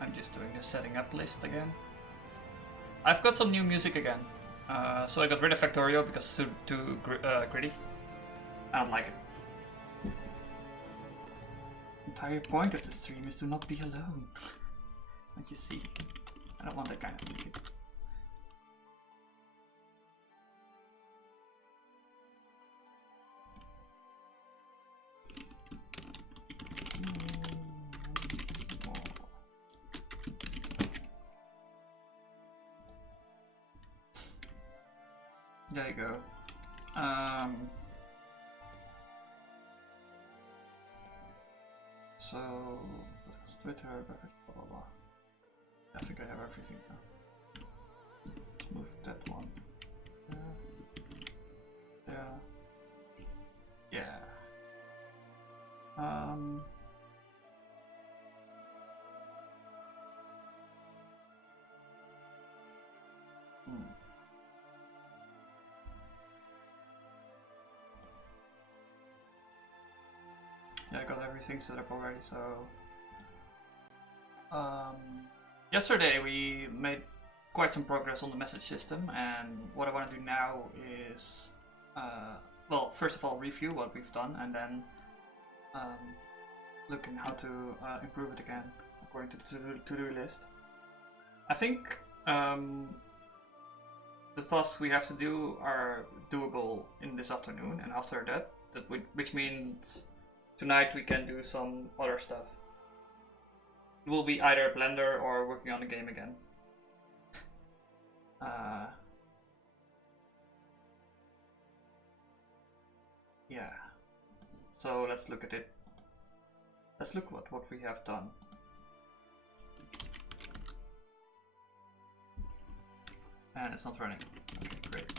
I'm just doing the setting up list again. I've got some new music again. So I got rid of Factorio because it's too gritty. I don't like it. The entire point of the stream is to not be alone. Don't you see? I don't want that kind of music. There you go. So, Twitter, blah blah blah. I think I have everything now. Let's move that one. Yeah. Yeah. Yeah, I got everything set up already, so... yesterday we made quite some progress on the message system, and what I want to do now is... well, first of all, review what we've done, and then look at how to improve it again, according to the to-do list. I think the tasks we have to do are doable in this afternoon, and after that, which means tonight we can do some other stuff. It will be either Blender or working on the game again. Yeah. So let's look at it. Let's look at what we have done. And it's not running. Okay, great.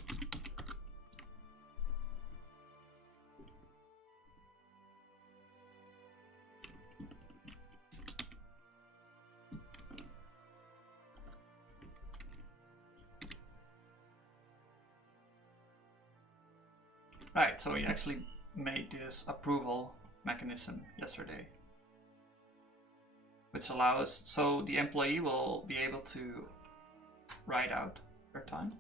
Right, so we actually made this approval mechanism yesterday, which allows, so the employee will be able to write out their time.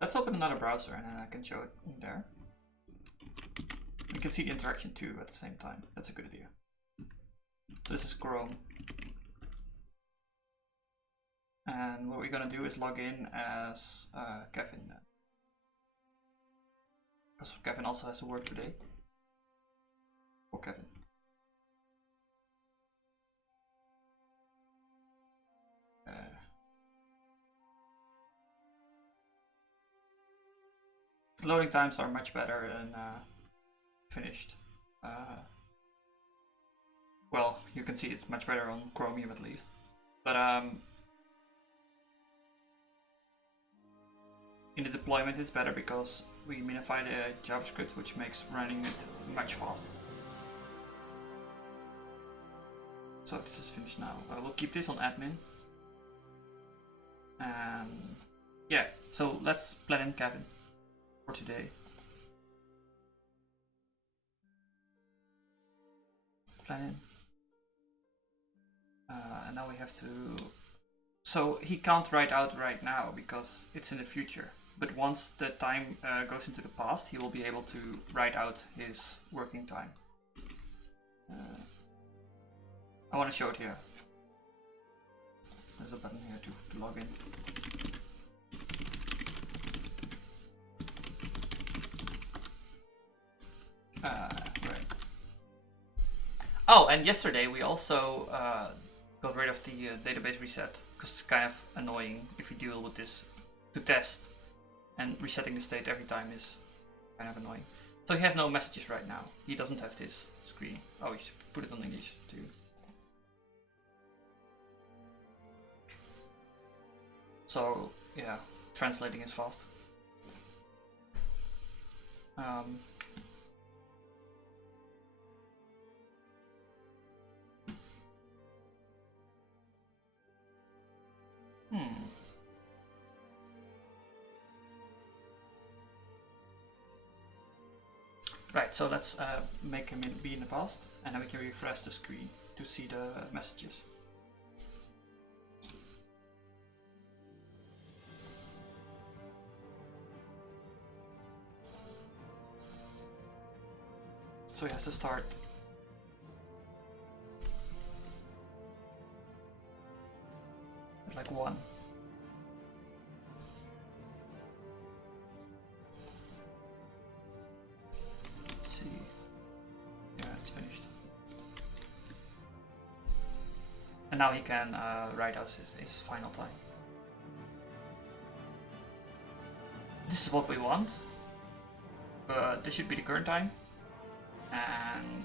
Let's open another browser and then I can show it in there. You can see the interaction too at the same time. That's a good idea. So this is Chrome. And what we're gonna do is log in as Kevin then. Because Kevin also has to work today. For Kevin. Loading times are much better than finished. Well, you can see it's much better on Chromium at least. But in the deployment it's better because we minify the JavaScript, which makes running it much faster. So this is finished now. I will keep this on admin. And yeah, so let's plan in Kevin for today. Plan in. And now we have to... So he can't write out right now because it's in the future. But once the time goes into the past, he will be able to write out his working time. I want to show it here. There's a button here to log in. Right. Oh, and yesterday we also got rid of the database reset, because it's kind of annoying if you deal with this to test, and resetting the state every time is kind of annoying. So he has no messages right now. He doesn't have this screen. Oh, you should put it on English too. So yeah, translating is fast. Right, so let's make him be in the past, and then we can refresh the screen to see the messages. So he has to start. At like 1. Let's see. Yeah, it's finished. And now he can write out his final time. This is what we want. But this should be the current time. And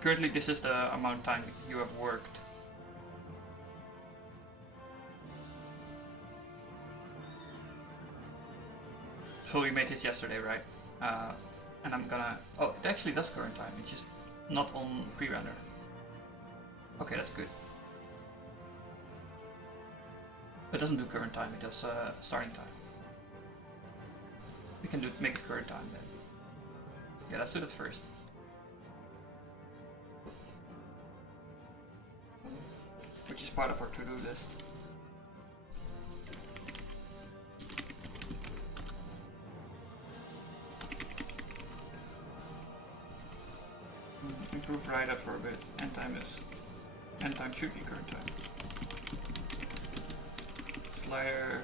currently this is the amount of time you have worked. So we made this yesterday, right? And I'm gonna... Oh, it actually does current time, it's just not on pre-render. Okay, that's good. It doesn't do current time, it does starting time. We can make it current time then. Yeah, let's do that first. Which is part of our to-do list. Improve write-out for a bit. End time should be current time. Slider.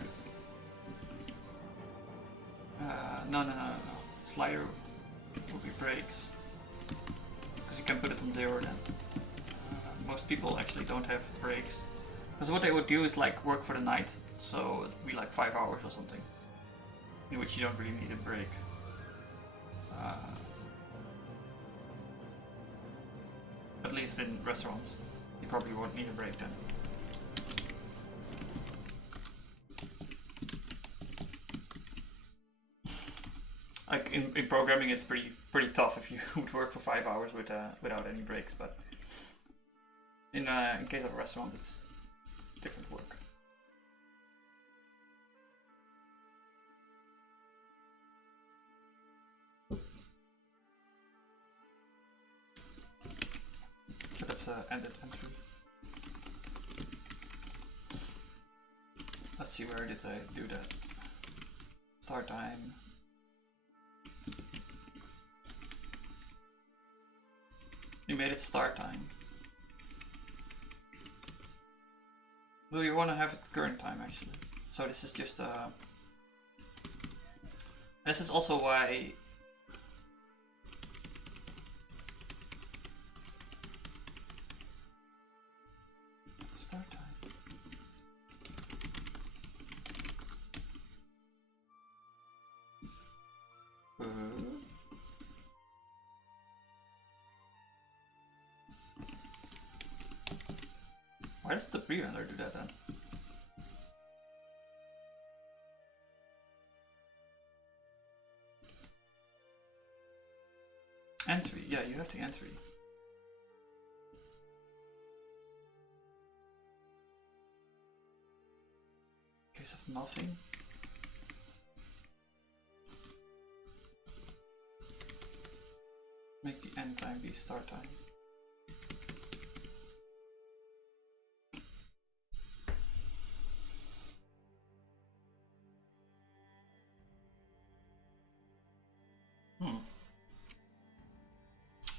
No. Slider will be breaks. Because you can put it on 0 then. Most people actually don't have breaks. Because what they would do is like work for the night. So it'd be like 5 hours or something. In which you don't really need a break. At least in restaurants. You probably won't need a break then. Like in programming, it's pretty tough if you would work for 5 hours without any breaks. But in case of a restaurant, it's different work. So let's edit entry. Let's see, where did I do that? Start time. You made it start time. Well, you want to have it current time actually. So this is just this is also why start time. Why does the pre-render do that then? Entry, yeah, you have the entry. In case of nothing. Make the end time be start time.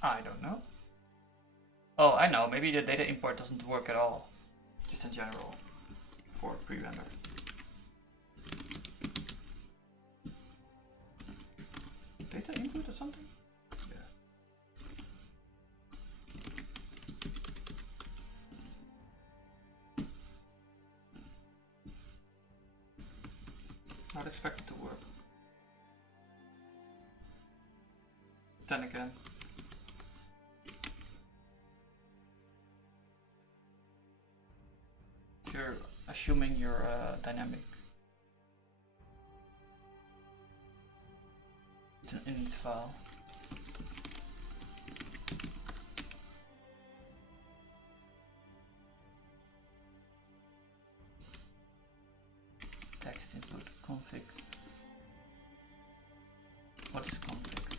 I don't know. Oh, I know. Maybe the data import doesn't work at all. Just in general. For pre-render. Data input or something? Yeah. Not expect it to work. Then again. You're assuming you're dynamic. It's an init file. Text input config. What is config?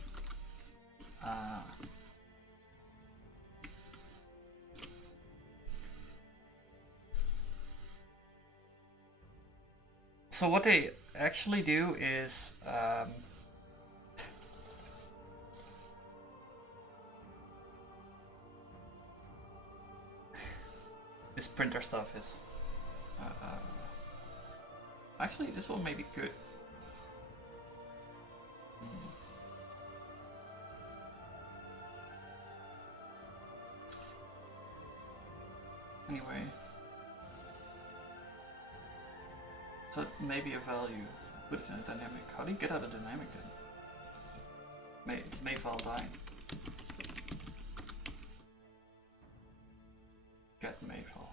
So what they actually do is this printer stuff is actually this one may be good. Anyway, so it may be a value. Put it in a dynamic. How do you get out of dynamic then? It's may file dying. Get may file.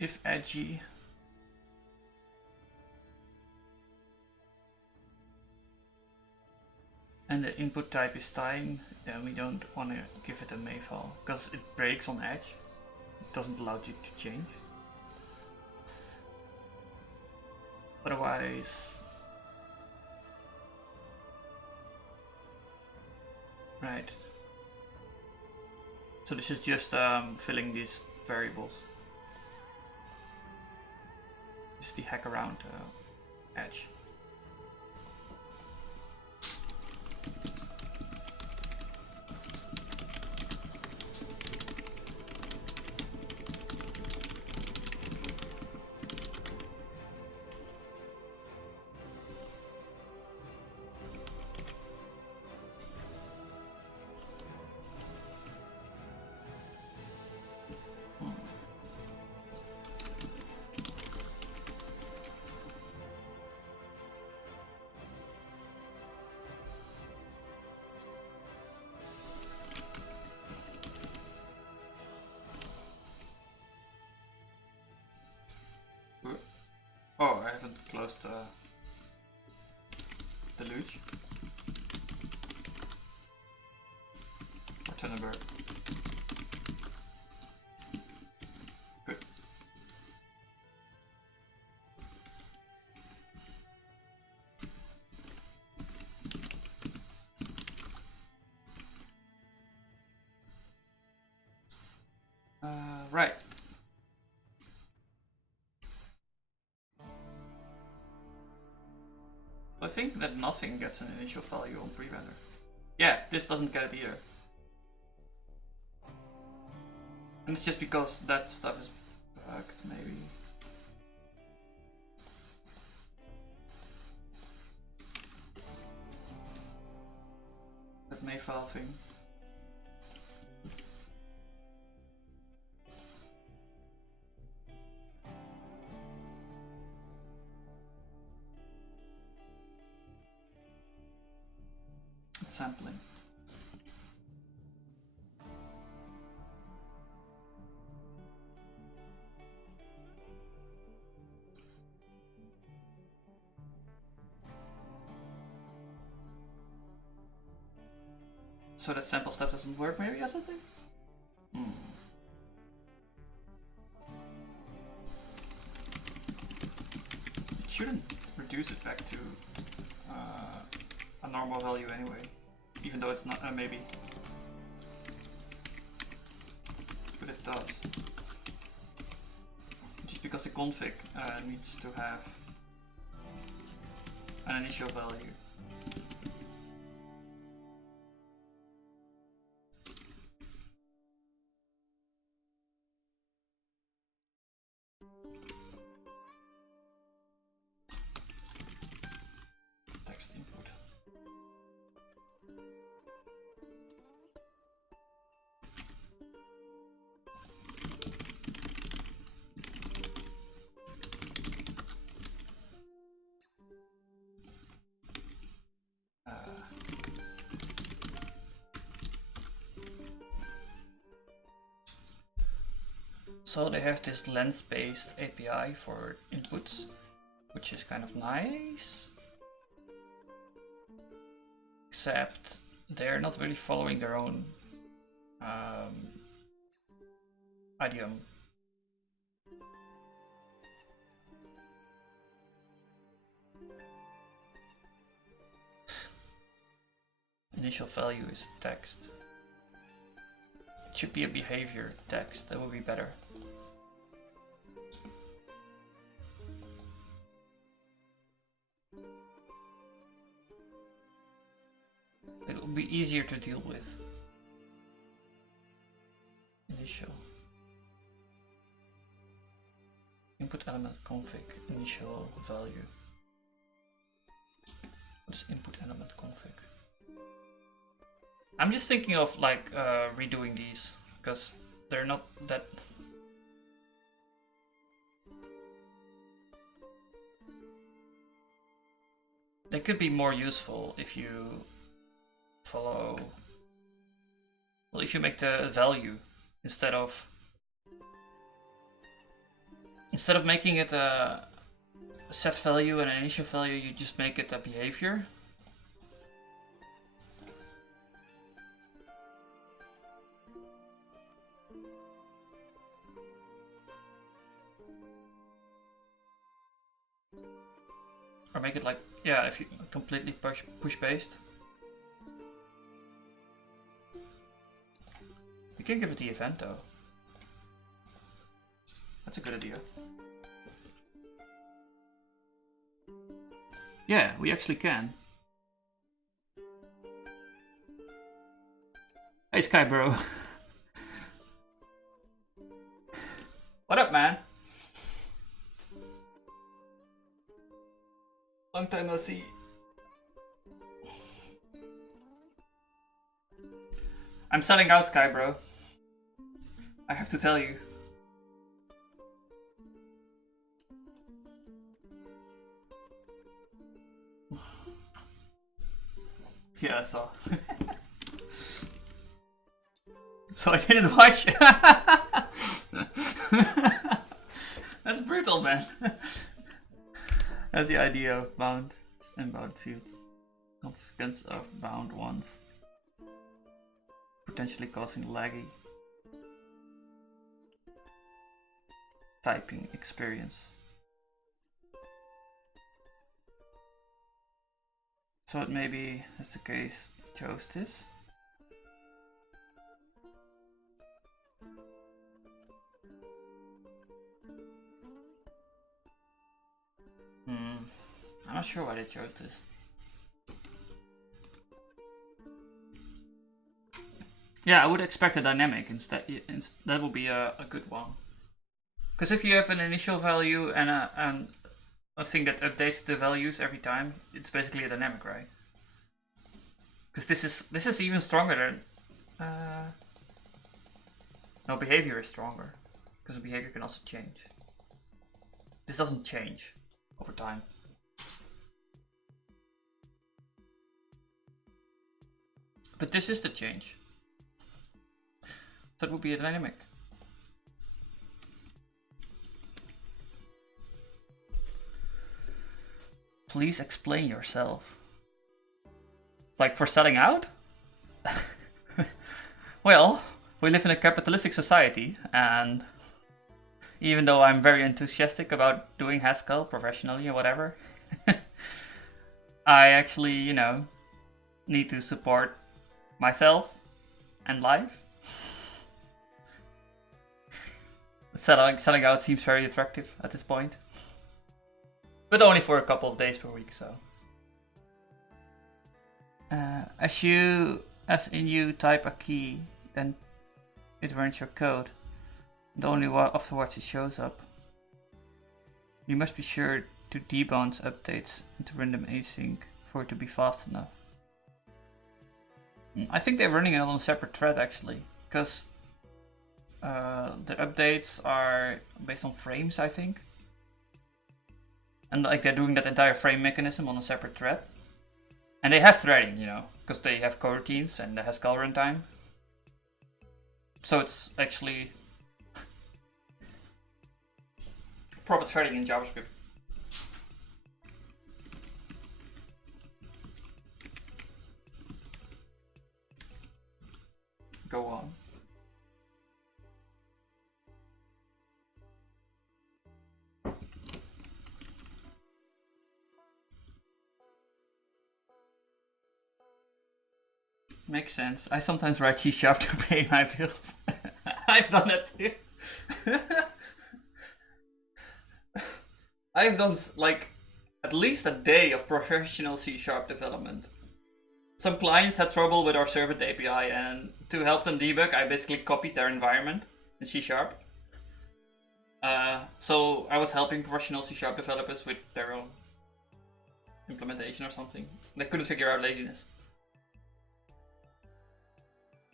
If edgy. And the input type is time, then we don't want to give it a may file because it breaks on edge. It doesn't allow you to change. Otherwise, right. So this is just filling these variables. This is the hack around edge. Oh, I haven't closed the luge. Or Thunderbird. Good. Right. I think that nothing gets an initial value on pre-render. Yeah, this doesn't get it either. And it's just because that stuff is bugged, maybe. That may file thing. Sampling. So that sample stuff doesn't work maybe or something? It shouldn't reduce it back to a normal value anyway. Even though it's not, maybe. But it does. Just because the config needs to have an initial value. Text input. So they have this lens-based API for inputs, which is kind of nice. Except they're not really following their own idiom. Initial value is text. It should be a behavior text, that would be better. It will be easier to deal with. Initial. Input element config, initial value. What is input element config? I'm just thinking of like redoing these because they're not that. They could be more useful if you follow. Well, if you make the value instead of making it a set value and an initial value, you just make it a behavior. Or make it like, yeah, if you completely push based. You can give it the event though. That's a good idea. Yeah, we actually can. Hey Sky Bro. What up, man? Long time no see. I'm selling out, Sky Bro. I have to tell you. Yeah, I saw. So I didn't watch. That's brutal, man. That's the idea of bound and bound fields. Consequence of bound ones. Potentially causing laggy typing experience. So it maybe that's the case, chose this. I'm not sure why they chose this. Yeah, I would expect a dynamic instead. That would be a good one. Because if you have an initial value and a thing that updates the values every time, it's basically a dynamic, right? Because this is even stronger than no, behavior is stronger because behavior can also change. This doesn't change over time. But this is the change. That would be a dynamic. Please explain yourself. Like for selling out? Well, we live in a capitalistic society, and even though I'm very enthusiastic about doing Haskell professionally or whatever, I actually, you know, need to support myself and life. Selling out seems very attractive at this point. But only for a couple of days per week, so. As in you type a key, then it runs your code. And only afterwards it shows up. You must be sure to debounce updates into random async for it to be fast enough. I think they're running it on a separate thread actually, because the updates are based on frames, I think. And like they're doing that entire frame mechanism on a separate thread. And they have threading, you know, because they have coroutines and the Haskell runtime. So it's actually proper threading in JavaScript. Go on. Makes sense. I sometimes write C# to pay my bills. I've done that too. I've done like at least a day of professional C# development. Some clients had trouble with our servant API, and to help them debug, I basically copied their environment in C#. So I was helping professional C# developers with their own implementation or something. They couldn't figure out laziness.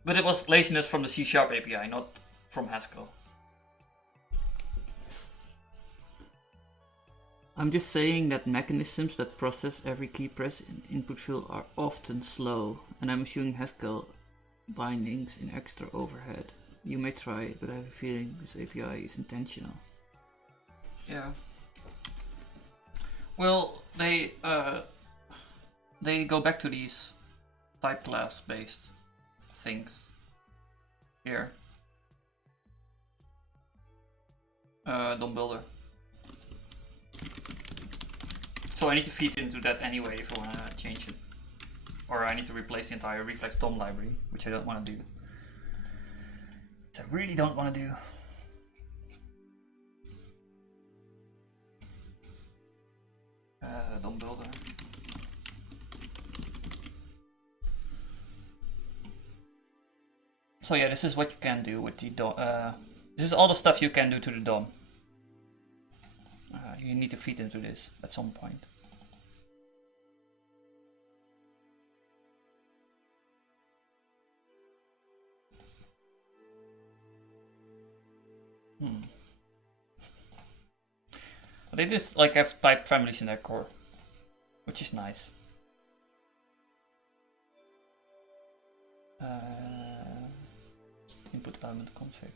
But it was laziness from the C# API, not from Haskell. I'm just saying that mechanisms that process every key press in input field are often slow, and I'm assuming Haskell bindings in extra overhead. You may try it, but I have a feeling this API is intentional. Yeah. Well, they go back to these type class based things here. DOM builder. So I need to feed into that anyway if I want to change it. Or I need to replace the entire reflex DOM library, which I don't want to do. Which I really don't want to do. DOM builder. So yeah, this is what you can do with the DOM. This is all the stuff you can do to the DOM. You need to feed into this at some point. They just like have type families in their core, which is nice. Input element config.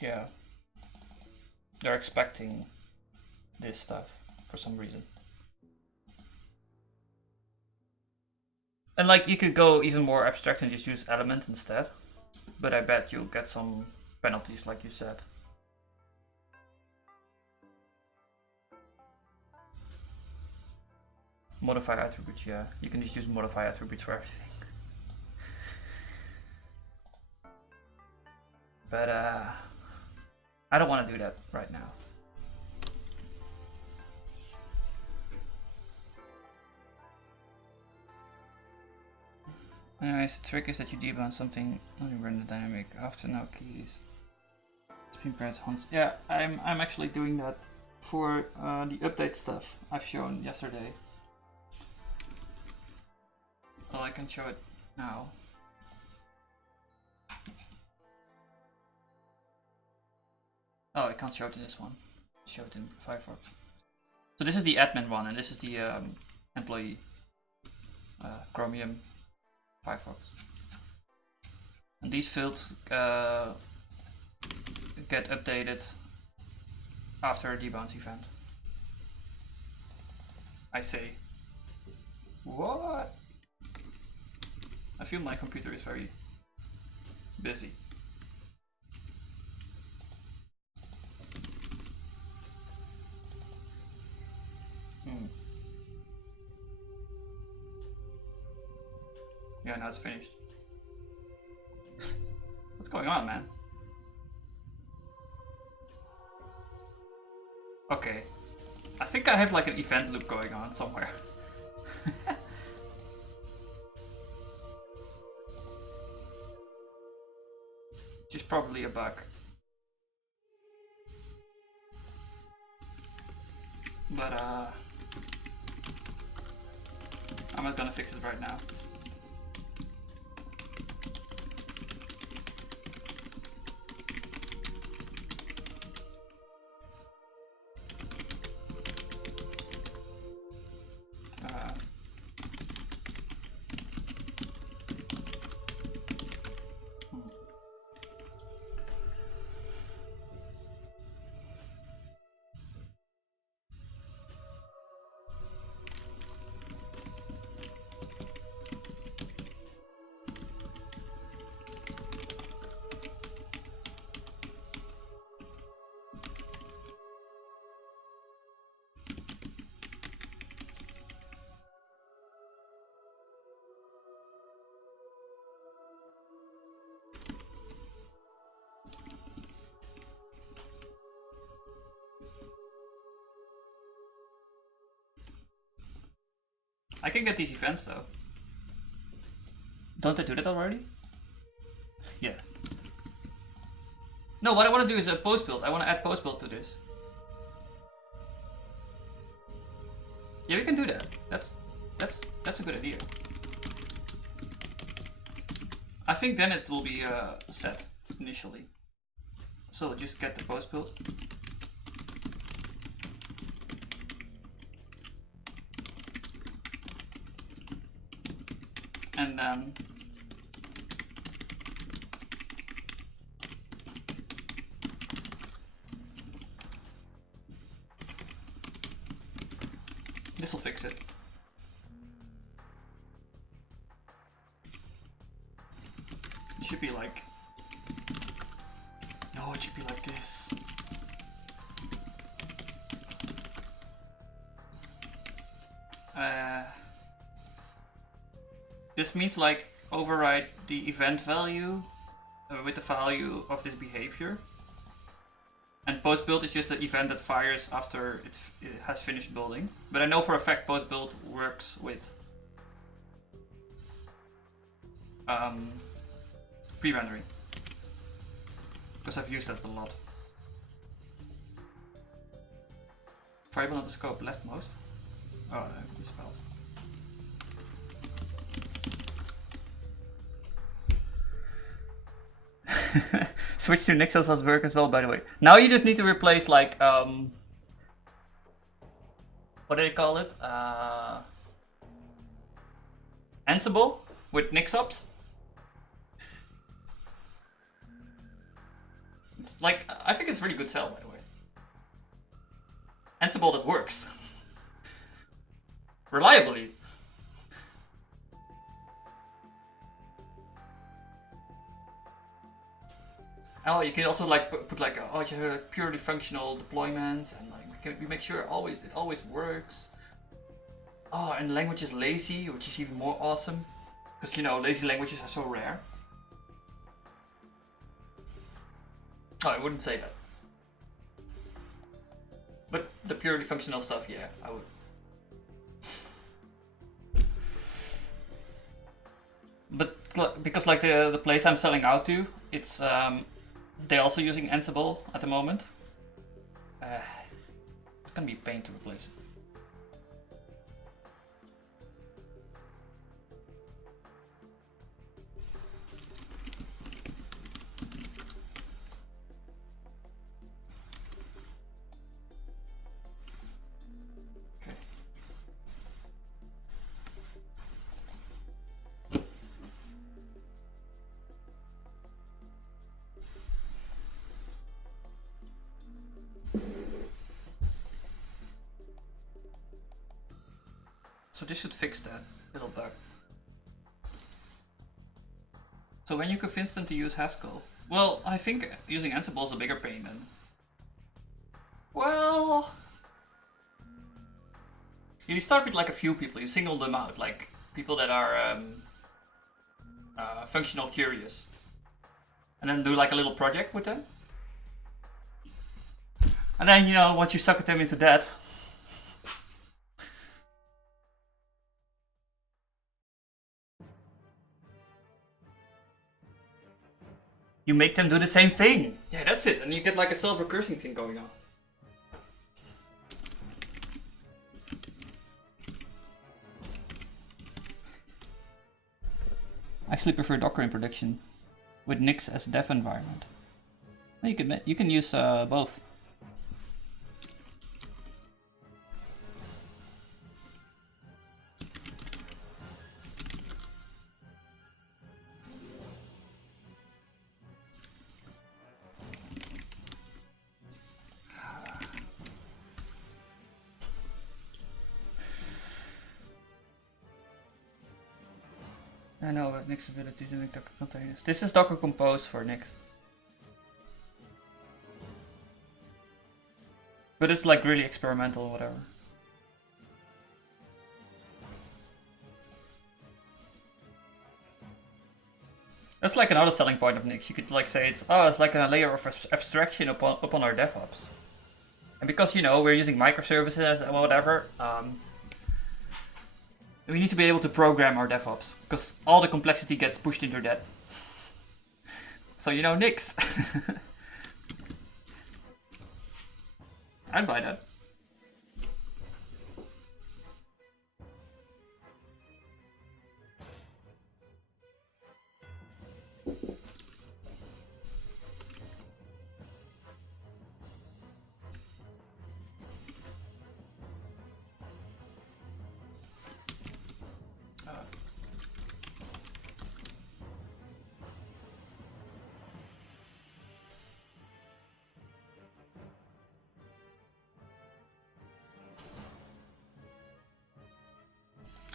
Yeah, they're expecting this stuff for some reason. And like you could go even more abstract and just use element instead, but I bet you'll get some penalties like you said. Modify attributes, yeah, you can just use modify attributes for everything. But I don't want to do that right now. Anyways, the trick is that you debound something not in render dynamic after no keys. Spin parents hunts. Yeah, I'm actually doing that for the update stuff I've shown yesterday. Well, I can show it now. Oh, I can't show it in this one. Show it in Firefox. So this is the admin one, and this is the employee Chromium Firefox. And these fields get updated after a debound event. I say, what? I feel my computer is very busy. Yeah, now it's finished. What's going on, man? Okay. I think I have like an event loop going on somewhere. Which is probably a bug. But I'm not gonna fix it right now. I can get these events though. Don't I do that already? Yeah. No, what I want to do is a post build. I want to add post build to this. Yeah, we can do that. That's a good idea. I think then it will be set initially. So we'll just get the post build. And then this will fix it. It should be like, no, it should be like this. This means like override the event value with the value of this behavior. And post build is just an event that fires after it has finished building. But I know for a fact post build works with pre-rendering, because I've used that a lot. Variable not the scope leftmost. Oh, I misspelled. Switch to Nixos does work as well, by the way. Now you just need to replace like what do they call it? Ansible with Nixops. It's like, I think it's a really good sell, by the way. Ansible that works reliably. Oh, you can also like put like you have like purely functional deployments, and like we make sure it always works. Oh, and language is lazy, which is even more awesome, because you know lazy languages are so rare. Oh, I wouldn't say that, but the purely functional stuff, yeah, I would. But because like the place I'm selling out to, it's they're also using Ansible at the moment. It's gonna be a pain to replace it. So this should fix that little bug. So when you convince them to use Haskell, well, I think using Ansible is a bigger pain then. Well, you start with like a few people, you single them out, like people that are functional curious, and then do like a little project with them. And then, you know, once you suck them into that, you make them do the same thing. Yeah, that's it. And you get like a self-recursing thing going on. I actually prefer Docker in production with Nix as dev environment. You can use both. I know about Nix ability to make Docker containers. This is Docker Compose for Nix. But it's like really experimental or whatever. That's like another selling point of Nix. You could like say it's like a layer of abstraction upon our DevOps. And because, you know, we're using microservices and whatever, We need to be able to program our DevOps, because all the complexity gets pushed into that. So, you know, nix. I'd buy that.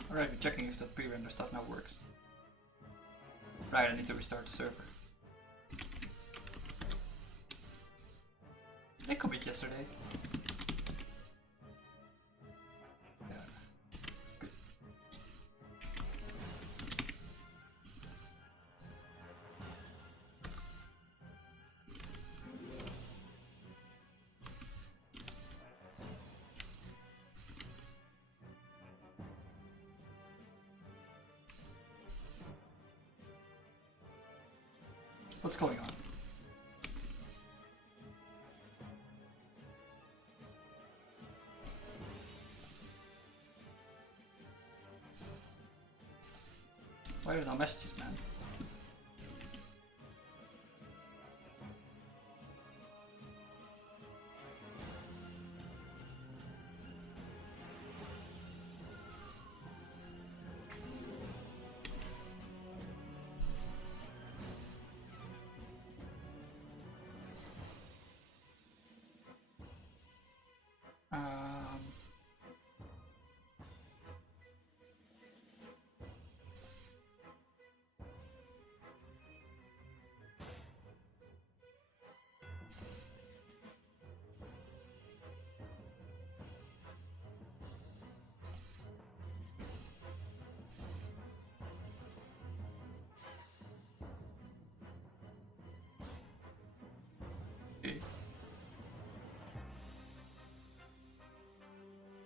Alright, we're checking if that pre-render stuff now works. Right, I need to restart the server. I commit yesterday. Yeah. Good. What's going on? Why are there no messages, man?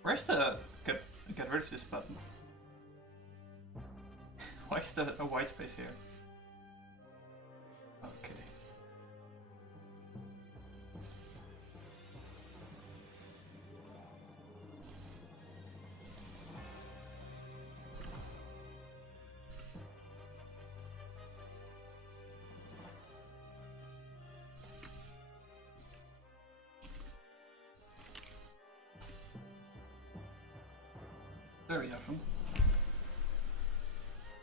Where's the get rid of this button? Why is there a white space here? Okay. There we have him.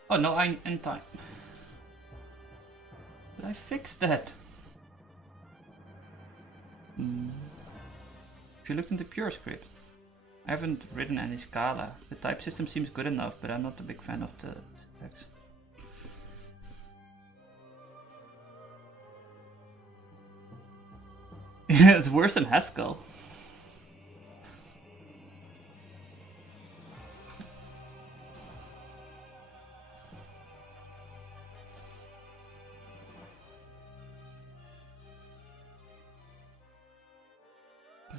Oh no, I'm in time. Did I fix that? If you looked into pure script, I haven't written any Scala. The type system seems good enough, but I'm not a big fan of the syntax. It's worse than Haskell.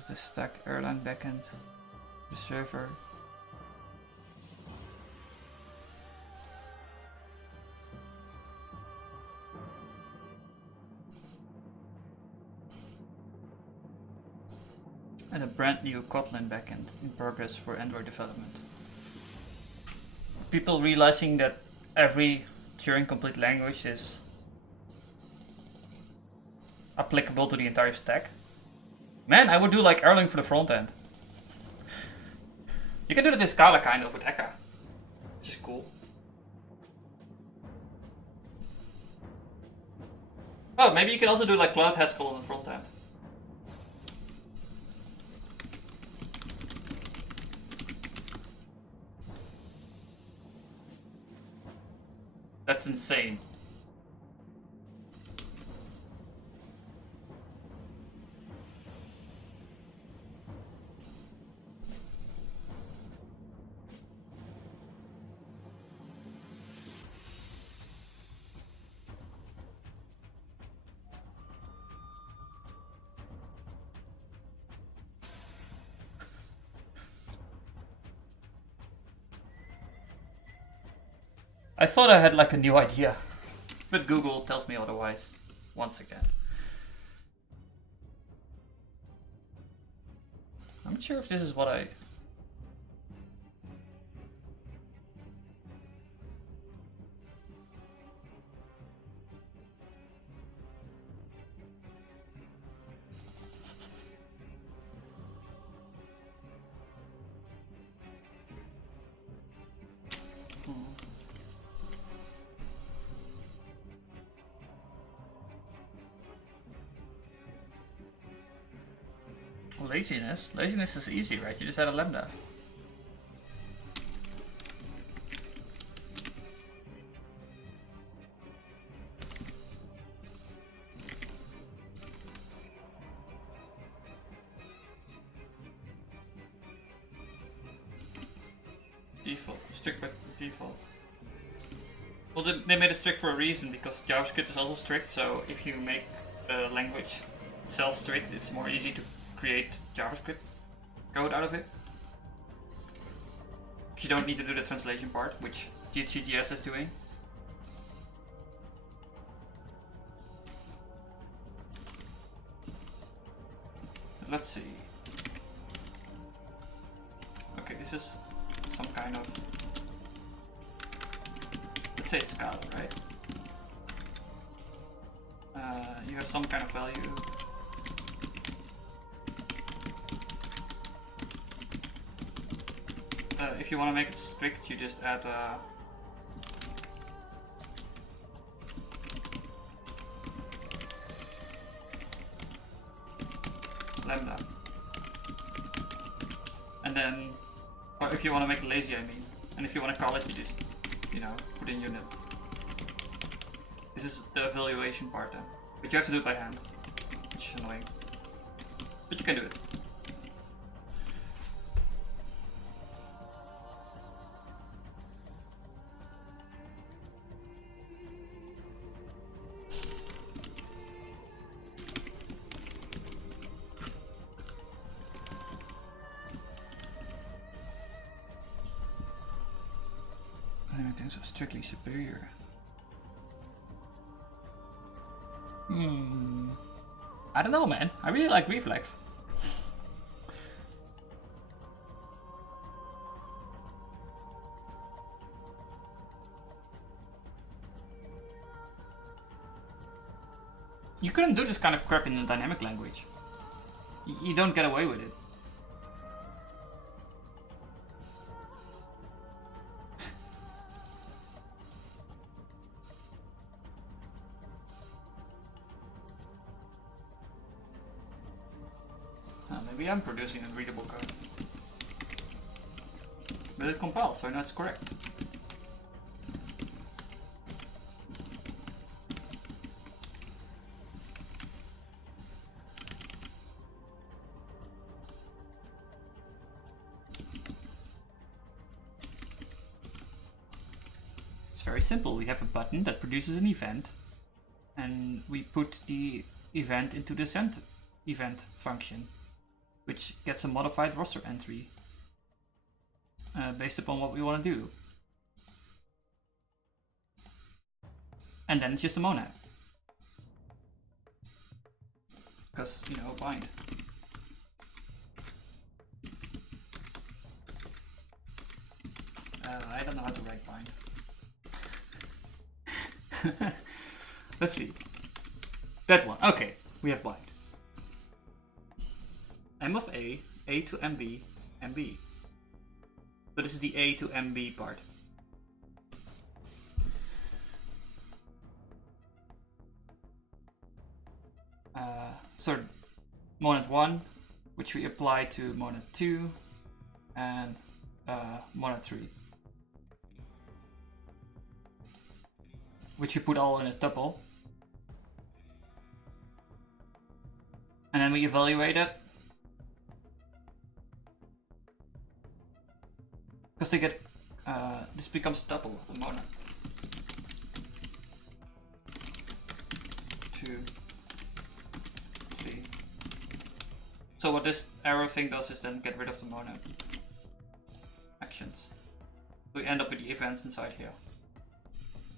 The stack airline backend, the server. And a brand new Kotlin backend in progress for Android development. People realizing that every Turing complete language is applicable to the entire stack. Man, I would do like Erlang for the front end. You can do that in Scala kind of with Eka, which is cool. Oh, maybe you can also do like Cloud Haskell on the front end. That's insane. I thought I had like a new idea, but Google tells me otherwise once again. I'm not sure if this is what I... Laziness? Laziness is easy, right? You just add a lambda. Default. Strict by default. Well, they made it strict for a reason, because JavaScript is also strict, so if you make a language itself strict, it's more easy to create JavaScript code out of it. You don't need to do the translation part, which GHCGS is doing. But let's see. Okay, this is some kind of... Let's say it's Scala, right? You have some kind of value. If you want to make it strict, you just add lambda. And then, or if you want to make it lazy, I mean. And if you want to call it, you just, you know, put in unit. This is the evaluation part then. But you have to do it by hand, which is annoying. But you can do it. Things are strictly superior. I don't know, man. I really like reflex. You couldn't do this kind of crap in a dynamic language. You don't get away with it. Maybe I'm producing unreadable code. But it compiles, so I know it's correct. It's very simple. We have a button that produces an event, and we put the event into the send event function, which gets a modified roster entry based upon what we want to do. And then it's just a monad. Because, you know, bind. I don't know how to write bind. Let's see. That one. Okay, we have bind. M of A to MB, MB. So this is the A to MB part. So monad 1, which we apply to monad 2, and monad 3. Which we put all in a tuple. And then we evaluate it. Because they get, this becomes tuple, a monad. 2, 3. So what this arrow thing does is then get rid of the monad actions. We end up with the events inside here.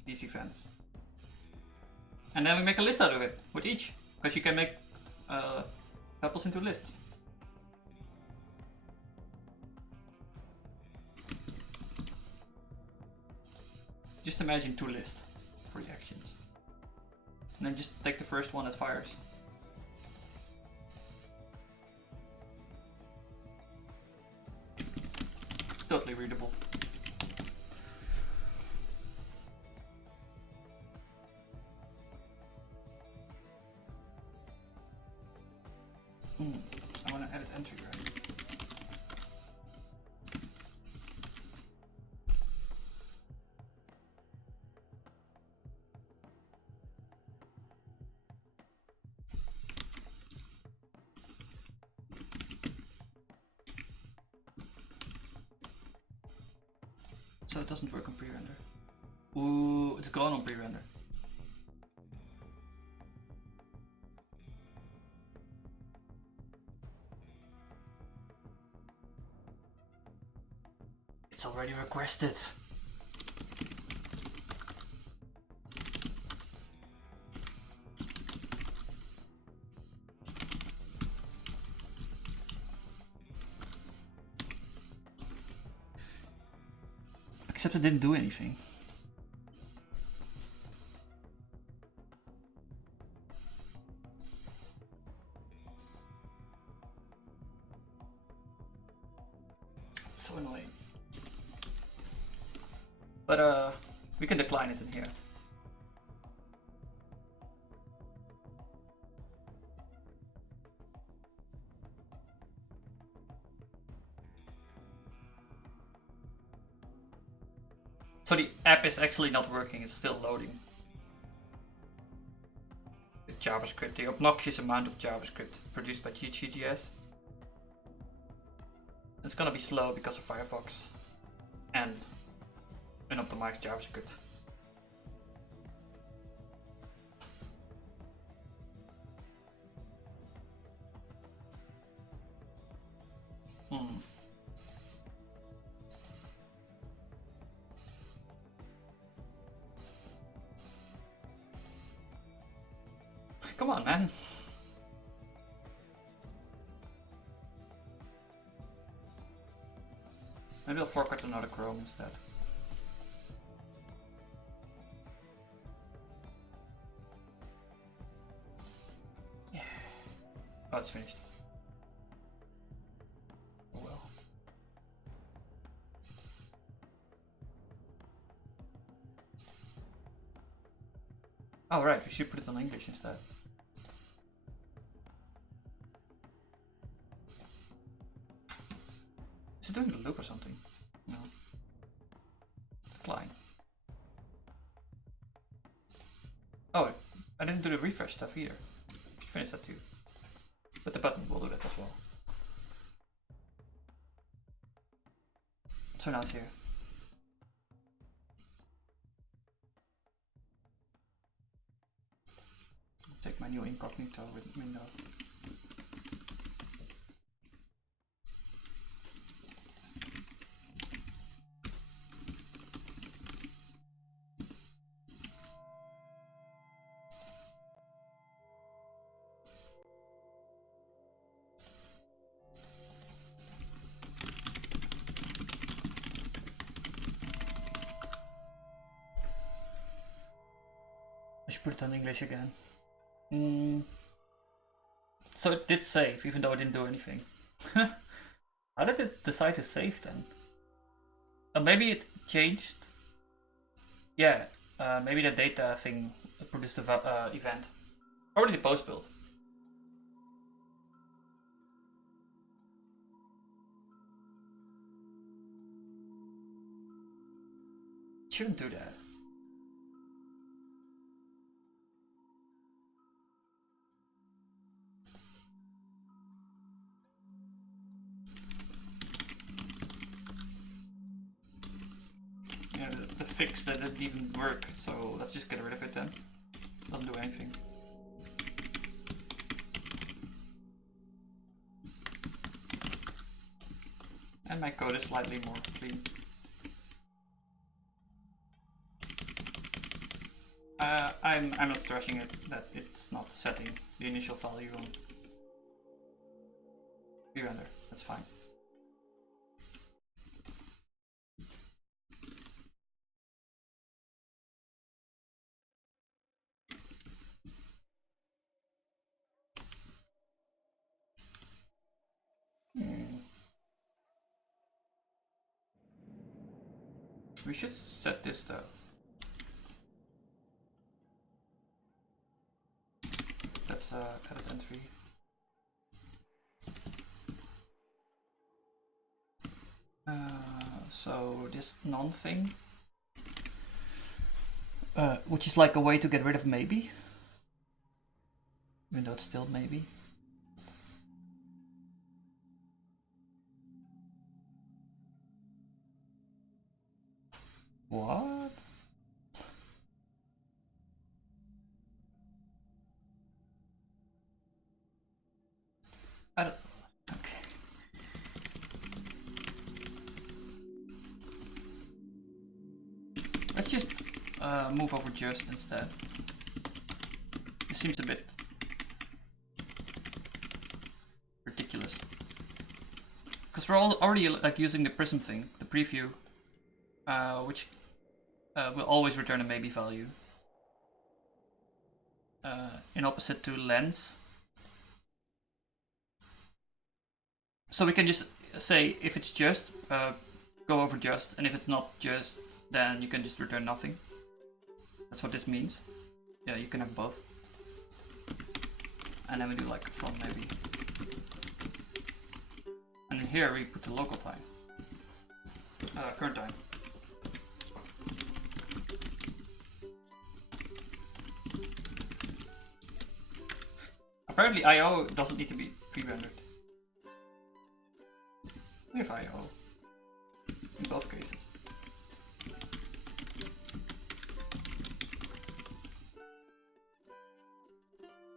these events. And then we make a list out of it with each, because you can make tuples into lists. Just imagine 2 lists for the actions. And then just take the first one that fires. It's totally readable. I want to edit entry right. So it doesn't work on pre-render. Ooh, it's gone on pre-render. It's already requested. Except it didn't do anything. It's so annoying. But we can decline it in here. So the app is actually not working, it's still loading. The JavaScript, the obnoxious amount of JavaScript produced by GGS. It's gonna be slow because of Firefox and unoptimized JavaScript. Come on, man. Maybe I'll fork another Chrome instead. Yeah. Oh, it's finished. Oh well. Oh right, we should put it on English instead. Is it doing the loop or something? No. Decline. Oh, I didn't do the refresh stuff either. Should finish that too. But the button will do that as well. So now it's here. I'll take my new incognito window. I should put it on English again. So it did save, even though I didn't do anything. How did it decide to save then? Maybe it changed. Yeah, maybe the data thing produced the event. Or did it post build? It shouldn't do that. Yeah, the fix that didn't even work, so let's just get rid of it then. Doesn't do anything. And my code is slightly more clean. I'm not stressing it that it's not setting the initial value on 300. That's fine. We should set this though. Let's edit entry. So this none thing, which is like a way to get rid of maybe, even though it's still maybe. What? I don't. Okay. Let's just move over just instead. It seems a bit ridiculous. Because we're already like using the prism thing, the preview, which will always return a maybe value. In opposite to lens. So we can just say if it's just, go over just, and if it's not just, then you can just return nothing. That's what this means. Yeah, you can have both. And then we do like from maybe. And in here we put the local time. Current time. Apparently IO doesn't need to be pre-rendered. We have IO in both cases.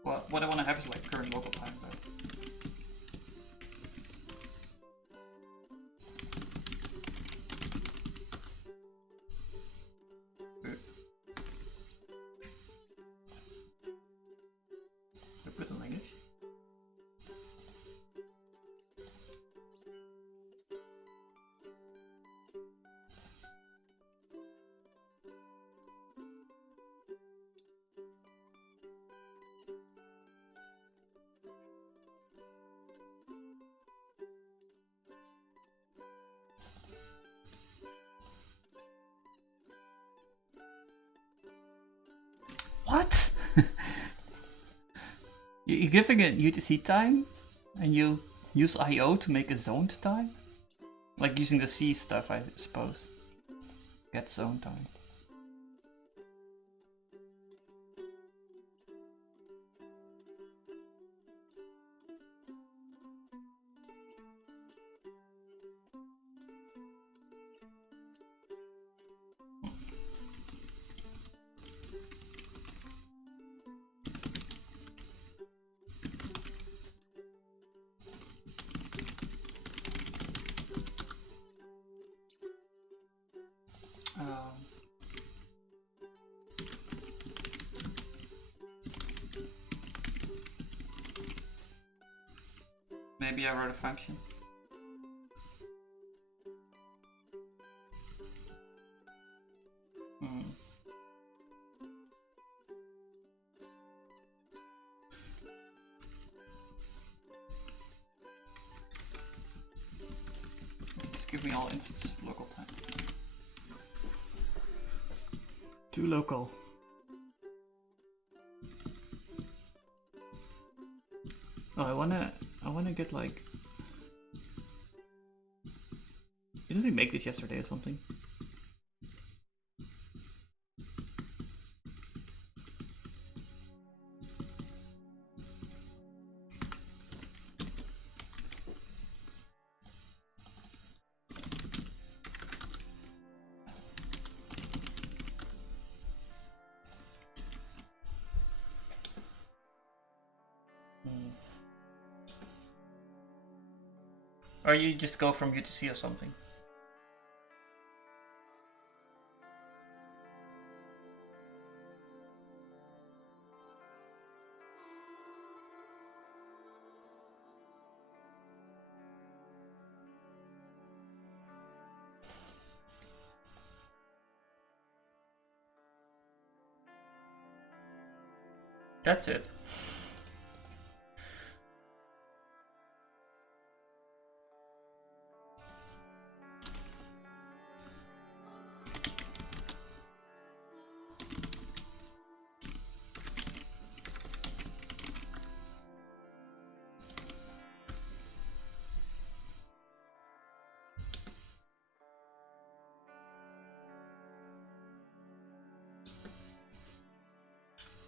Well, what I want to have is like current local time, but we put it in English. What? You're giving it UTC time and you use IO to make a zoned time? Like using the C stuff, I suppose. Get zone time. Maybe I wrote a function. Just give me all instances of local time. To local. Oh, I wanna get like. Didn't we make this yesterday or something? Or you just go from UTC or something. That's it.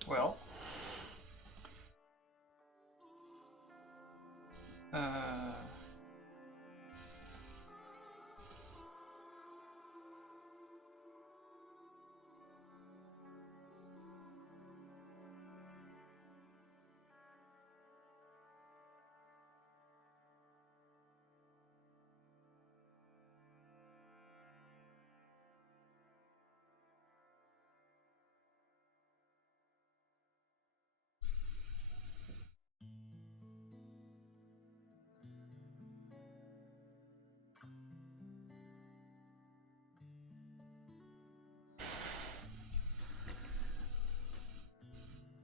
Well,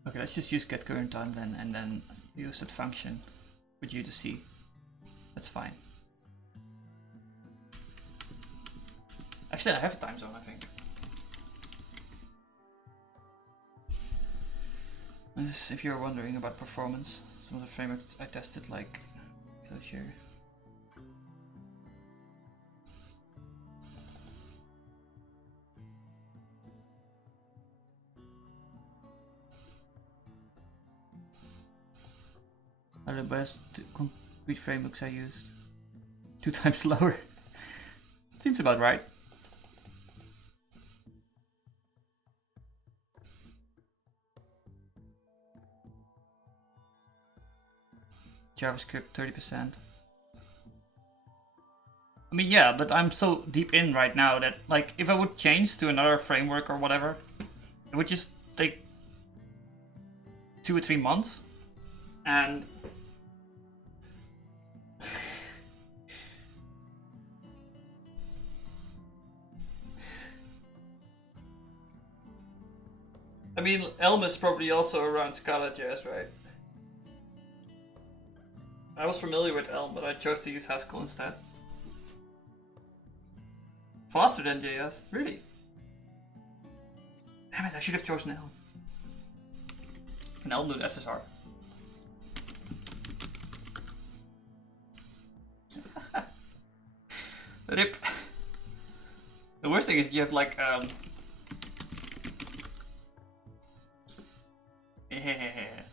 okay, let's just use get current time then, and then use that function with you to see. That's fine. Actually, I have a time zone, I think. If you're wondering about performance, some of the frameworks I tested, like Closure. Are the best complete frameworks I used. 2 times slower. Seems about right. JavaScript 30%. I mean, yeah, but I'm so deep in right now that, like, if I would change to another framework or whatever, it would just take 2 or 3 months. And I mean, Elm is probably also around Scala JS, right? I was familiar with Elm, but I chose to use Haskell instead. Faster than JS? Really? Damn it, I should have chosen Elm. And Elm doing SSR. Rip. The worst thing is you have like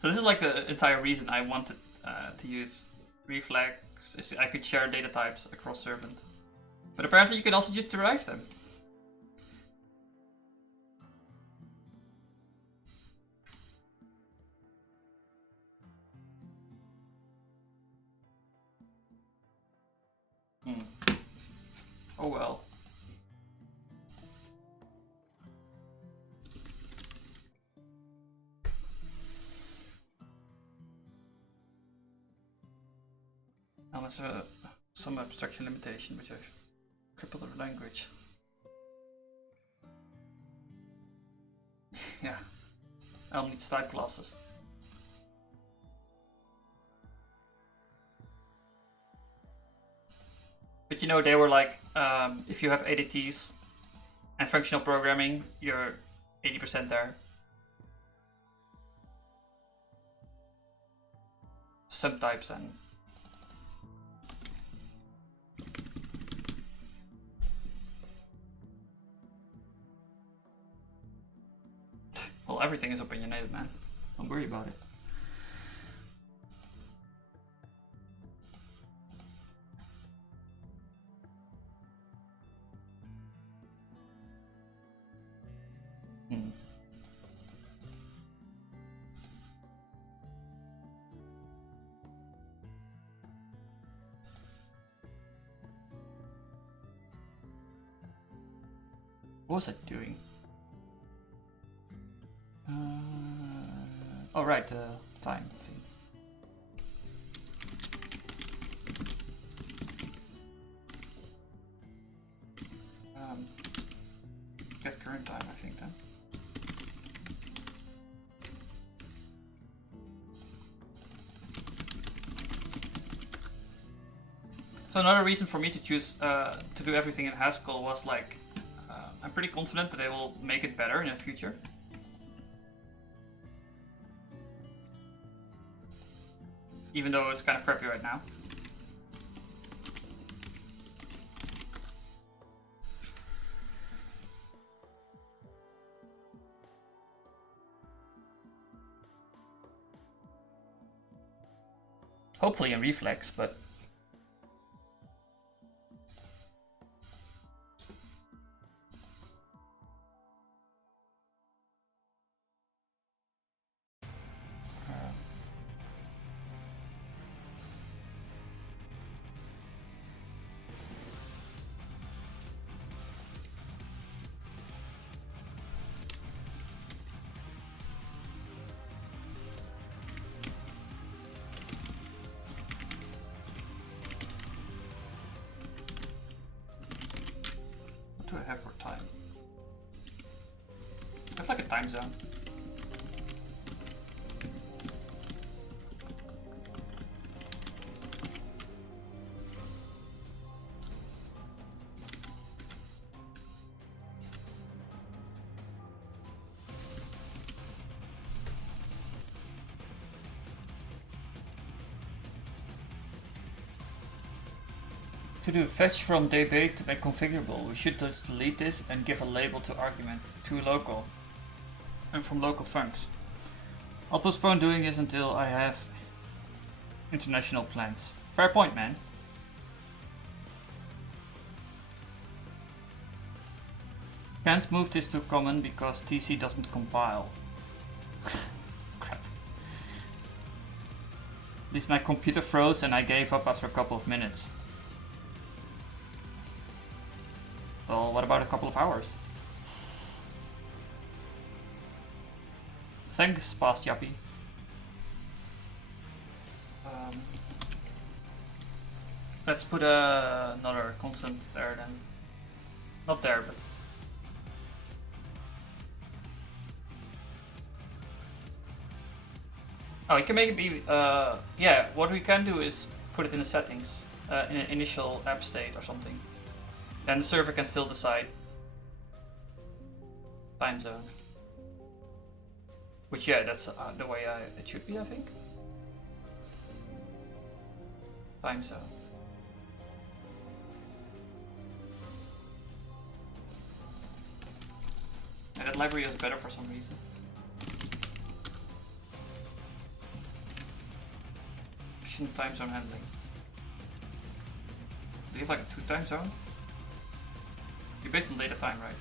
so this is like the entire reason I wanted to use reflex, is I could share data types across servant. But apparently you can also just derive them. Oh well. There's some abstraction limitation which I've crippled the language. Yeah, Elm needs type classes. But you know, they were like, if you have ADTs and functional programming, you're 80% there. Subtypes and well, everything is opinionated, man. Don't worry about it. What was I doing? Oh right, time thing. Get current time, I think then. So another reason for me to choose to do everything in Haskell was like, I'm pretty confident that they will make it better in the future. Even though it's kind of crappy right now. Hopefully in Reflex, but what do I have for time? I have like a time zone. To do fetch from db to make configurable, we should just delete this and give a label to argument to local and from local funcs. I'll postpone doing this until I have international plans. Fair point, man. Can't move this to common because TC doesn't compile. Crap. At least my computer froze and I gave up after a couple of minutes. Well, what about a couple of hours? Thanks, past Yappy. Let's put another constant there then. Not there, but... Oh, you can make it be... yeah, what we can do is put it in the settings. In an initial app state or something. Then the server can still decide time zone. Which, yeah, that's the way it should be, I think. Time zone. And that library is better for some reason. Efficient time zone handling. Do you have like a 2 time zone? You're based on data time, right?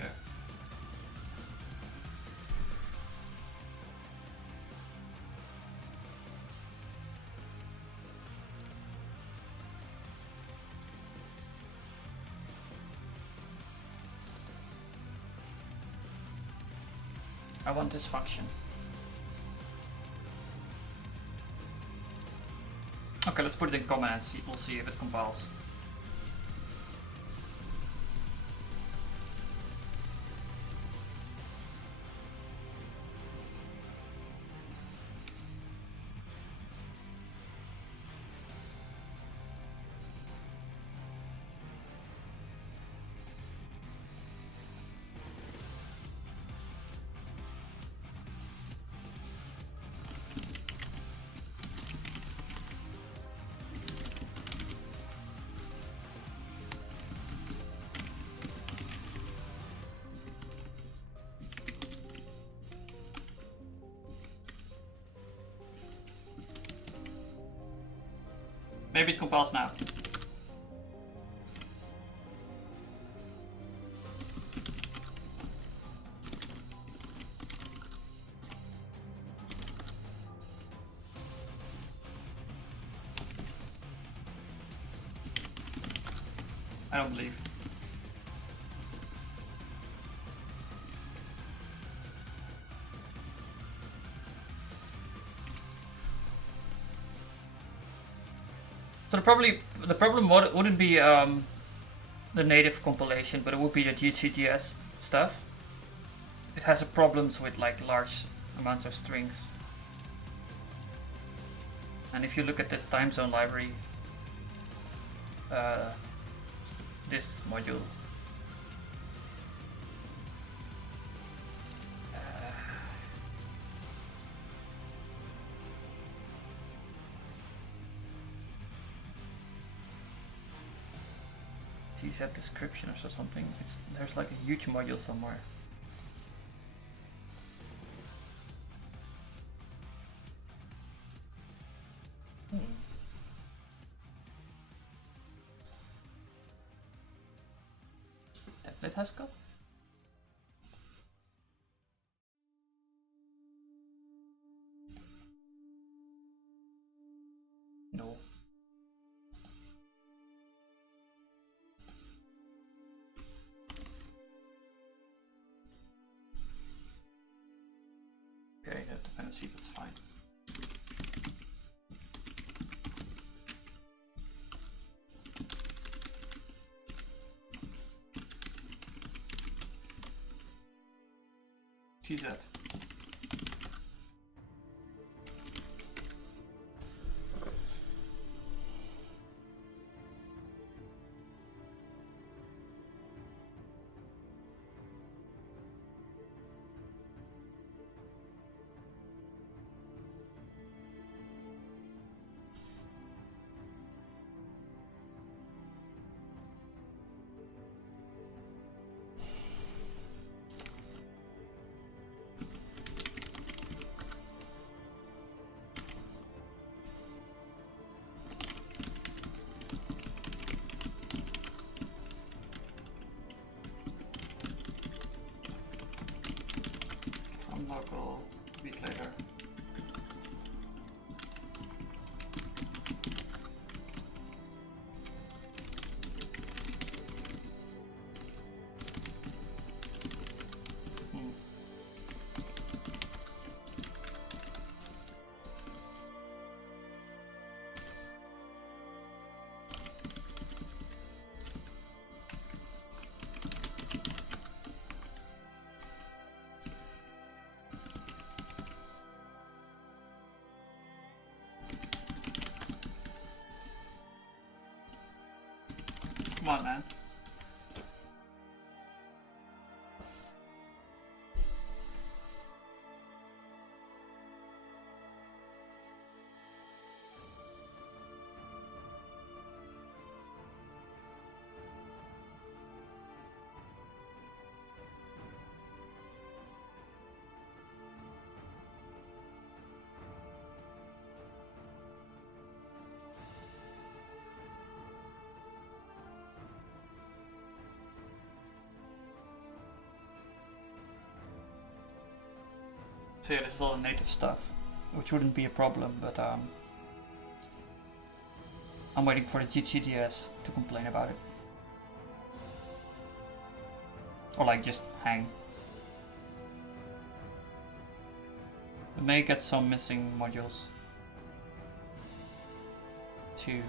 Yeah. I want this function. Okay, let's put it in common and see. We'll see if it compiles. Maybe it compiles now. I don't believe. So the problem wouldn't be the native compilation, but it would be the GCGS stuff. It has problems with like large amounts of strings. And if you look at the time zone library, this module. TZ description or something. There's like a huge module somewhere. Template Haskell? No. Okay, that dependency, that's fine. TZ. Local, a bit later. Come on, man. So yeah, this is all the native stuff, which wouldn't be a problem, but I'm waiting for the GTDS to complain about it. Or like just hang. We may get some missing modules. 2.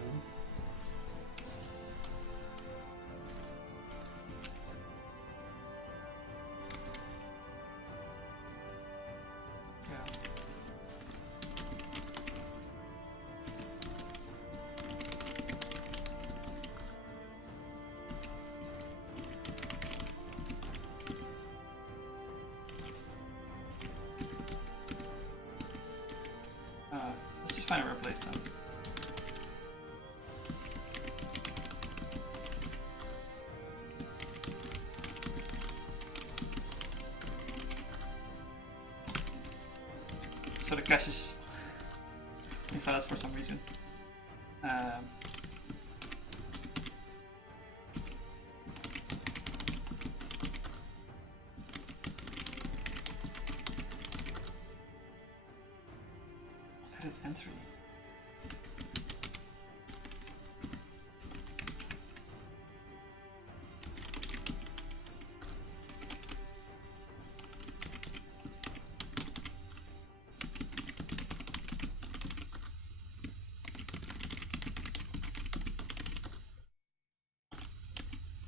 Let's just find a replace them. So the cache is invalid for some reason. Edit entry.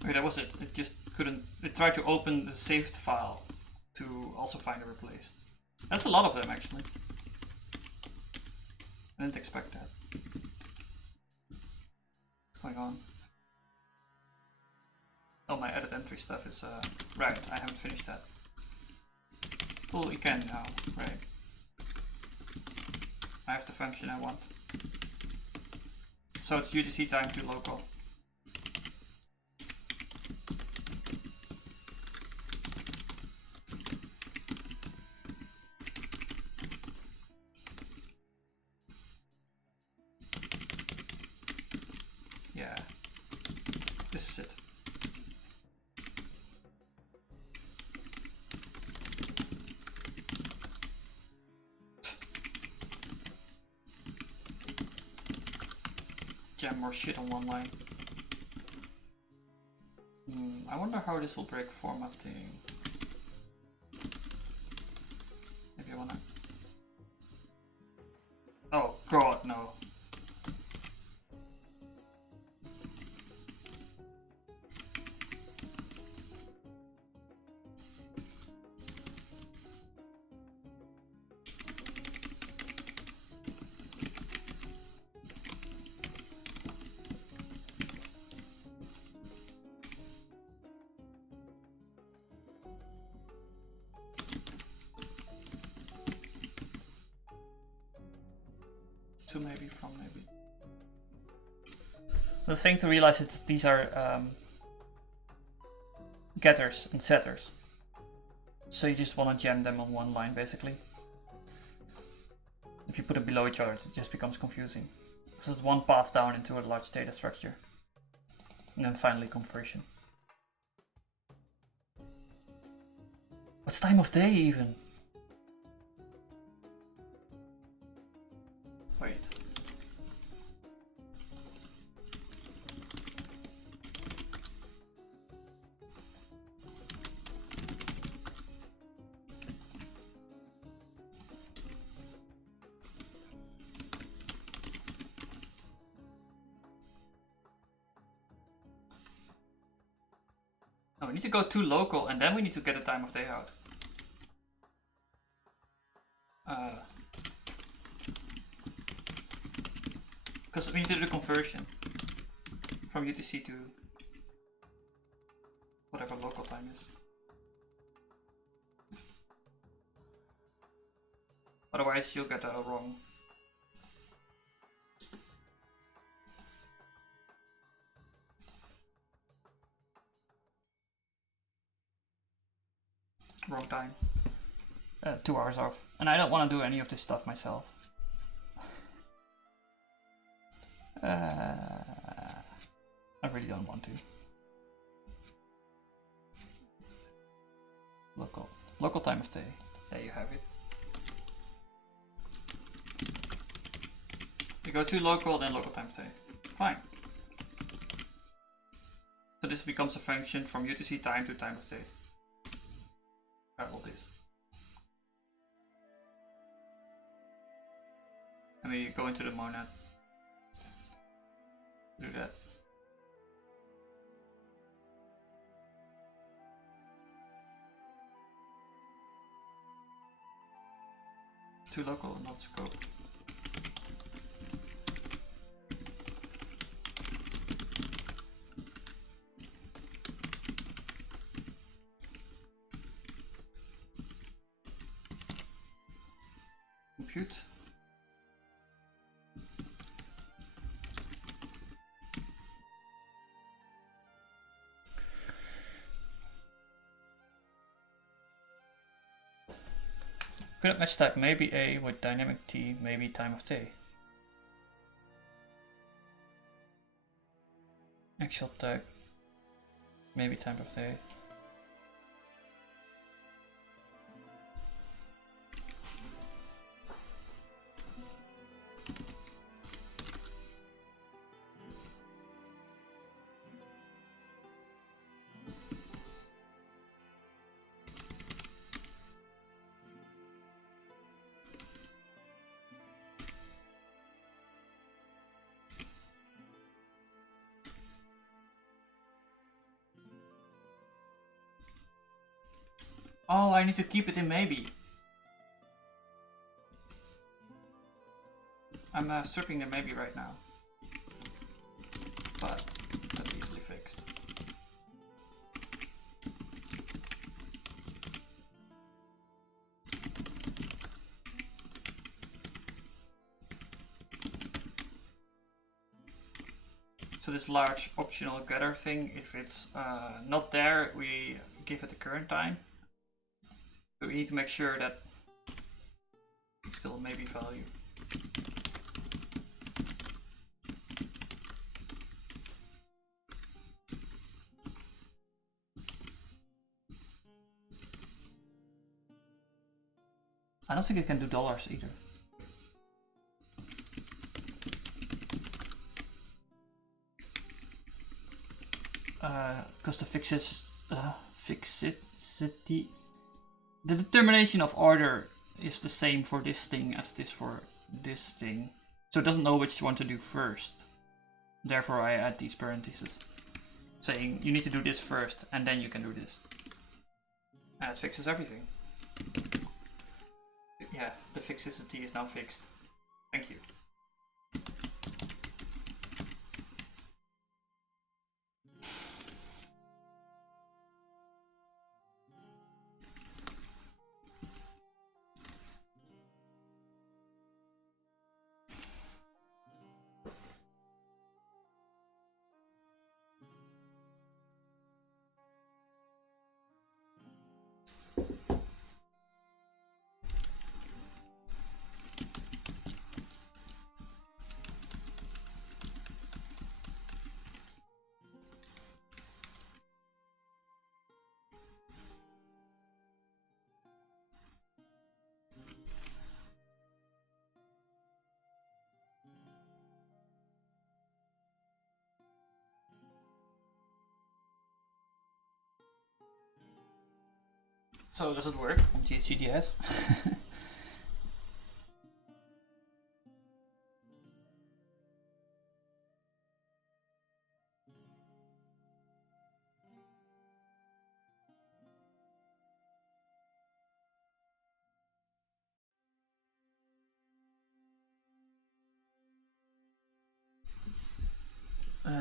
Okay, that was it. It just couldn't. It tried to open the saved file to also find a replace. That's a lot of them actually. I didn't expect that. What's going on? Oh, my edit entry stuff is right. I haven't finished that. Well, we can now, right? I have the function I want. So it's UTC time to local. Yeah, this is it. Jam more shit on one line. I wonder how this will break formatting. Maybe I wanna... Oh god, no. Maybe from maybe. The thing to realize is that these are getters and setters. So you just want to jam them on one line basically. If you put it below each other, it just becomes confusing. Because it's one path down into a large data structure. And then finally conversion. What's time of day even? Wait. No, we need to go to local and then we need to get a time of day out. Because we need to do the conversion from UTC to whatever local time is. Otherwise you'll get a wrong. Wrong time. 2 hours off. And I don't want to do any of this stuff myself. I really don't want to. Local time of day. There you have it. You go to local, then local time of day. Fine. So this becomes a function from UTC time to time of day. All this. And we go into the monad. Do that. To local, not scope. Compute. Couldn't match type, maybe A with dynamic T, maybe time of day. Actual tag, maybe time of day. Oh, I need to keep it in maybe. I'm stripping the maybe right now. But that's easily fixed. So this large optional gather thing, if it's not there, we give it the current time. But we need to make sure that it's still maybe value. I don't think it can do dollars either. Because the fixity, the determination of order is the same for this thing as this for this thing. So it doesn't know which one to do first. Therefore I add these parentheses, saying you need to do this first and then you can do this. And it fixes everything. Yeah, the fixicity is now fixed. Thank you. So does it work on GCDS?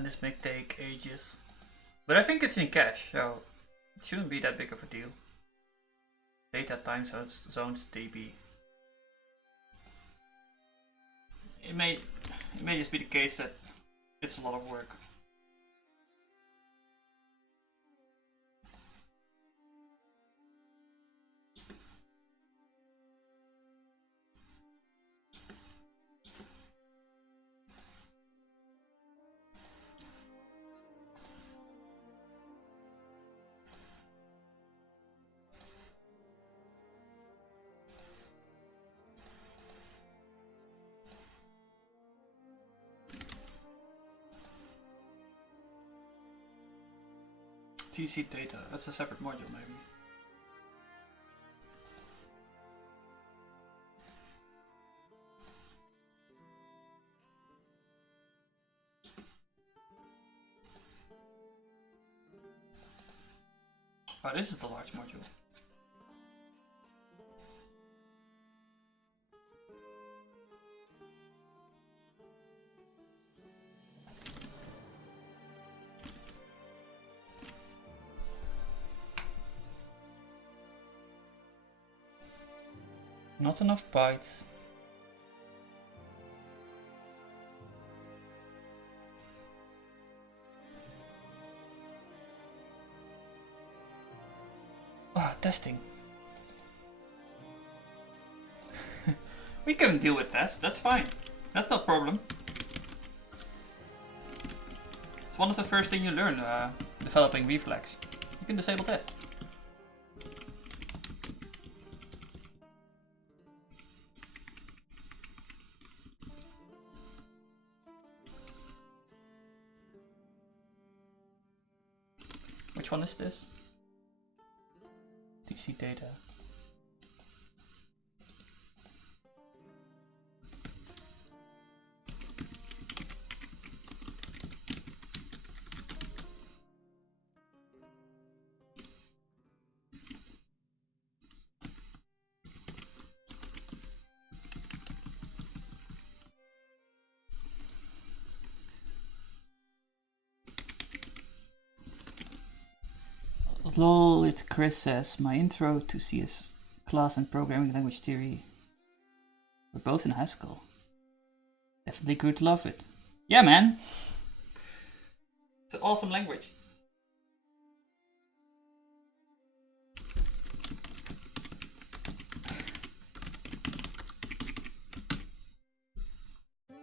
This may take ages. But I think it's in cache, so it shouldn't be that big of a deal. Data time zones DB. It may just be the case that it's a lot of work. TC data, that's a separate module maybe. Oh, this is the large module. Not enough bytes. Ah, testing. We can deal with tests, that's fine. That's no problem. It's one of the first things you learn developing Reflex. You can disable tests. Which one is this? DC data. Lol, it's Chris says, my intro to CS class and programming language theory were both in Haskell. Definitely good to love it. Yeah, man. It's an awesome language.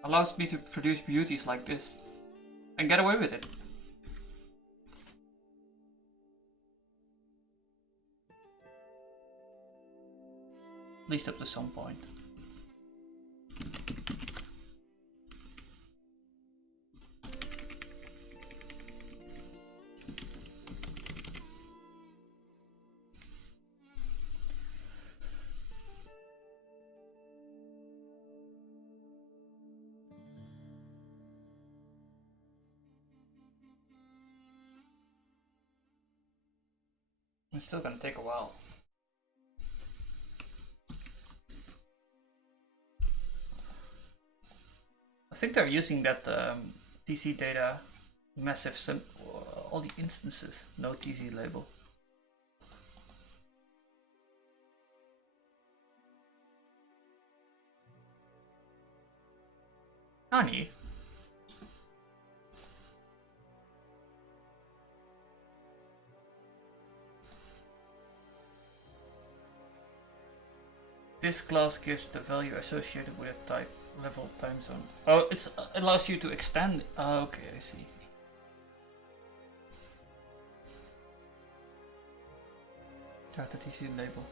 Allows me to produce beauties like this and get away with it. At least up to some point. It's still gonna take a while. I think they're using that TC data massive all the instances, no TC label. Nani? This class gives the value associated with a type level time zone. Oh, it allows you to extend. Oh, okay, I see. Data TC label.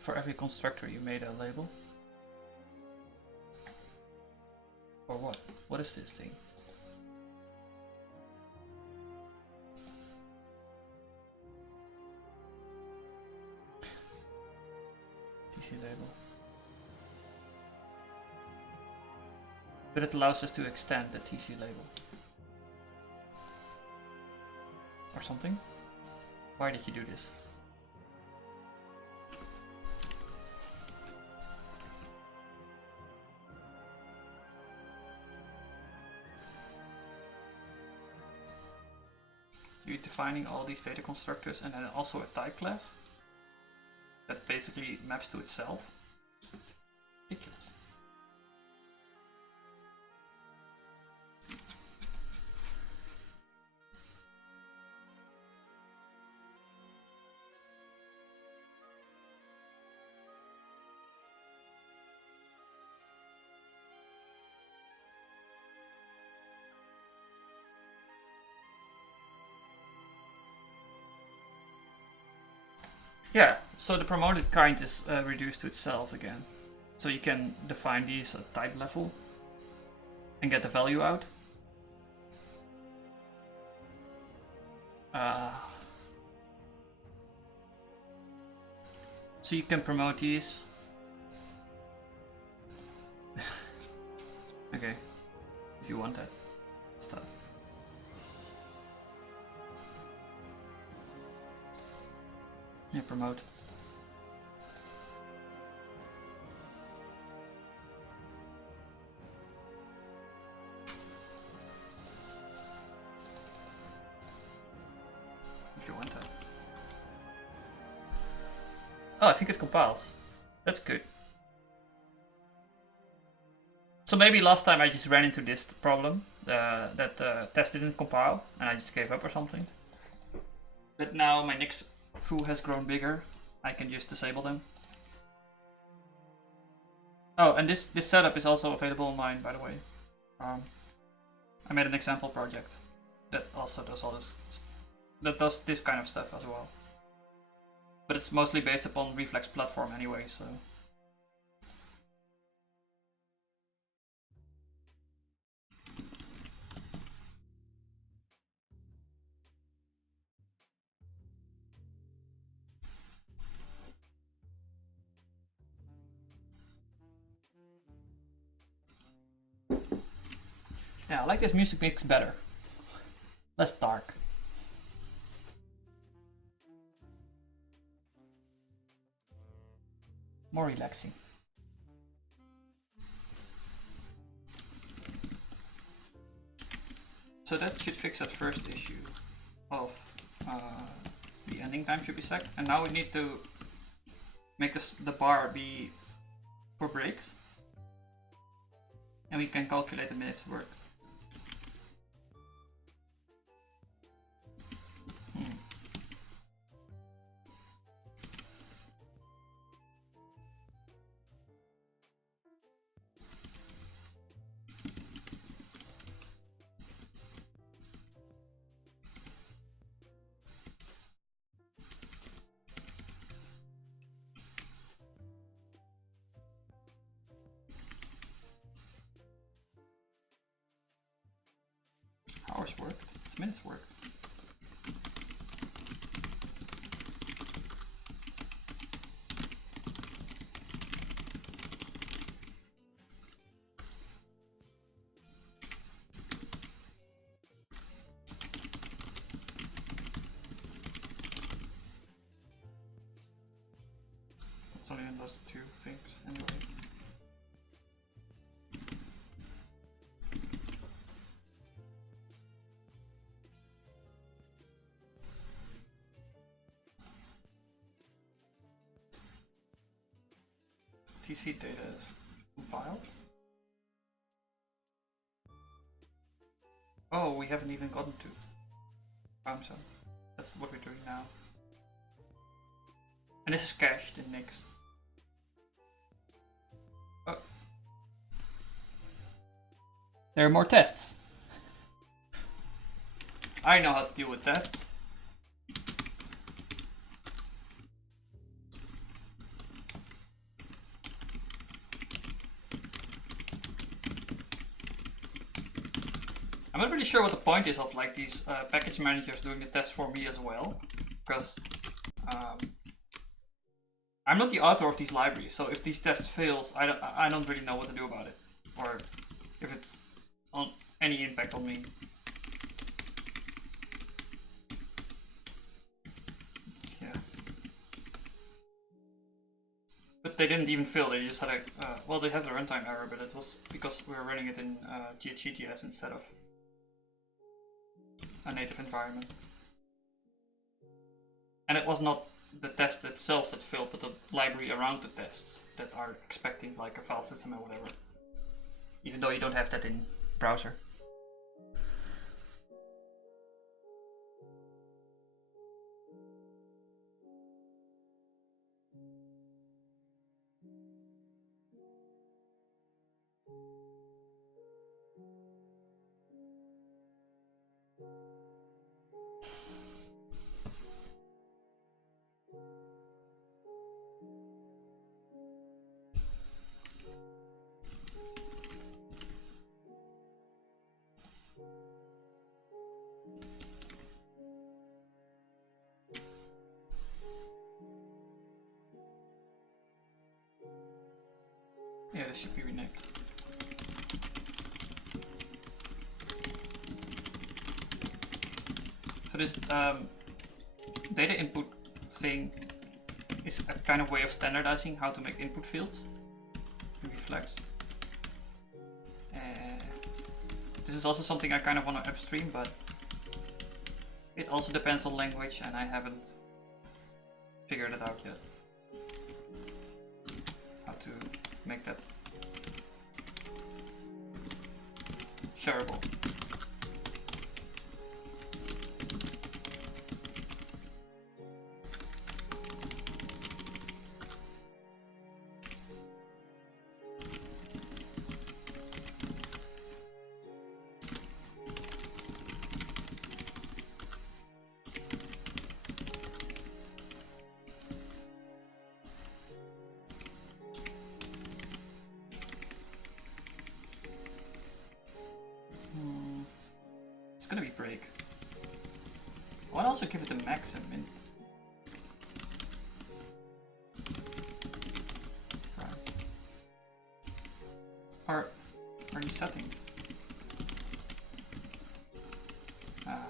For every constructor you made a label. Or what? What is this thing? TC label. But it allows us to extend the TC label. Or something? Why did you do this? You're defining all these data constructors and then also a type class that basically maps to itself. Ridiculous. Yeah, so the promoted kind is reduced to itself again. So you can define these at type level and get the value out. So you can promote these. Okay, if you want that stuff. Yeah, promote. If you want that. Oh, I think it compiles. That's good. So maybe last time I just ran into this problem, that test didn't compile, and I just gave up or something. But now my next foo has grown bigger. I can just disable them. Oh, and this setup is also available online, by the way. I made an example project that also does all this. That does this kind of stuff as well. But it's mostly based upon Reflex platform anyway, so. Yeah, I like this music mix better. Less dark. More relaxing. So that should fix that first issue of the ending time should be set. And now we need to make the bar be for breaks. And we can calculate the minutes work. Hours worked. It's minutes worked. It's only in those two things anyway. TC data is compiled. Oh, we haven't even gotten to time zone. That's what we're doing now. And this is cached in Nix. Oh. There are more tests. I know how to deal with tests. I'm not really sure what the point is of like these package managers doing the tests for me as well, because I'm not the author of these libraries, so if these tests fails, I don't really know what to do about it, or if it's on any impact on me. Yeah. But they didn't even fail, they just had a, well, they have the runtime error, but it was because we were running it in GHCGS instead of a native environment. And it was not the test themselves that failed, but the library around the tests that are expecting like a file system or whatever. Even though you don't have that in browser. Yeah, this should be renamed. So this data input thing is a kind of way of standardizing how to make input fields in Reflex. This is also something I kind of want to upstream, but it also depends on language and I haven't figured it out yet. How to make that shareable. It's gonna be break. I want to also give it a max and min. Right. Or are these settings? Ah.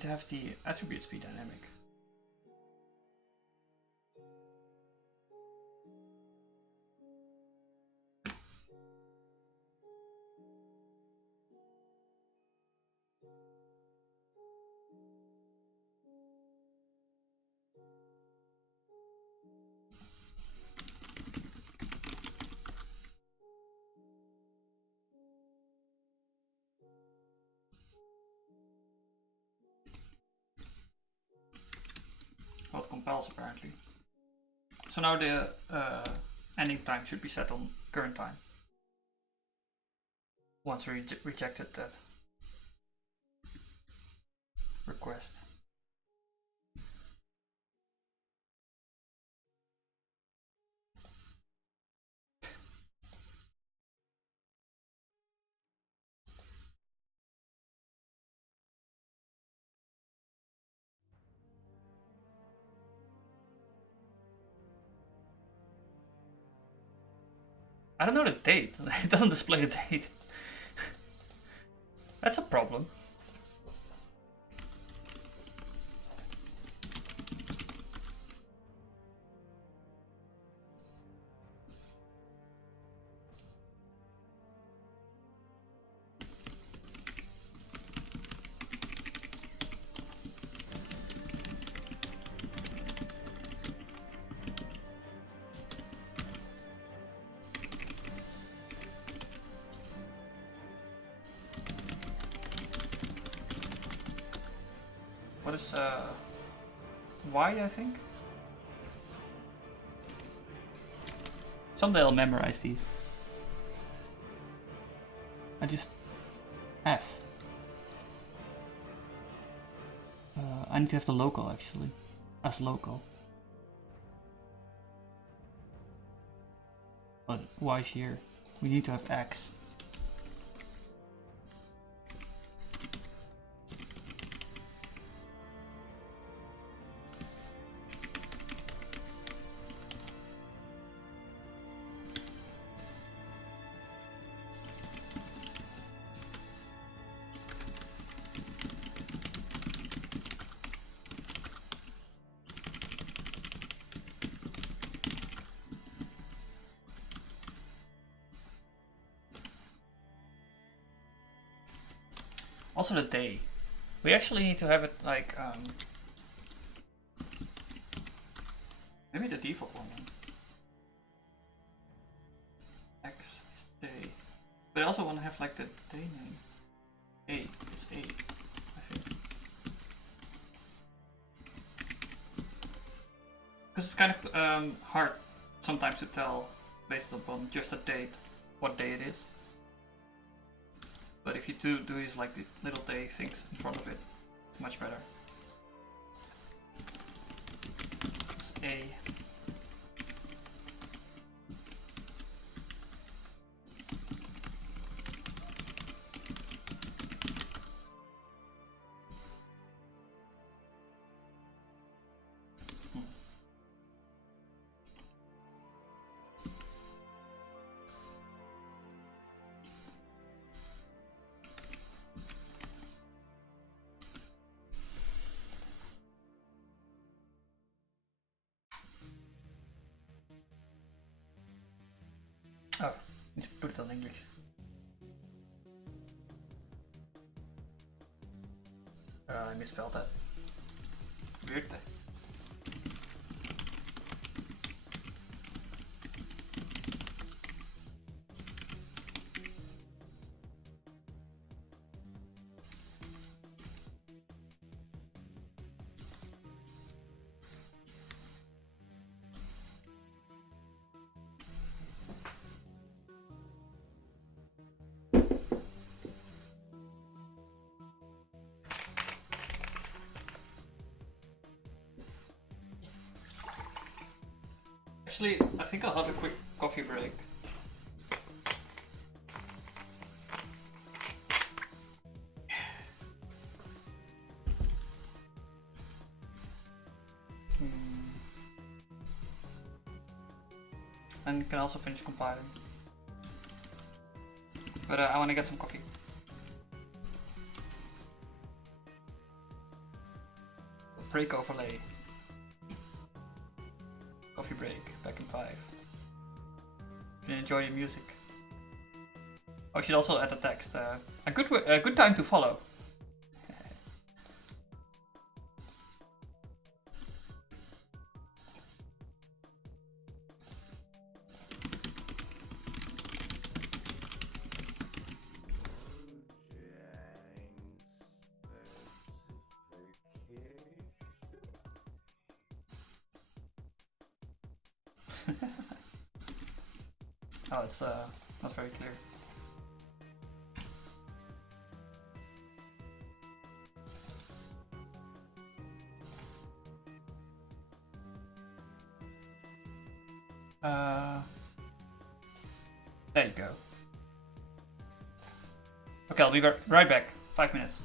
need to have the attributes be dynamic. Well, it compiles apparently. So now the ending time should be set on current time. Once we rejected that request. I don't know the date. It doesn't display the date. That's a problem. What is Y, I think? Someday I'll memorize these. I just F. I need to have the local actually, as local. But Y is here. We need to have X. Also the day. We actually need to have it like maybe the default one. X is day. But I also want to have like the day name. A. It's A, I think. Because it's kind of hard sometimes to tell based upon just a date what day it is. But if you do these like the little day things in front of it, it's much better. It's A. Oh, need to put it on English. I misspelled that. Weird. Actually, I think I'll have a quick coffee break. And you can also finish compiling. But I want to get some coffee. break overlay. Coffee break, back in 5. You can enjoy the music. Oh, I should also add the text. A good time to follow. Oh, it's not very clear. There you go. Okay, I'll be right back. 5 minutes.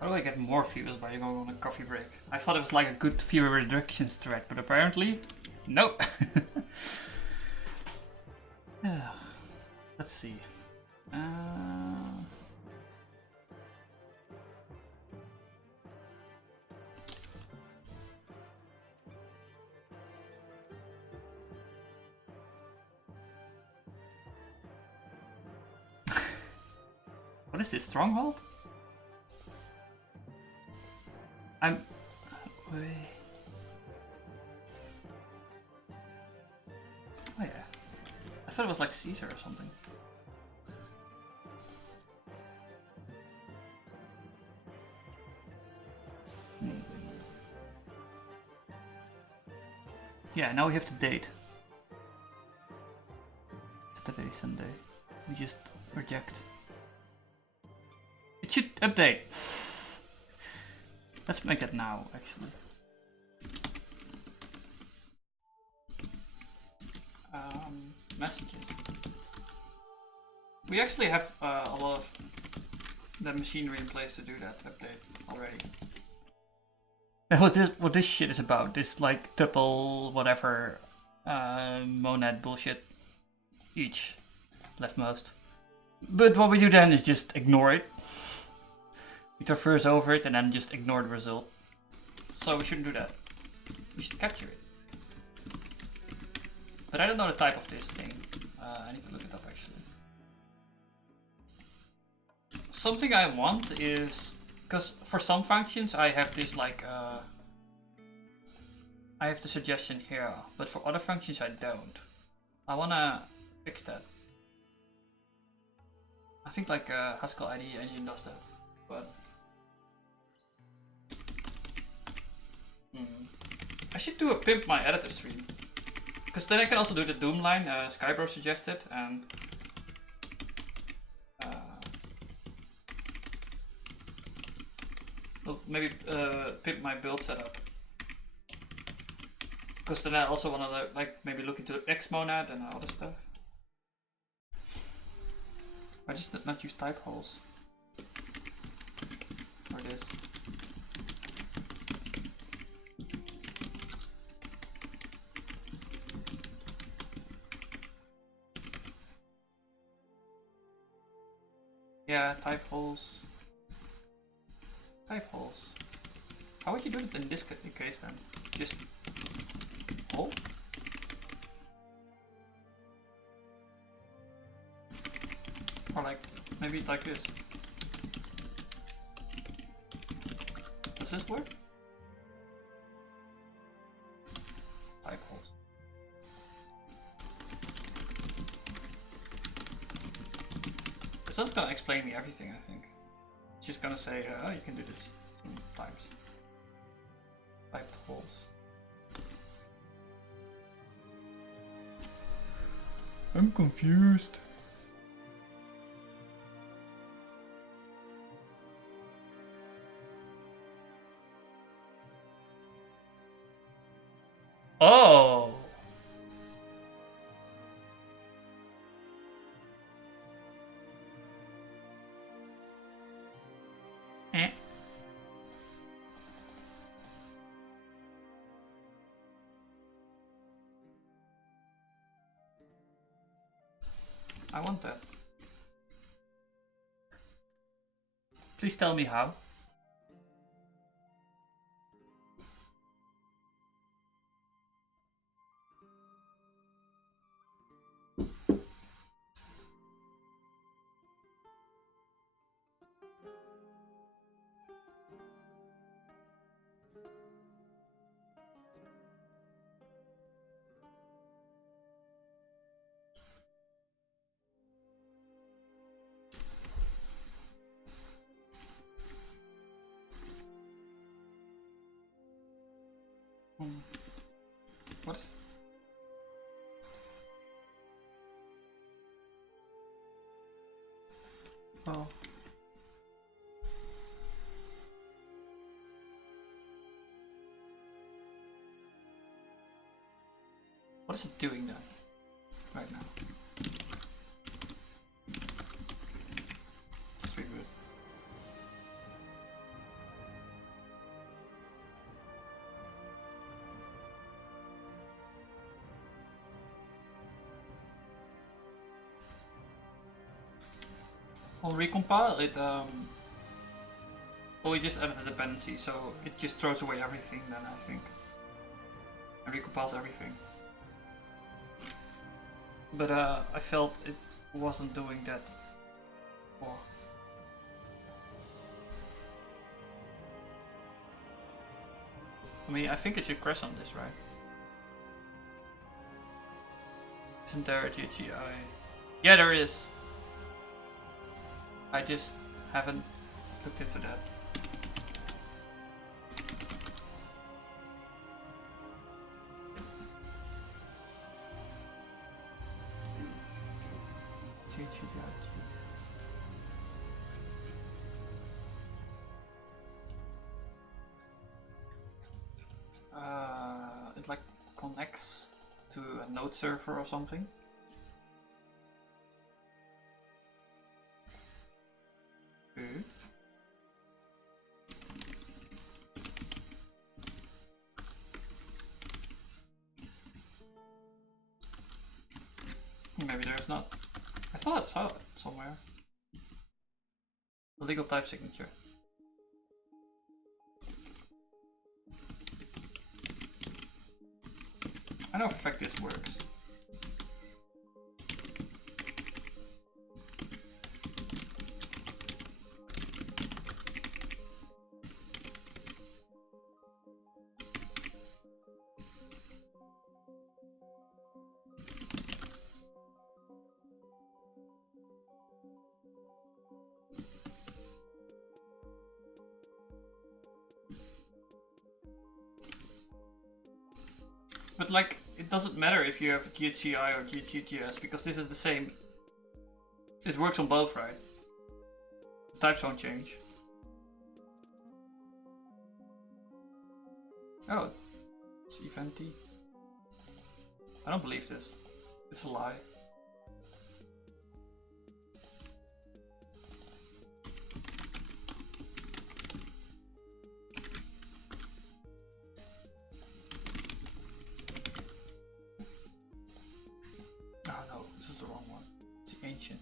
How do I get more viewers by going on a coffee break? I thought it was like a good viewer reductions thread, but apparently, no. Let's see. What is this, stronghold? Wait. Oh yeah. I thought it was like Caesar or something. Yeah, now we have the date. Saturday, Sunday. We just reject. It should update. Let's make it now, actually. Messages. We actually have a lot of the machinery in place to do that update already. And what this shit is about, this like tuple whatever monad bullshit each leftmost. But what we do then is just ignore it. We traverse over it and then just ignore the result. So we shouldn't do that. We should capture it. But I don't know the type of this thing. I need to look it up actually. Something I want is, because for some functions I have this like I have the suggestion here, but for other functions I don't. I wanna fix that. I think like Haskell IDE engine does that, but I should do a pimp my editor stream, because then I can also do the Doom line Skybro suggested, and well, maybe pimp my build setup, because then I also want to like maybe look into the X monad and other stuff. I just did not use type holes. Or this. Yeah, type holes. Type holes. How would you do it in this case then? Just hole? Or like, maybe like this. Does this work? Type holes. It's not gonna explain me everything, I think. It's just gonna say, oh, you can do this sometimes. Type holes. I'm confused. Oh. I want that. Please tell me how. What is... Oh. What is it doing then? Right now. Just reboot. On recompile, it we just added a dependency, so it just throws away everything then, I think. And recompiles everything. But I felt it wasn't doing that before. I mean, I think it should crash on this, right? Isn't there a GTI? Yeah, there is. I just haven't looked into that. It like connects to a node server or something. Maybe there's not. I thought I saw it somewhere. The legal type signature. I know for a fact this works. But like, it doesn't matter if you have GHCI or GHCGS because this is the same. It works on both, right? The types won't change. Oh, it's eventy. I don't believe this. It's a lie. Ancient.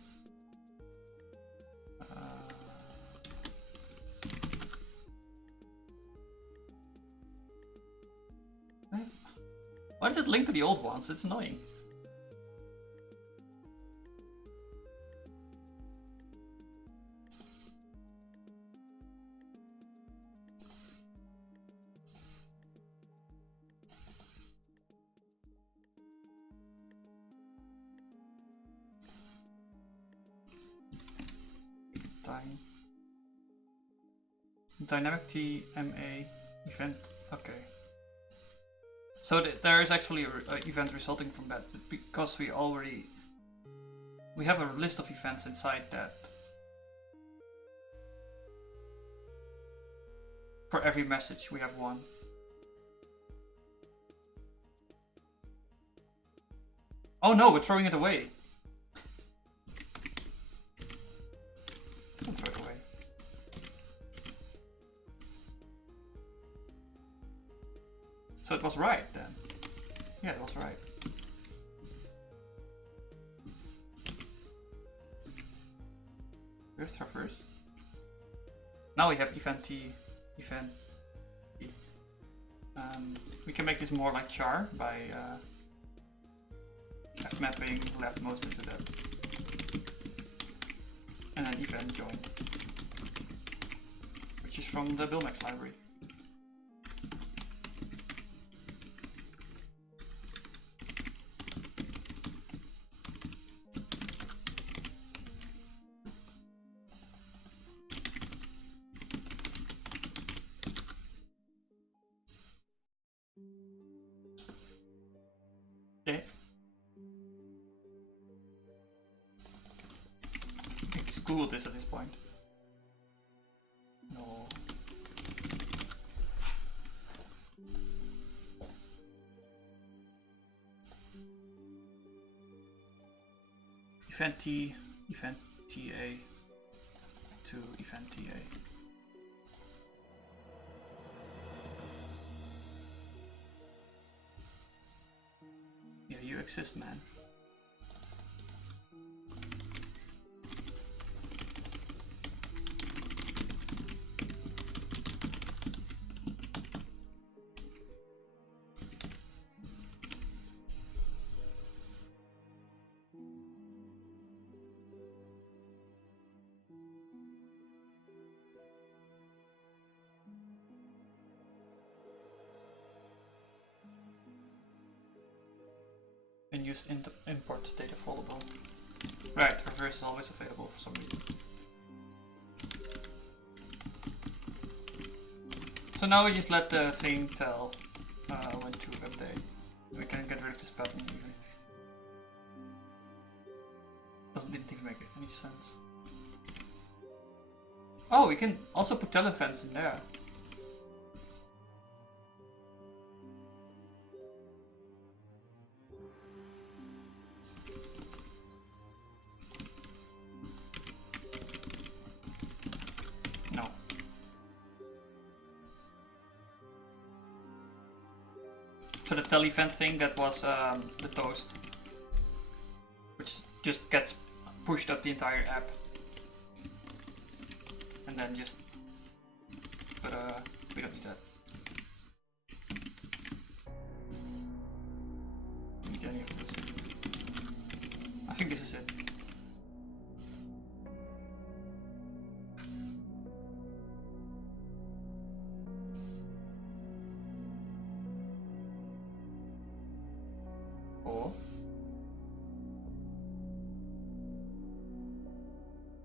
Why does it link to the old ones? It's annoying. Dynamic TMA event. Okay. So there is actually an event resulting from that, but because we have a list of events inside that. For every message we have one. Oh no, we're throwing it away. Don't throw it away. So it was right then. Yeah, it was right. Where's traverse? Now we have event T, event T. We can make this more like char by F mapping left most into that. And then event join, which is from the Billmax library. Google this at this point. No. Event T, event TA to event TA. Yeah, you exist, man. and use import data foldable. Right, reverse is always available for some reason. So now we just let the thing tell when to update. We can get rid of this button even. Didn't even make any sense. Oh, we can also put tell events in there. No. So the tell event thing, that was the toast, which just gets pushed up the entire app. And then just, but we don't need that. Don't need any of this. I think this is it. Oh.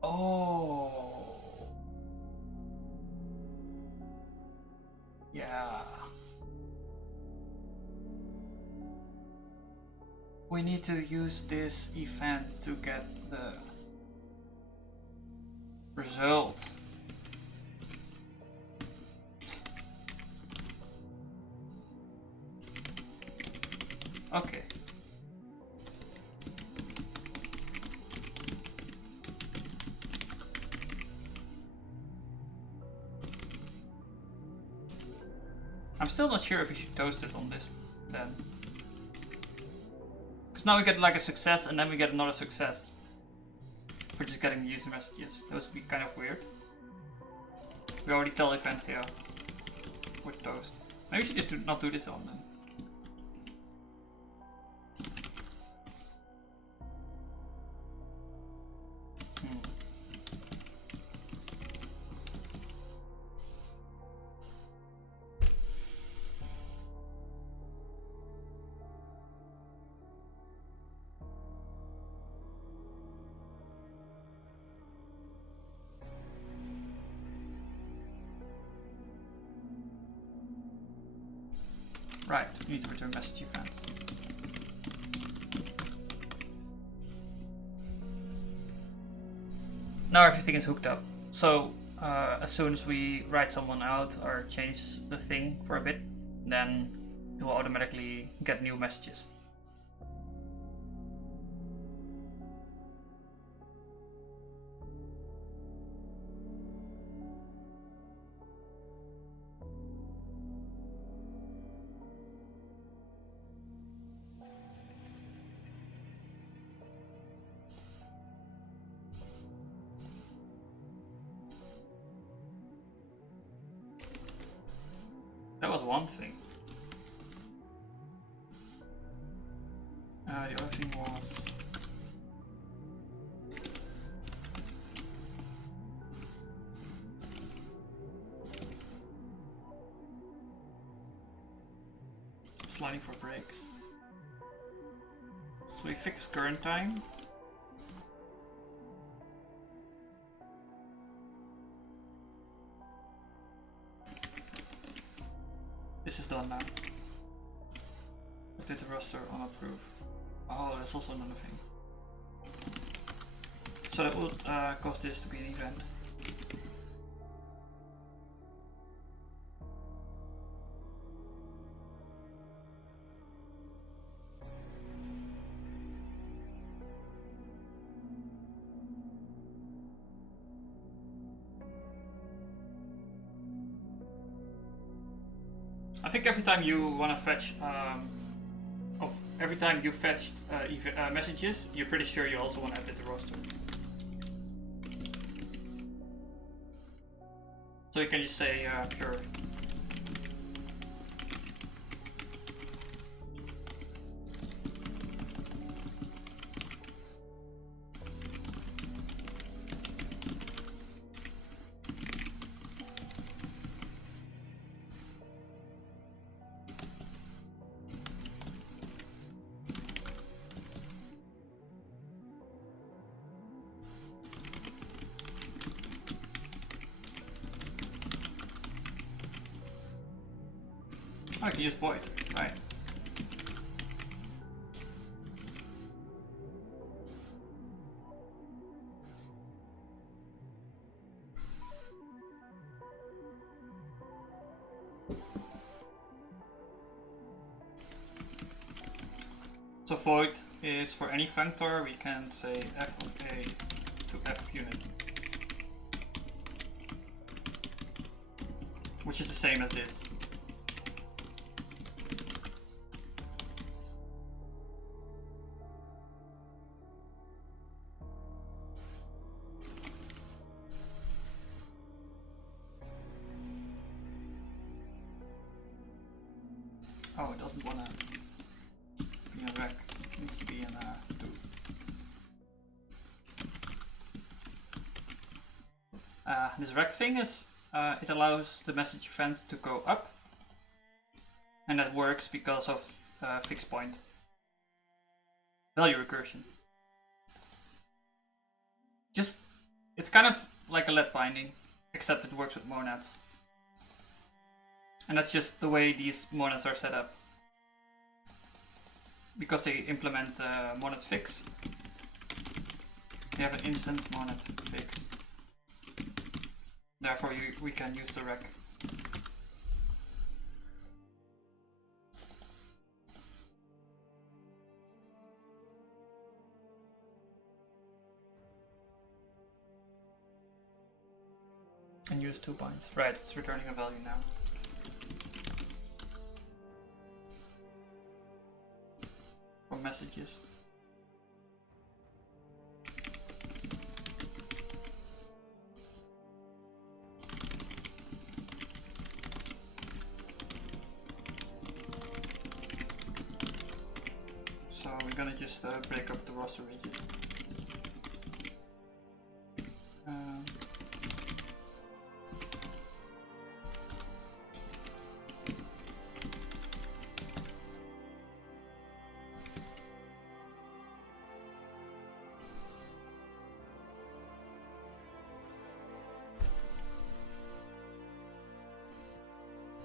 Oh. Yeah. We need to use this event to get the result. Okay. I'm still not sure if we should toast it on this then. Because now we get like a success and then we get another success for just getting the user messages. That would be kind of weird. We already tell event here with toast. Maybe we should just not do this on then. Right, we need to return message events. Now everything is hooked up. So as soon as we write someone out or change the thing for a bit, then it will automatically get new messages. That was one thing. The other thing was... sliding for breaks. So we fix current time. This is done now. Update the roster on approve. Oh, that's also another thing. So that would cause this to be an event. I think every time you want to fetch, every time you fetched messages, you're pretty sure you also want to update the roster. So you can just say, sure. I can use void, right. So void is for any functor, we can say f of a to f of unit. Which is the same as this. Oh, it doesn't want to be a rec. It needs to be in a do. This rec thing is, it allows the message event to go up. And that works because of fixed point. Value recursion. It's kind of like a let binding, except it works with monads. And that's just the way these monads are set up. Because they implement monad fix. They have an instant monad fix. Therefore we can use the rec. And use 2 points. Right, it's returning a value now. For messages. So we're gonna just break up the roster region.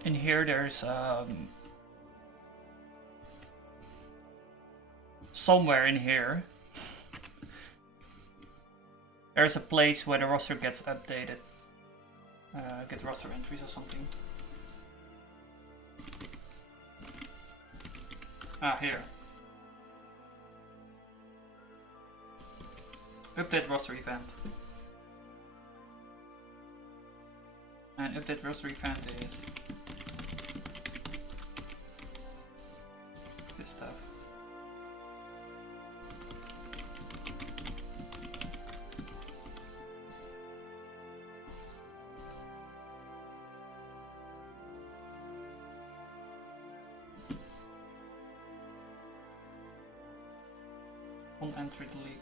In here there's somewhere in here there's a place where the roster gets updated. Get roster entries or something. Ah, here. Update roster event. And update roster event is this stuff. On entry delete.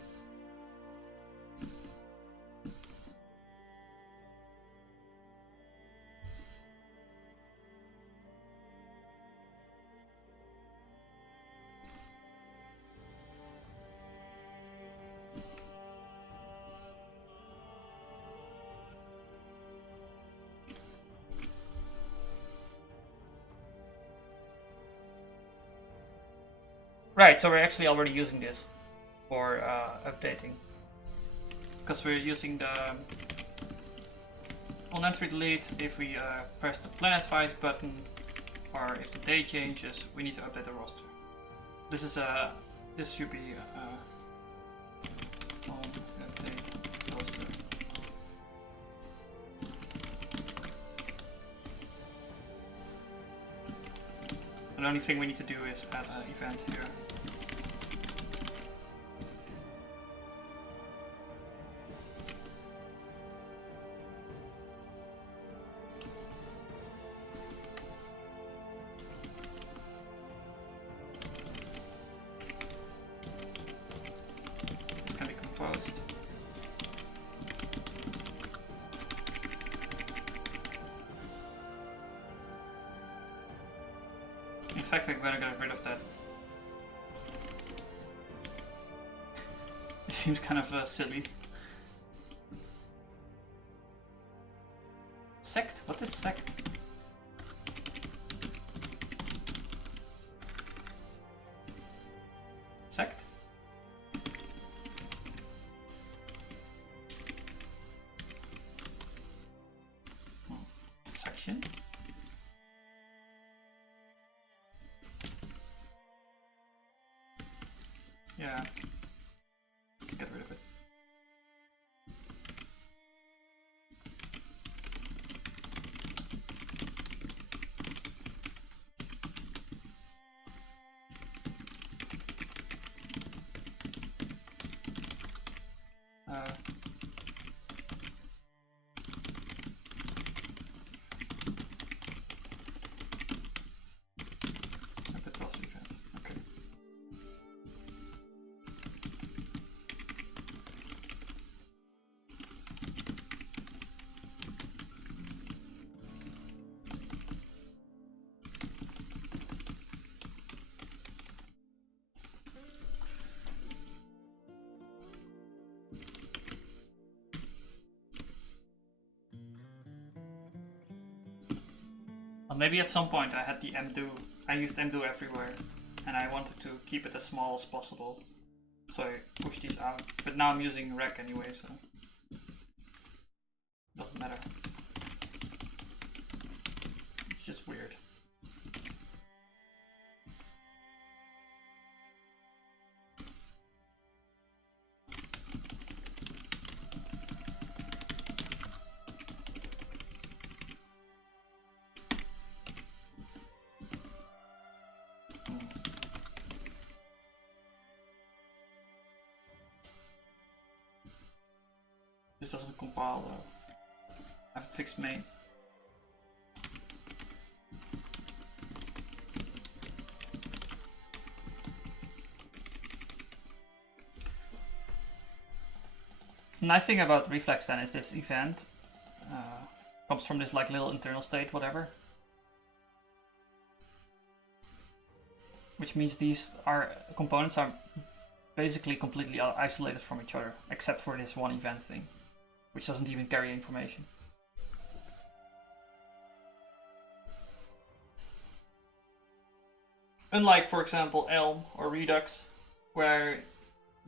Right, so we're actually already using this for updating. Because we're using the on entry delete, if we press the planet vice button, or if the day changes, we need to update the roster. This is this should be on update roster. The only thing we need to do is add an event here. This can be composed. In fact, I'm gonna get rid of that. It seems kind of silly. Sect? What is sect? connection. Yeah, let's get rid of it. Event. Okay. Well, maybe at some point I had the mdo. I used mdo everywhere, and I wanted to keep it as small as possible, so I pushed these out. But now I'm using rec anyway, so doesn't matter. It's just weird. This doesn't compile though. I have fixed main. The nice thing about reflex then is this event comes from this like little internal state, whatever. Which means these components are basically completely isolated from each other, except for this one event thing, which doesn't even carry information. Unlike, for example, Elm or Redux, where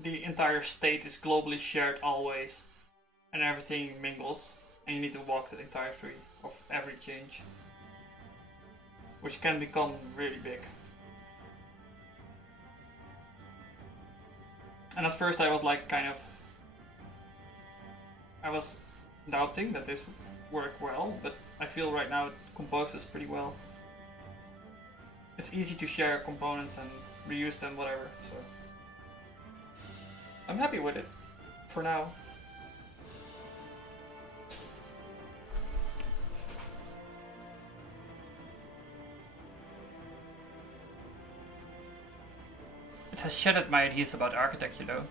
the entire state is globally shared always, and everything mingles, and you need to walk the entire tree of every change, which can become really big. And at first I was like I was doubting that this would work well, but I feel right now it composes pretty well. It's easy to share components and reuse them, whatever, so I'm happy with it for now. It has shattered my ideas about architecture though.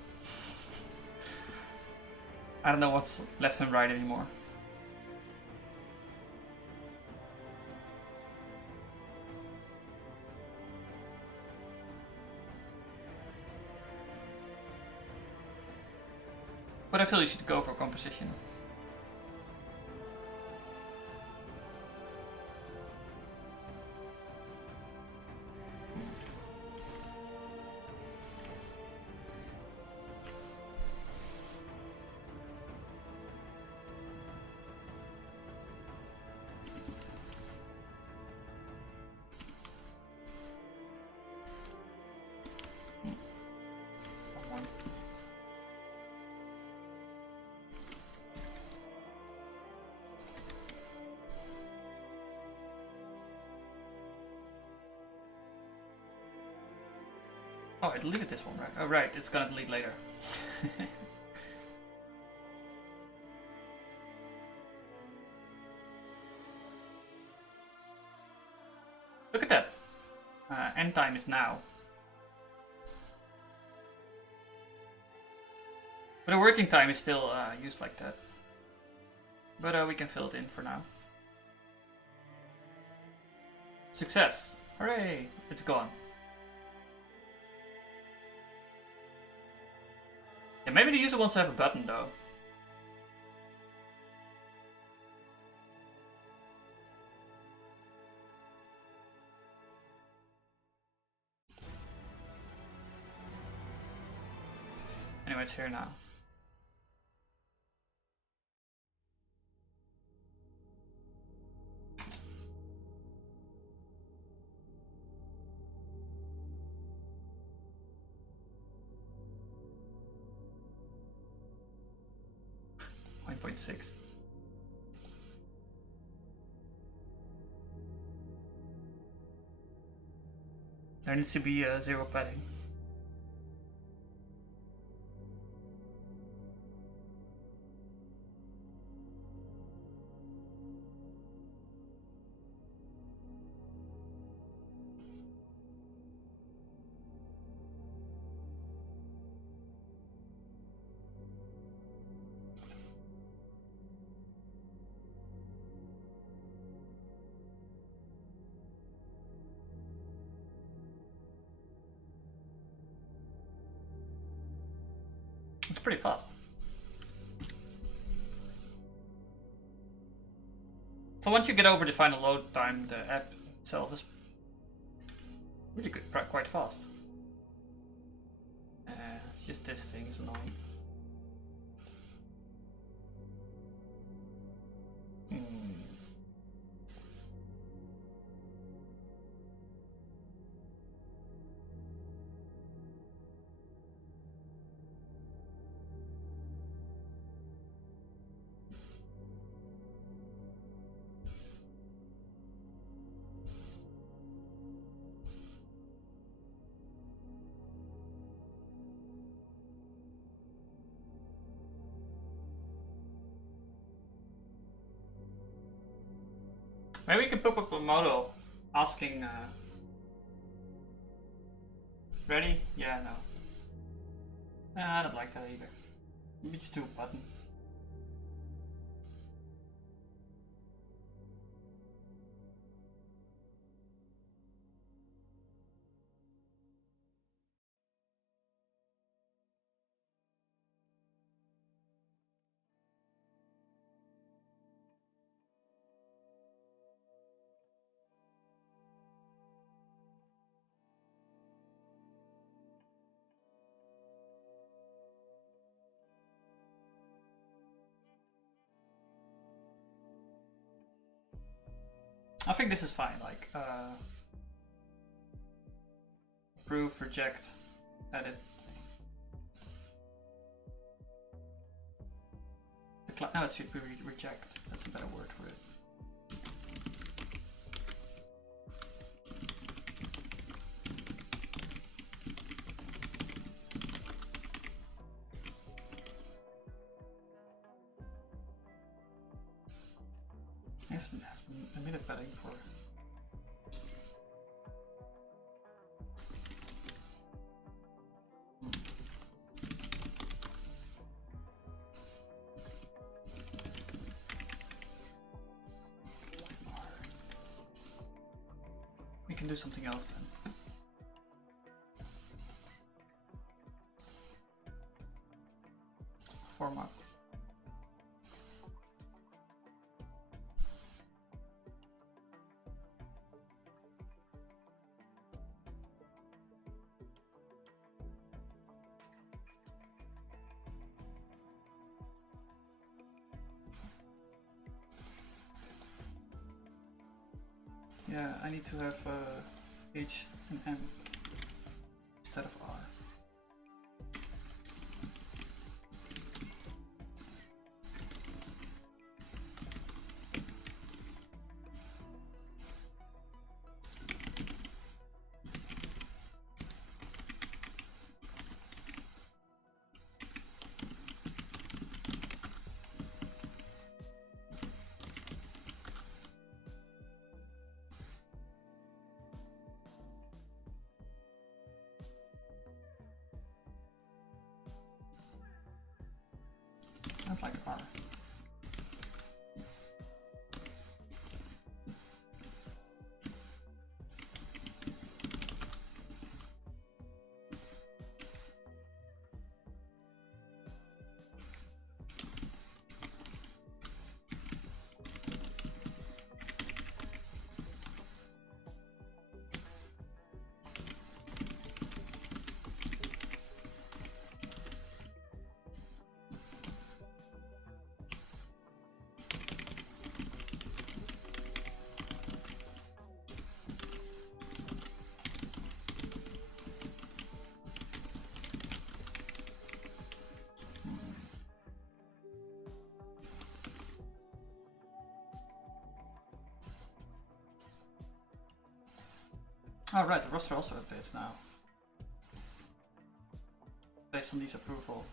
I don't know what's left and right anymore. But I feel you should go for composition. Oh, I deleted this one, right? Oh, right, it's gonna delete later. Look at that. End time is now. But the working time is still used like that. But we can fill it in for now. Success! Hooray! It's gone. Yeah, maybe the user wants to have a button though. Anyway, it's here now. 0.6. There needs to be 0 padding. It's pretty fast. So once you get over the final load time, the app itself is really good, quite fast. It's just this thing is annoying. Maybe we can pop up a model asking, ready? Yeah, no. Nah, I don't like that either. Maybe just do a button. I think this is fine, like, approve, reject, edit. No, it should be reject, that's a better word for it. I have a minute padding for. We can do something else then. Format. Yeah, I need to have H and M instead of R. Not like R. Oh right, the roster also updates now. Based on these approval.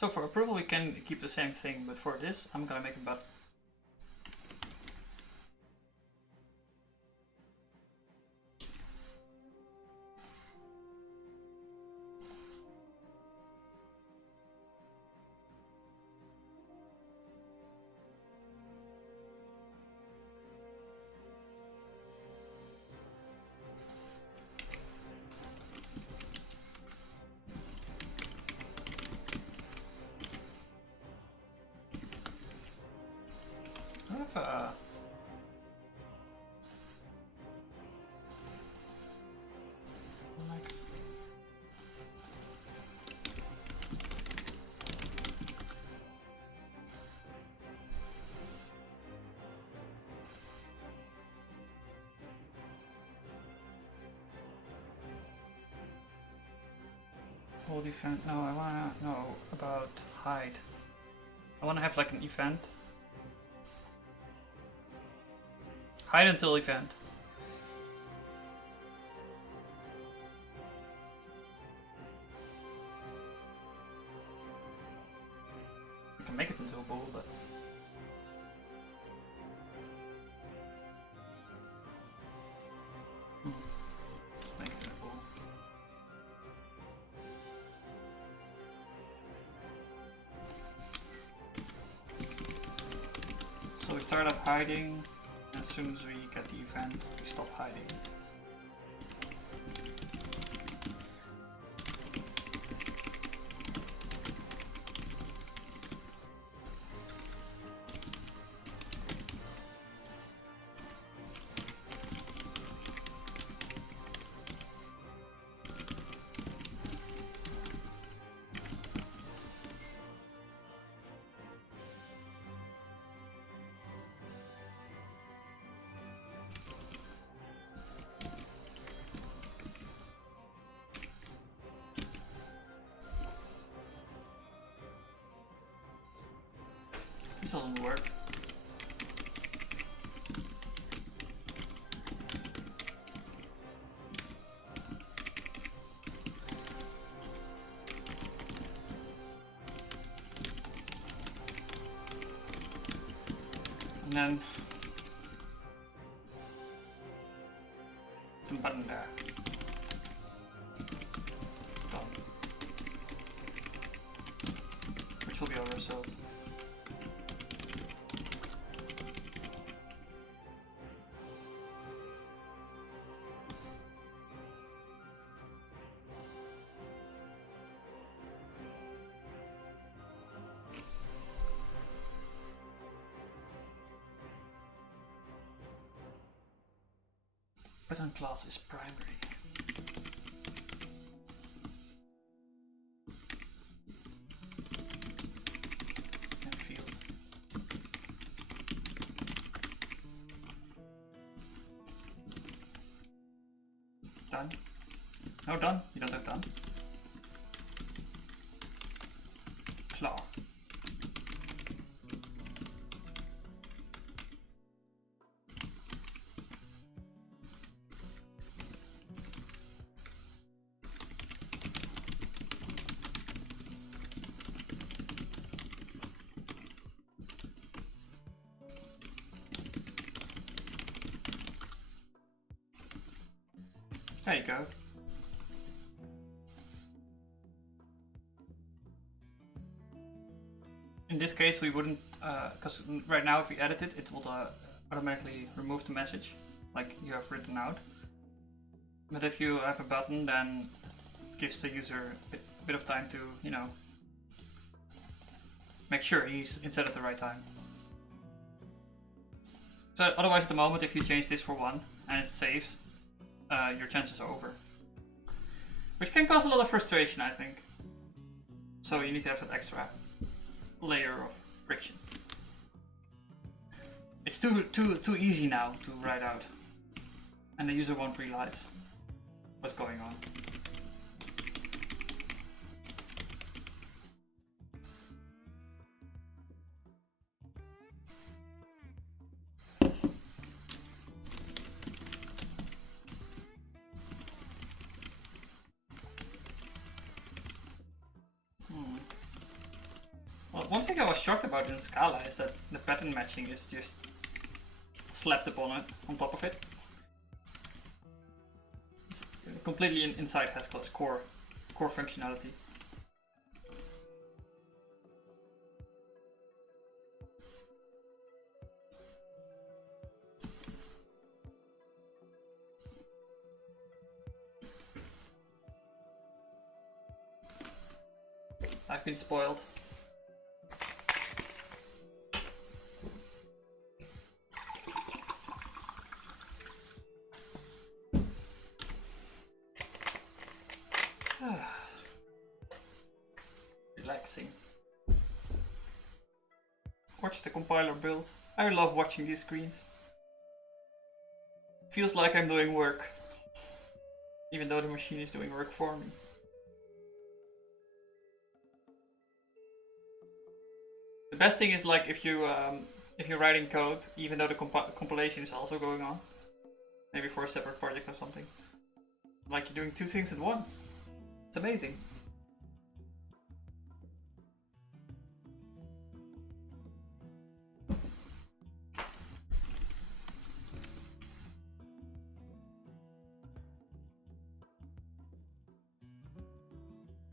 So for approval we can keep the same thing, but for this I'm gonna make a button. I have hold event. No, I wanna know about hide. I wanna have like an event. Hide until event. We can make it into a bool, but let's make it a bool. So we start off hiding. As soon as we get the event, we stop hiding. This doesn't work. And then the button there. Done. Which will be our result. Button class is primary. And field. Done? No, done? You don't have done? Claw. There you go. In this case we wouldn't, because right now if we edit it, it will automatically remove the message, like you have written out. But if you have a button, then it gives the user a bit of time to, you know, make sure he's inset at the right time. So otherwise at the moment, if you change this for 1 and it saves, your chances are over. Which can cause a lot of frustration, I think. So you need to have that extra layer of friction. It's too easy now to write out. And the user won't realize what's going on. Well, one thing I was shocked about in Scala is that the pattern matching is just slapped upon it, on top of it. It's completely inside Haskell's core functionality. I've been spoiled. Relaxing. Watch the compiler build. I love watching these screens. Feels like I'm doing work, even though the machine is doing work for me. The best thing is like if you're writing code, even though the compilation is also going on, maybe for a separate project or something. Like you're doing 2 things at once. It's amazing.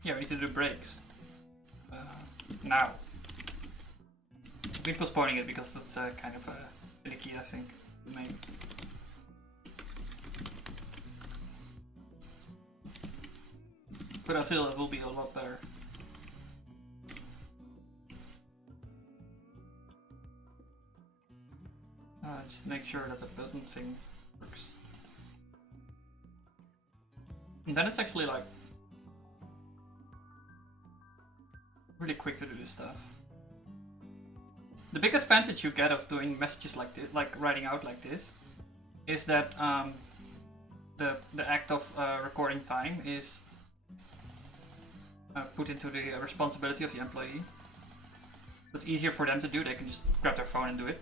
Yeah, we need to do breaks. Now. I've been postponing it because it's kind of finicky, I think. Maybe. But I feel it will be a lot better. Just make sure that the button thing works. And then it's actually like really quick to do this stuff. The big advantage you get of doing messages like this, like writing out like this, is that the act of recording time is put into the responsibility of the employee. It's easier for them to do. They can just grab their phone and do it.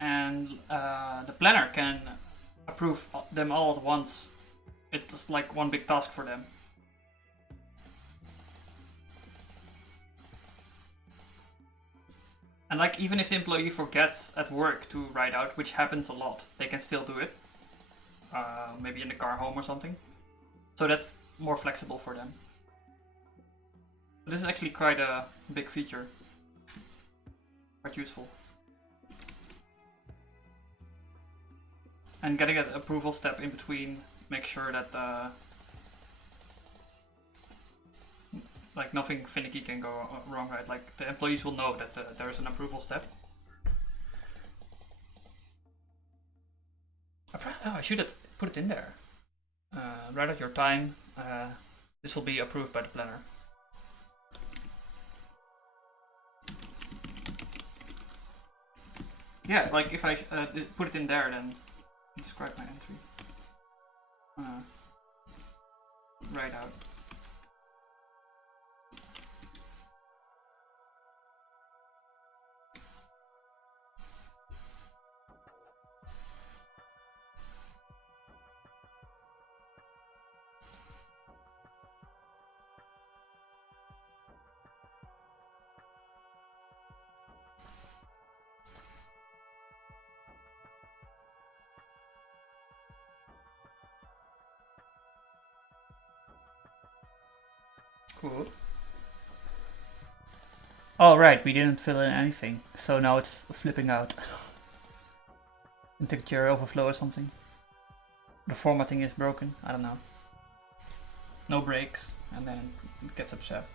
And the planner can approve them all at once. It's like one big task for them. And like even if the employee forgets at work to write out, which happens a lot, they can still do it. Maybe in the car home or something. So that's more flexible for them. But this is actually quite a big feature. Quite useful. And getting an approval step in between makes sure that like nothing finicky can go wrong, right? Like the employees will know that there is an approval step. I should have put it in there. Write out your time. This will be approved by the planner. Yeah, like if I put it in there, then describe my entry. Write out. Cool. Oh right, we didn't fill in anything, so now it's flipping out. Integer overflow or something. the formatting is broken. I don't know. No breaks, and then it gets upset.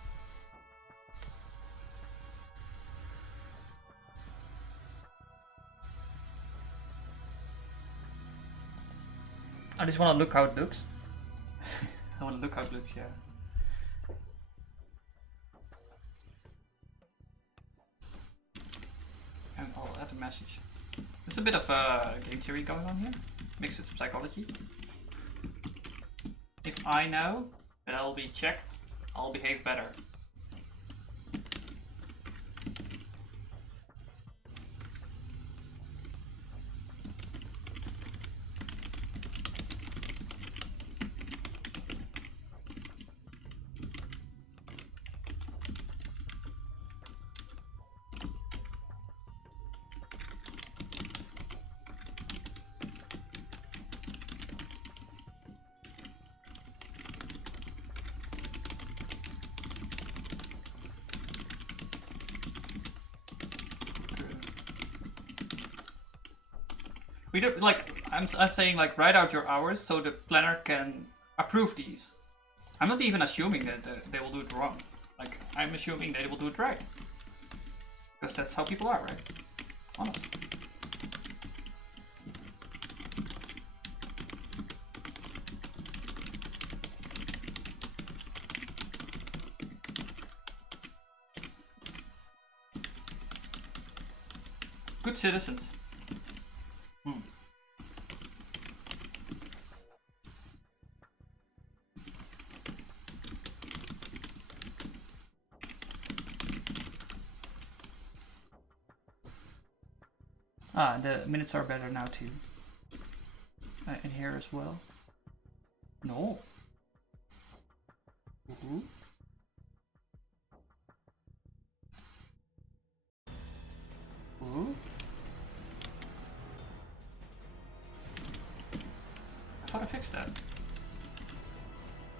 I just want to look how it looks. I want to look how it looks, yeah. And I'll add a message. There's a bit of game theory going on here, mixed with some psychology. If I know that I'll be checked, I'll behave better. We don't like. I'm saying like write out your hours so the planner can approve these. I'm not even assuming that they will do it wrong. Like I'm assuming they will do it right, because that's how people are, right? Honest. Good citizens. Ah, the minutes are better now too. In here as well. No. Ooh. Ooh. I thought I fixed that.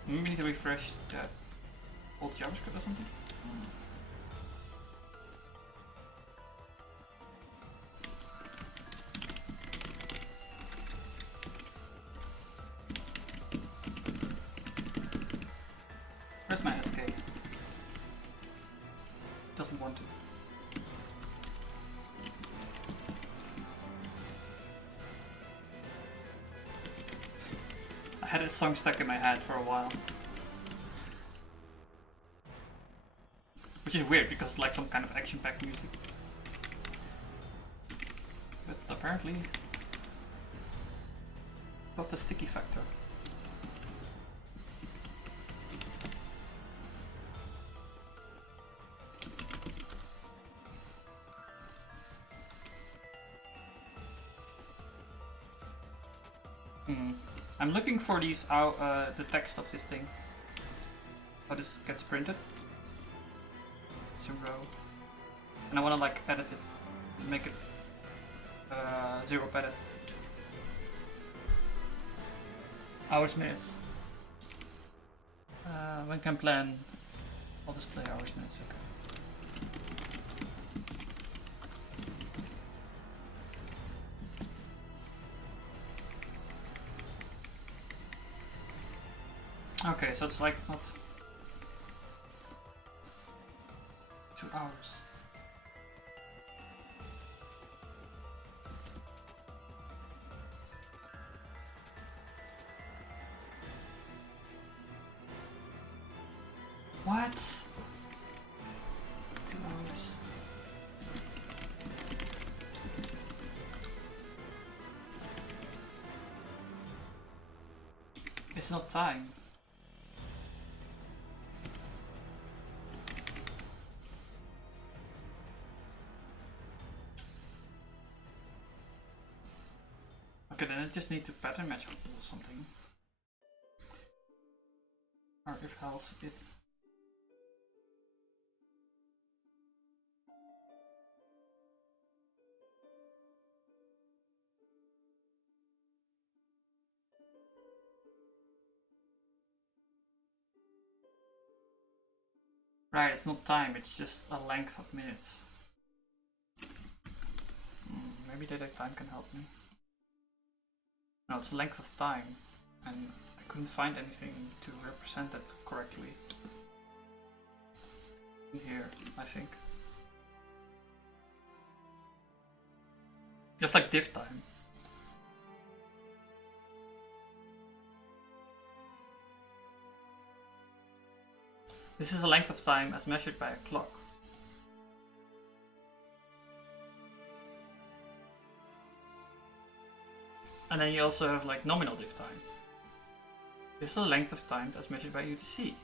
Maybe we need to refresh that old JavaScript or something. Where's my SK? Doesn't want to. I had this song stuck in my head for a while. Which is weird because it's like some kind of action-packed music. But apparently got the sticky factor. I'm looking for these the text of this thing. How this gets printed. It's a row. And I wanna like edit it. Make it zero padded. Hours, minutes. When can plan? I'll display hours, minutes, okay. Okay, so it's like not 2 hours. What? 2 hours. It's not time. Okay, then I just need to pattern match or something. Or if else it. Right, it's not time, it's just a length of minutes. Maybe data time can help me. No, it's length of time, and I couldn't find anything to represent it correctly. In here, I think. Just like diff time. This is a length of time as measured by a clock. And then you also have like nominal diff time. This is a length of time as measured by UTC.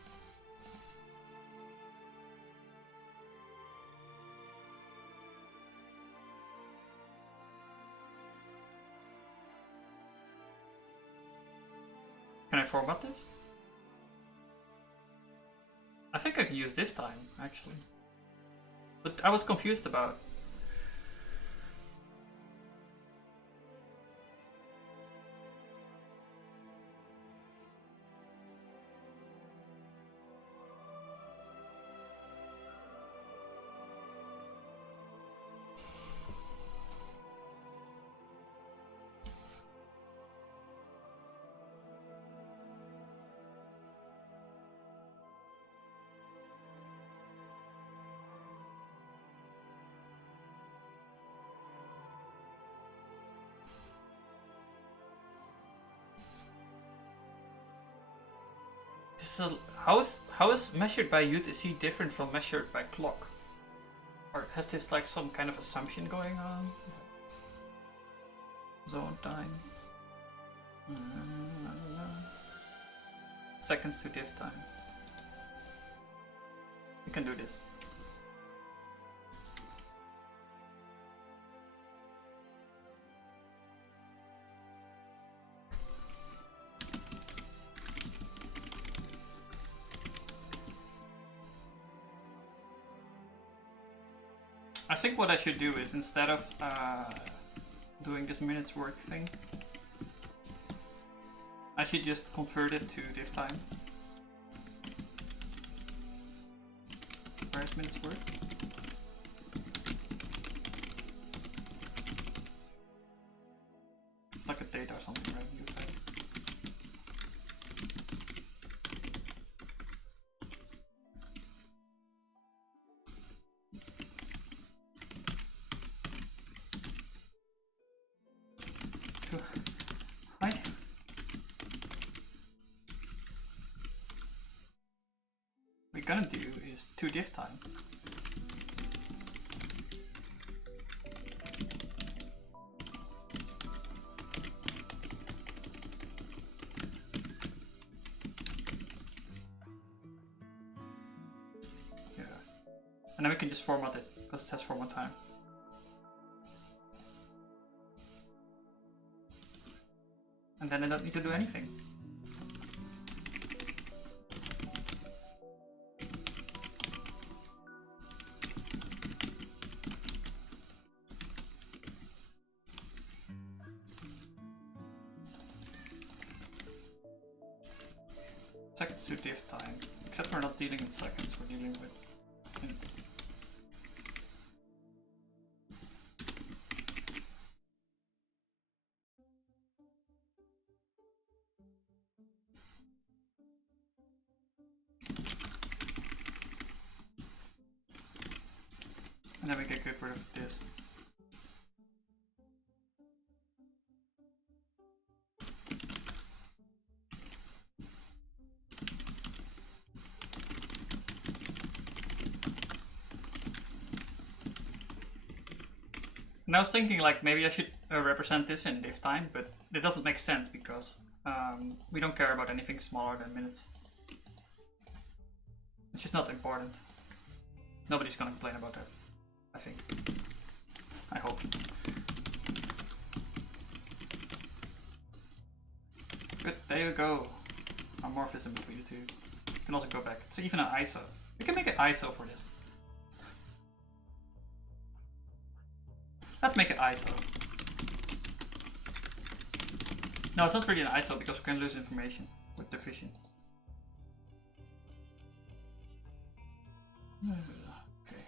Can I format this? I think I can use this time, actually. But I was confused about. So how is measured by UTC different from measured by clock? Or has this like some kind of assumption going on? Zone time. Seconds to diff time. We can do this. I think what I should do is, instead of doing this minutes work thing, I should just convert it to diff time. Where's minutes work? It's like a data or something, right? Hi. What we're gonna do is 2 diff time. Yeah. And then we can just format it, because it has format time. And then I don't need to do anything. Seconds to diff time. Except we're not dealing with seconds, we're dealing with minutes. And then we can get rid of this. And I was thinking like maybe I should represent this in diff time, but it doesn't make sense because we don't care about anything smaller than minutes. It's just not important. Nobody's gonna complain about that, I think. I hope. Good, there you go. Amorphism between the two. You can also go back. It's even an ISO. We can make an ISO for this. Let's make it ISO. No, it's not really an ISO because we can lose information with division. Okay.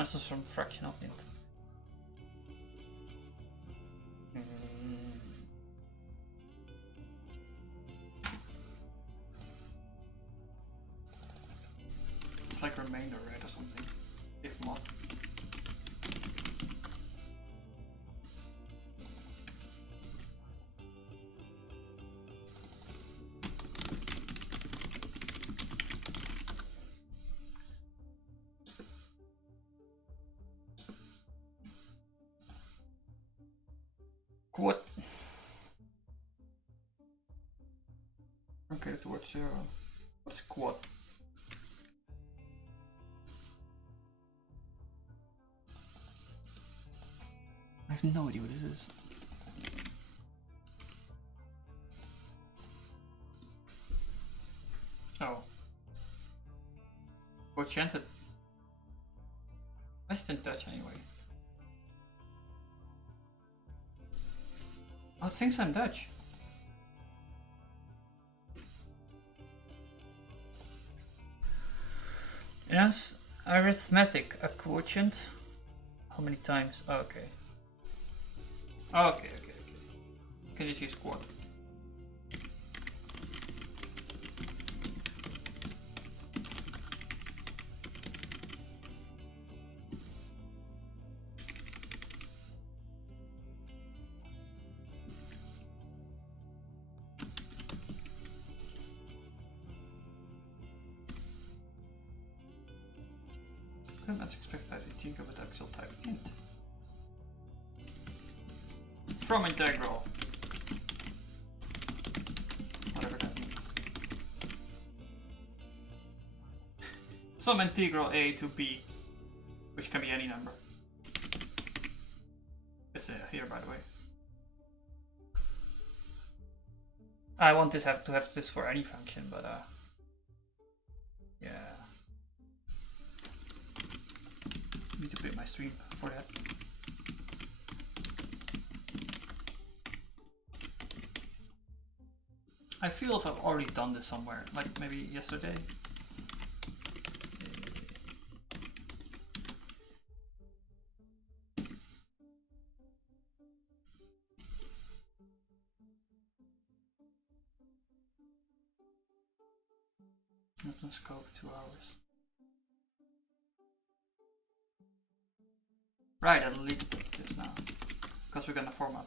This is from fractional int. It's like remainder, right, or something. If not. What? Okay, towards 0. What's quad? I have no idea what this is. Oh. Quotiented. I just in Dutch anyway. Oh, it thinks I'm Dutch. In arithmetic, a quotient. How many times? Oh, okay. Okay. Can you see squad? That's expected that you think of a Haskell type int. From integral. Whatever that means. Some integral a to b, which can be any number. It's here, by the way. I want this to have this for any function, but yeah. Need to pay my stream for that. I feel if I've already done this somewhere, like maybe yesterday. Not on scope, 2 hours. Right, I'll delete this now, because we're gonna format.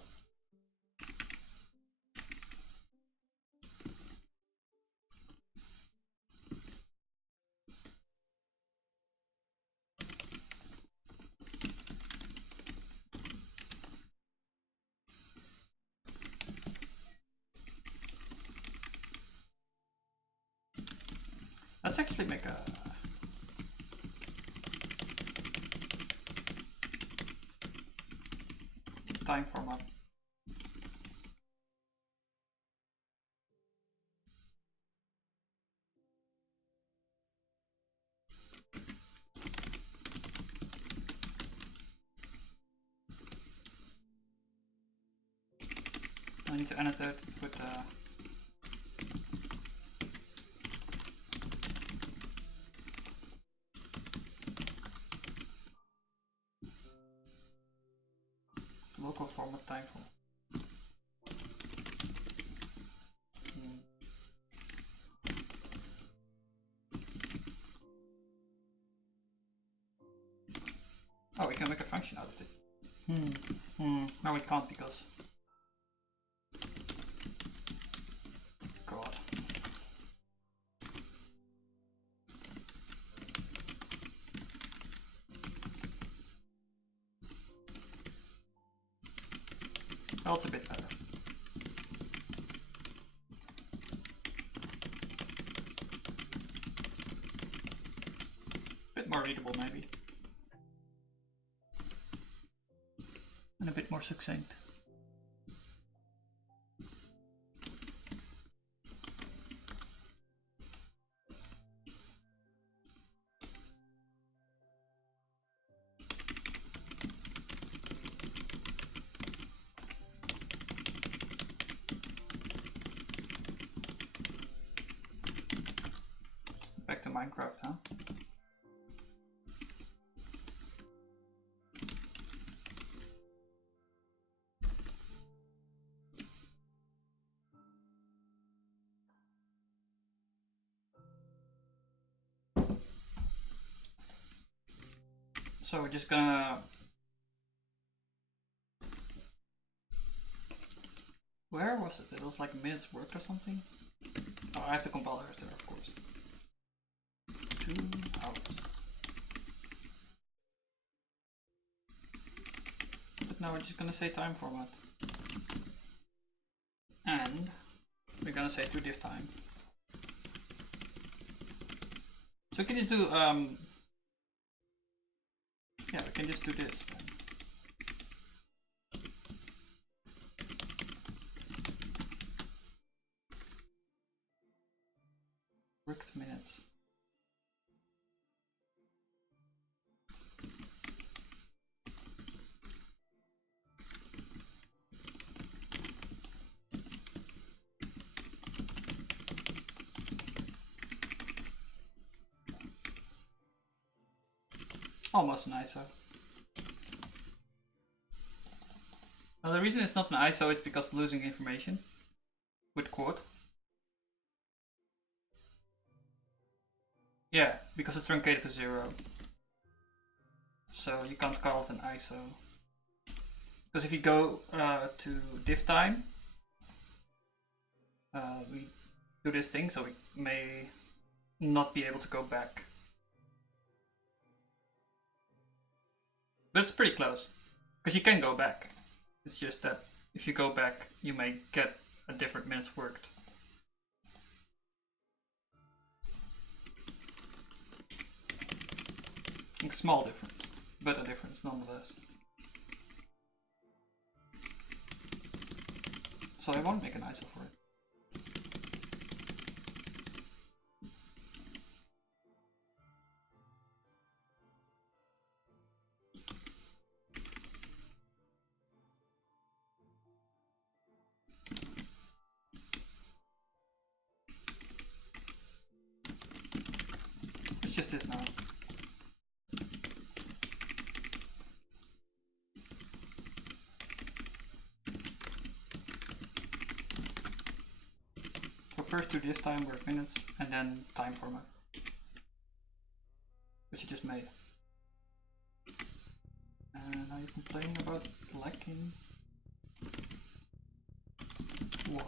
Let's actually make a time format. I need to annotate with local format time for. Oh, we can make a function out of this. No, we can't because. God. Well, it's a bit better. Bit more readable, maybe. And a bit more succinct. Back to Minecraft, huh? So we're just gonna... Where was it? It was like minutes worked or something? Oh, I have to compile it there, of course. 2 hours. But now we're just gonna say time format. And we're gonna say to diff time. So we can just do, yeah, we can just do this then. Worked minutes. Almost an ISO. Well, the reason it's not an ISO is because losing information with quote. Yeah, because it's truncated to 0. So you can't call it an ISO. Because if you go to diff time, we do this thing, so we may not be able to go back. But it's pretty close, because you can go back. It's just that if you go back, you may get a different minutes worked. A small difference, but a difference nonetheless. So I won't make an ISO for it. It's just this now. So first do this time work minutes and then time format, which you just made. And now you complain about lacking what?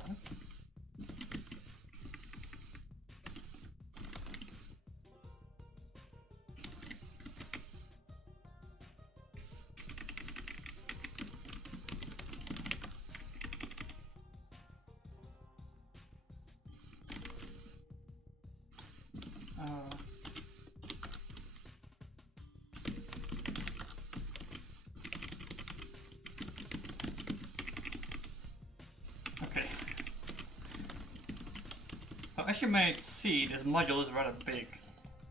Okay. Now, as you may see, this module is rather big.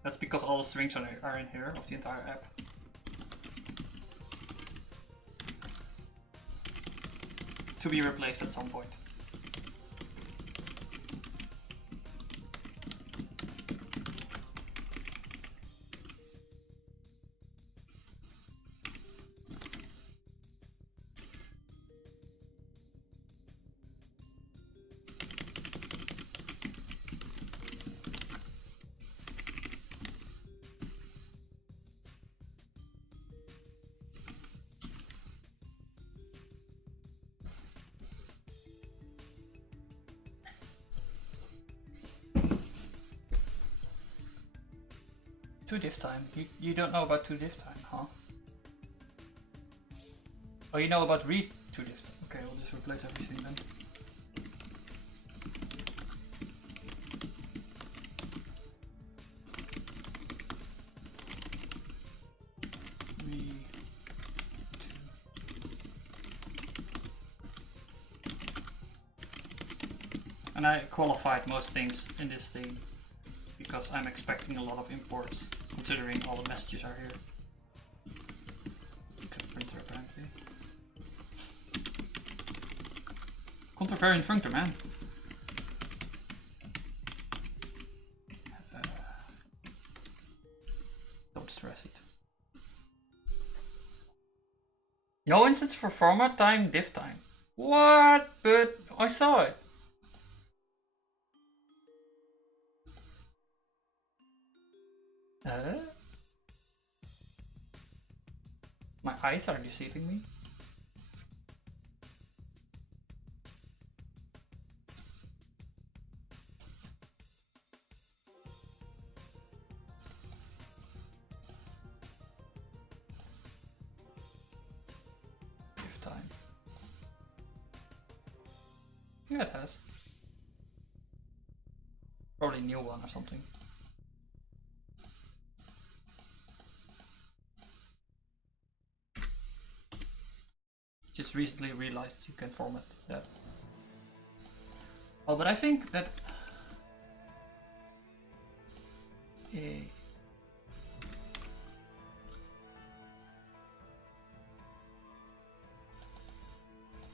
That's because all the strings are in here of the entire app. To be replaced at some point. To diff time. You don't know about to diff time, huh? Oh, you know about read to diff time. Okay, we'll just replace everything then. And I qualified most things in this thing because I'm expecting a lot of imports, considering all the messages are here. Except printer apparently. Contravariant functor, man. Don't stress it. No instance for format time, diff time. What? But I saw it. My eyes are deceiving me. Give time. Yeah, it has. Probably a new one or something. Just recently realized you can format that. Oh, but I think that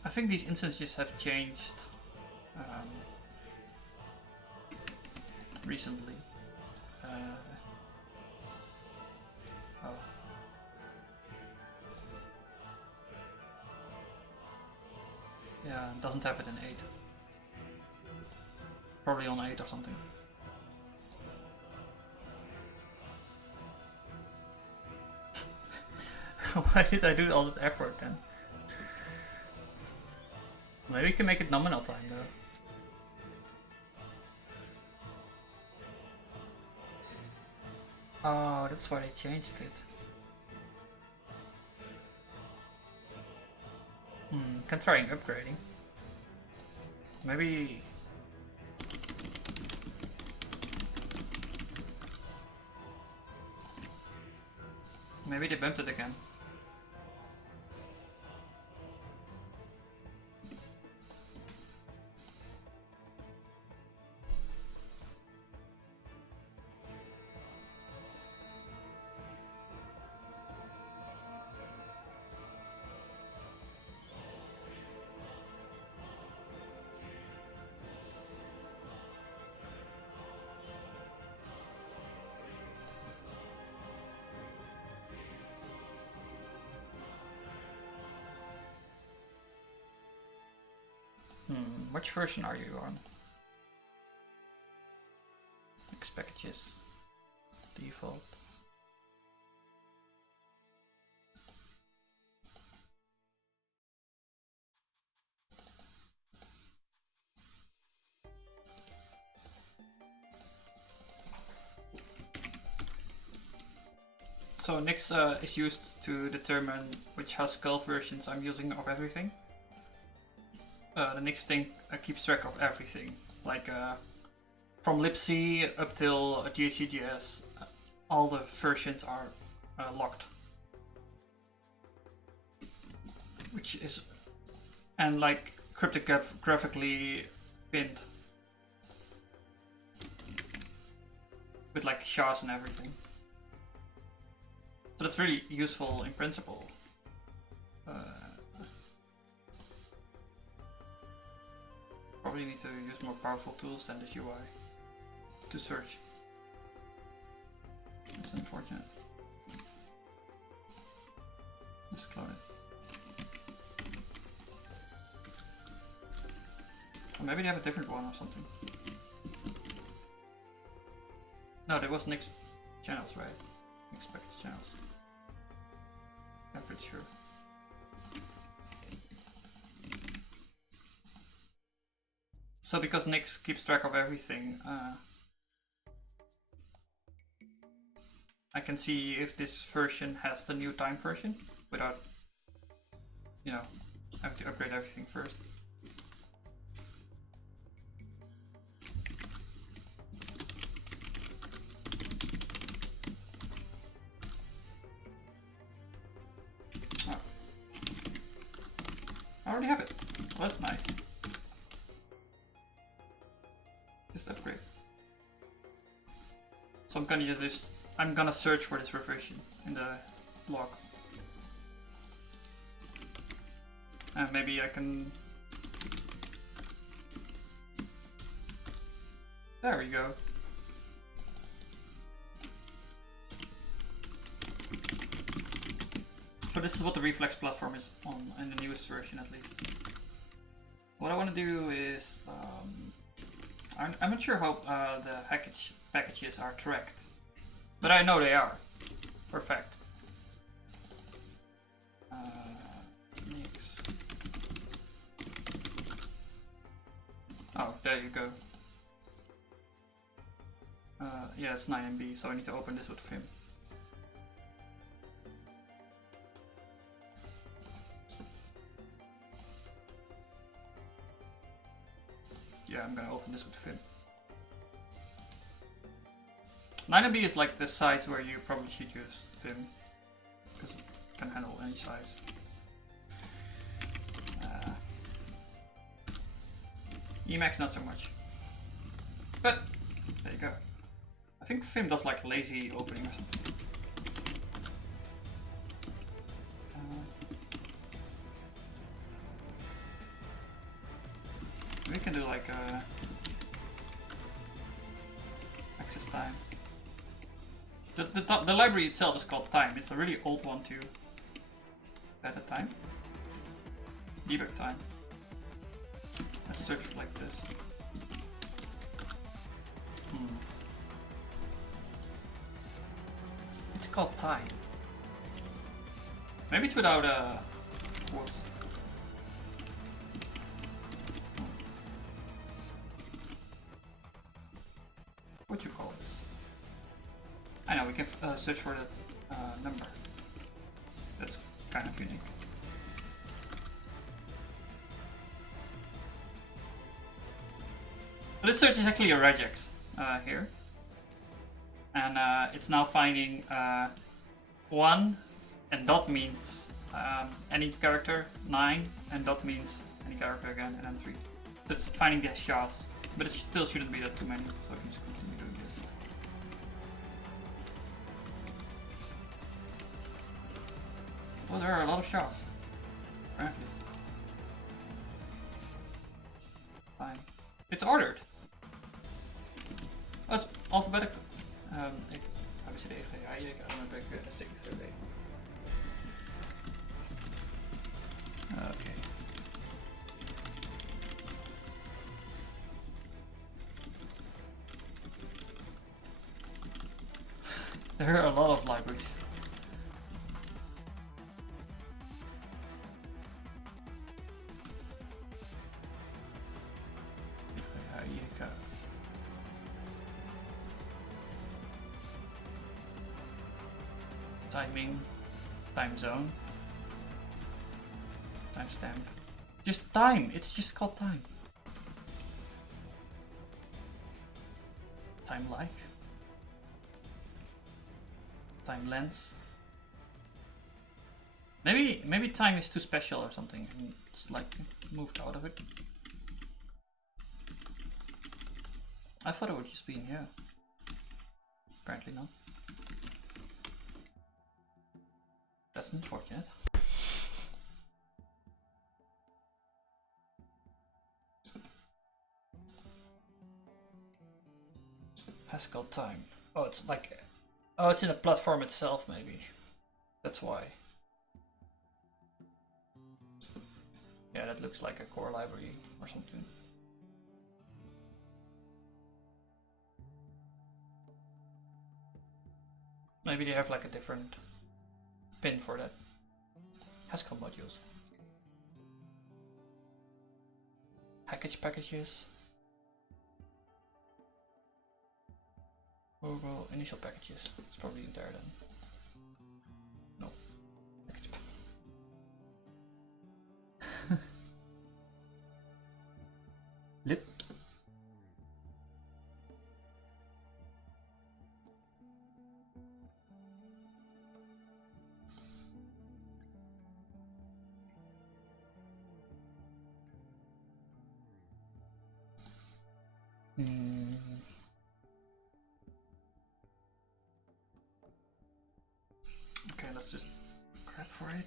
I think these instances have changed recently. Oh. Yeah, it doesn't have it in 8. Probably on 8 or something. Why did I do all this effort then? Maybe we can make it nominal time though. Oh, that's why they changed it. Can try upgrading. Maybe. Maybe they bumped it again. Which version are you on? X packages. Default. So Nix is used to determine which Haskell versions I'm using of everything. The Nix thing keeps track of everything, like from libc up till GHCGS, all the versions are locked, which is and like cryptographically pinned with like shards and everything. So that's really useful in principle. Probably need to use more powerful tools than this UI to search. That's unfortunate. Let's clone it. Or maybe they have a different one or something. No, there was Nix channels, right? Nix package channels. I'm pretty sure. So because Nix keeps track of everything, I can see if this version has the new time version without, you know, having to upgrade everything first. Oh. I already have it. Well, that's nice. Just upgrade. So I'm gonna use this. I'm gonna search for this reversion in the log, and maybe I can. There we go. So this is what the Reflex platform is on in the newest version, at least. What I want to do is. I'm not sure how the packages are tracked, but I know they are, for a fact. Unix. Oh, there you go. Yeah, it's 9 MB, so I need to open this with Vim. Yeah, I'm gonna open this with Vim. 9 MB is like the size where you probably should use Vim, because it can handle any size. Emacs not so much. But there you go. I think Vim does like lazy opening or something. We can do like access time. The library itself is called time. It's a really old one too. At the time. Debug time. Let's search like this. It's called time. Maybe it's without quotes. What you call this? I know we can search for that number. That's kind of unique. This search is actually a regex here, and it's now finding 1 and dot means any character, 9 and dot means any character again, and then 3. So it's finding the SHAs, but it still shouldn't be that too many, so I can just continue doing this. Well, there are a lot of SHAs, apparently. Fine. It's ordered. Oh, it's alphabetical. How is het even? Ja, ik ga hem even een stukje verder. Okay. There are a lot of libraries. Timing, time zone, timestamp. Just time, it's just called time. Time like, time length. Maybe time is too special or something, and it's like moved out of it. I thought it would just be in here. Apparently not. That's unfortunate. Haskell time. Oh, it's like... Oh, it's in the platform itself, maybe. That's why. Yeah, that looks like a core library or something. Maybe they have like a different pin for that. Haskell modules. Packages. Google initial packages. It's probably in there then. No. Package. Lip. Okay, let's just grab for it.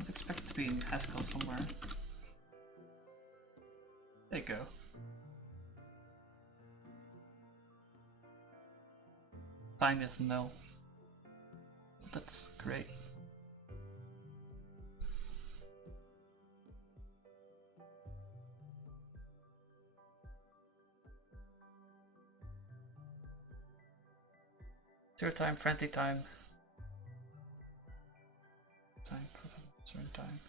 I'd expect it to be in Haskell somewhere. There you go. Time is null. That's great. Zero time, friendly time. Time, certain time.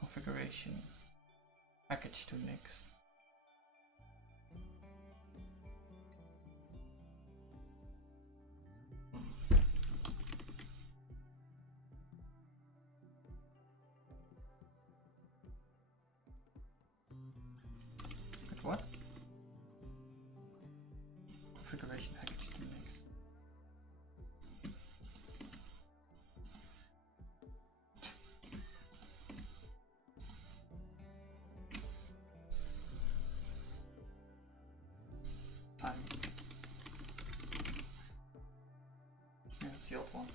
Configuration. Package to mix. What? Configuration package to mix. Time. Yeah, it's the old one.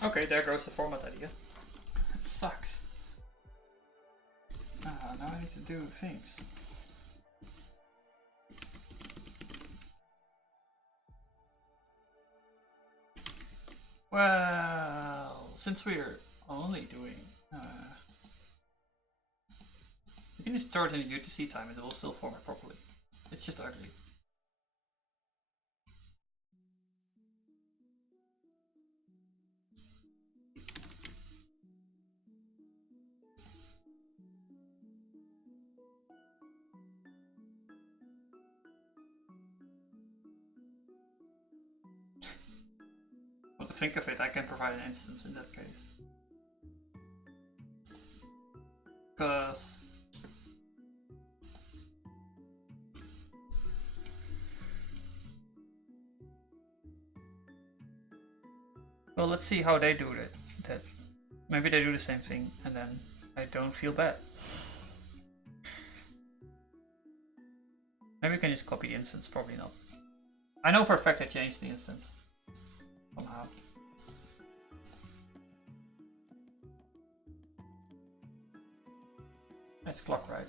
Okay, there goes the format idea. It sucks. Now I need to do things. Well, since we're only doing, you can just store it in a UTC time and it will still format properly. It's just ugly. But to think of it, I can provide an instance in that case. Because well, let's see how they do it. That maybe they do the same thing, and then I don't feel bad. Maybe we can just copy the instance. Probably not. I know for a fact I changed the instance somehow. That's clock, right?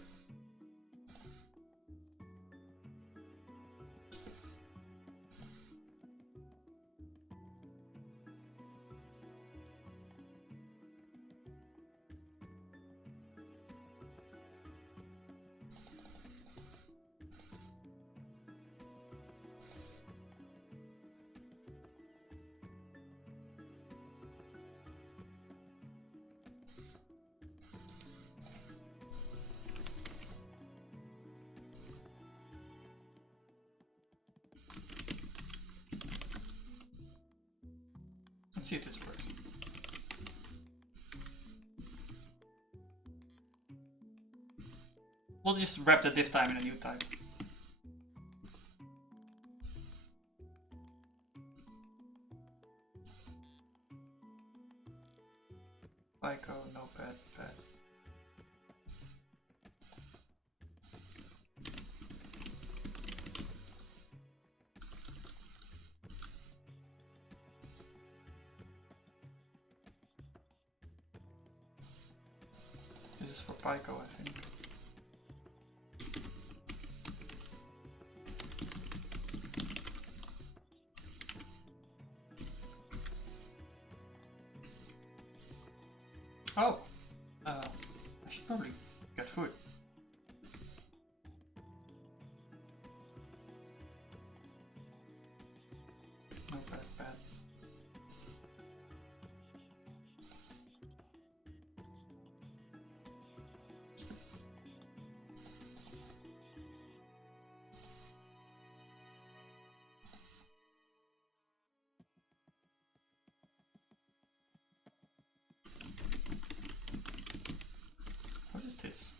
Let's see if this works. We'll just wrap the diff time in a new type. Pico, notepad, pad. This is for Pico, I think. Oh, I should probably get food. No bad, bad. What is this?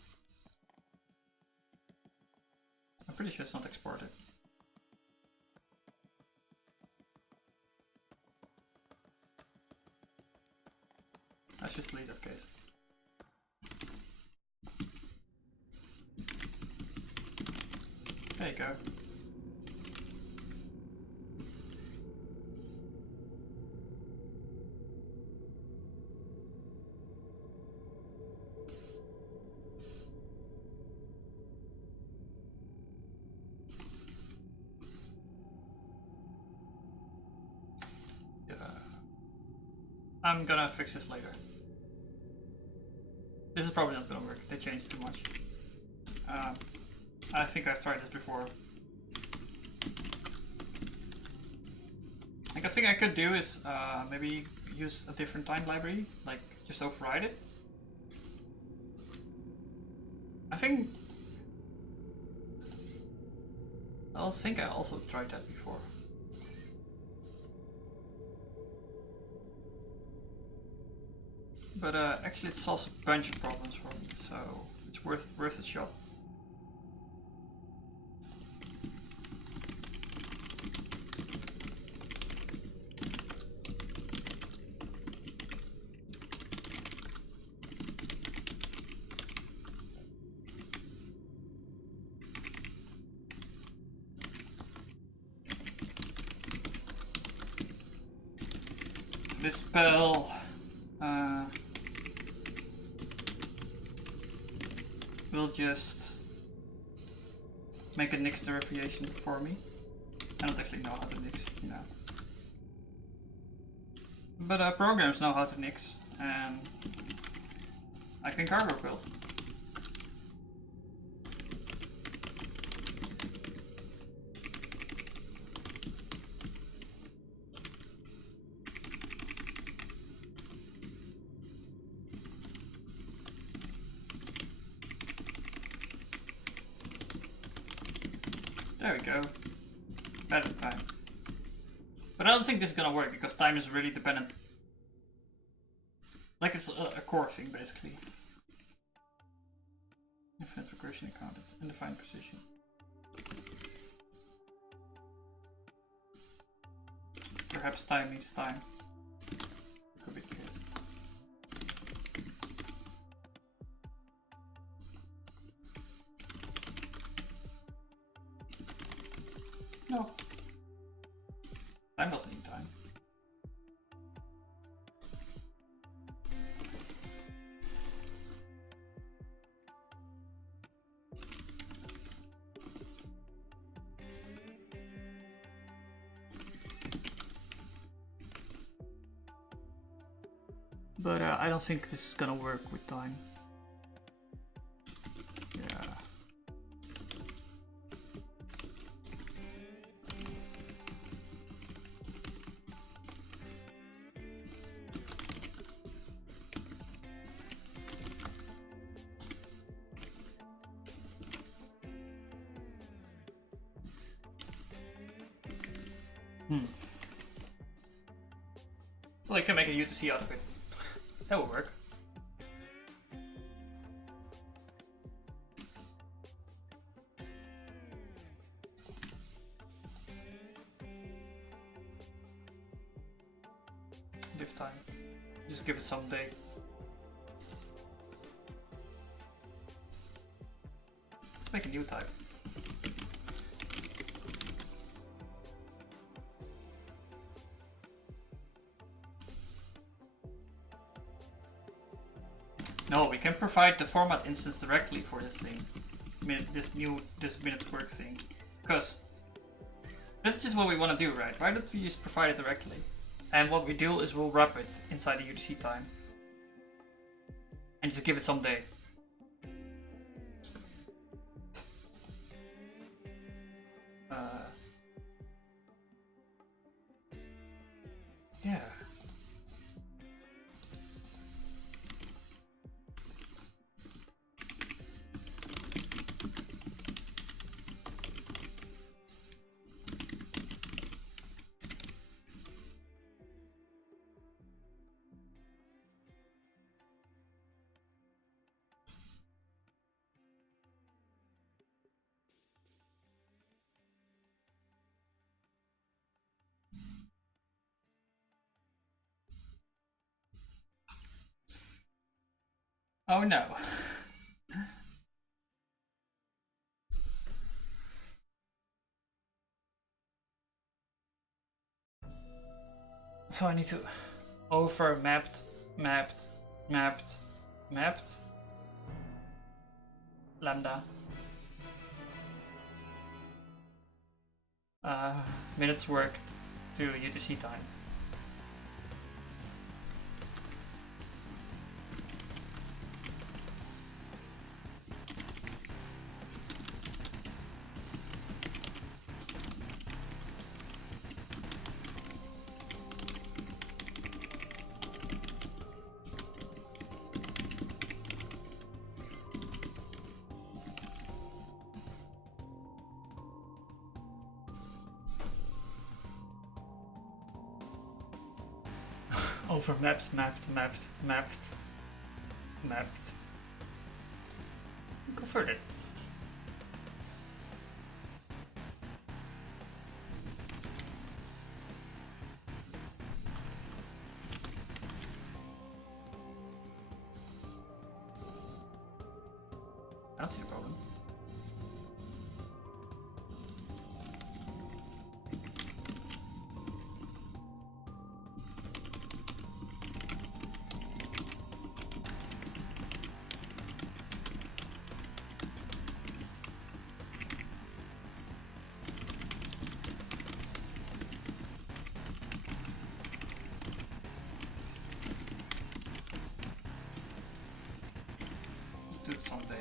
I'm pretty sure it's not exported. Let's just delete that case. There you go. I'm gonna fix this later. This is probably not gonna work. They changed too much. I think I've tried this before. Like, a thing I could do is maybe use a different time library, like just override it. I think I also tried that before. But actually it solves a bunch of problems for me, so it's worth a shot. This spell will just make a nix derivation for me. I don't actually know how to nix, you know. But programs know how to nix, and I can cargo quilt. There we go. Better time. But I don't think this is gonna work because time is really dependent. Like it's a core thing basically. Infinite recursion accounted. Undefined precision. Perhaps time means time. Could be the case. No. Time doesn't need time. But I don't think this is gonna work with time. Yeah. Well, I can make a UTC out of it. That will work. Give time. Just give it some day. Let's make a new type. No, we can provide the format instance directly for this thing. This minute work thing. Because this is just what we want to do, right? Why don't we just provide it directly? And what we do is we'll wrap it inside the UTC time. And just give it some day. Yeah. Oh no. So I need to over mapped lambda minutes worked to UTC time. over mapped, mapped, mapped, mapped, mapped, converted. I don't see a problem. Let's do it someday.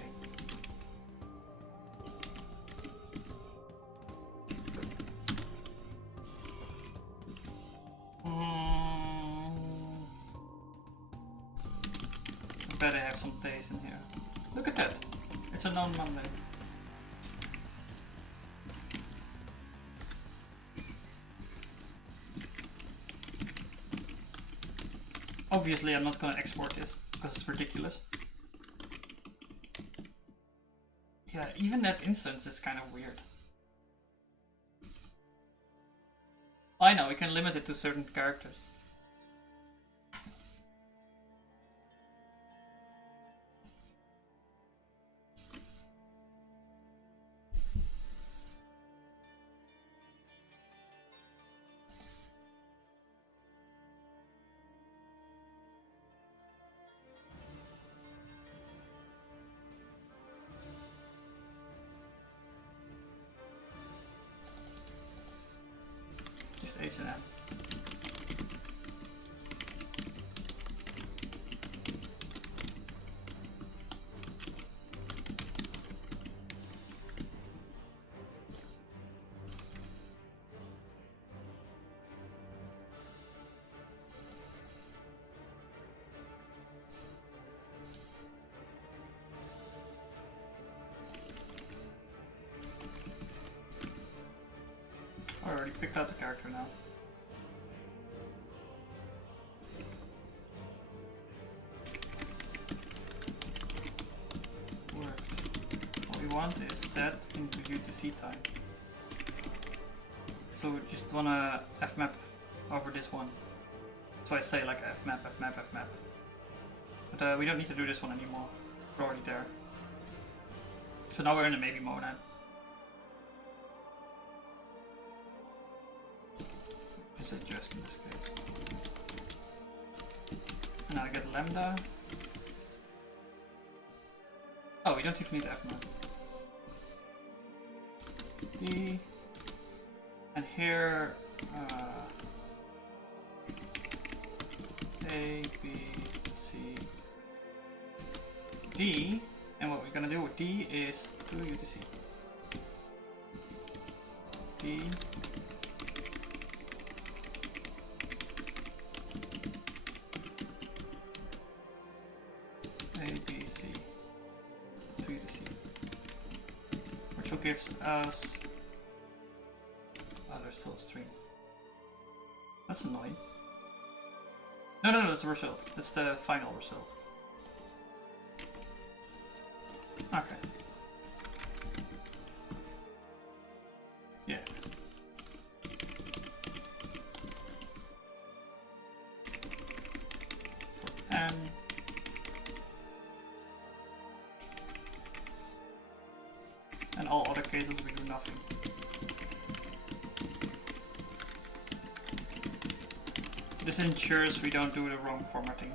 I bet I have some days in here. Look at that. It's a known Monday. Obviously I'm not gonna export this because it's ridiculous. Yeah, even that instance is kind of weird. I know, we can limit it to certain characters. Just H&M. I already picked out the character now. Worked. What we want is that into UTC time. So we just wanna fmap over this one. So I say like fmap, fmap, fmap. But we don't need to do this one anymore. We're already there. So now we're in the maybe mode now. Is it just in this case? And now I get lambda. Oh, we don't even need fmap. D. And here, A, B, C, D. And what we're gonna do with D is do UTC. D. Which gives us... Oh, there's still a string. That's annoying. No, that's the result. That's the final result. Okay. Yeah. For M. And all other cases we do nothing. So this ensures we don't do the wrong formatting.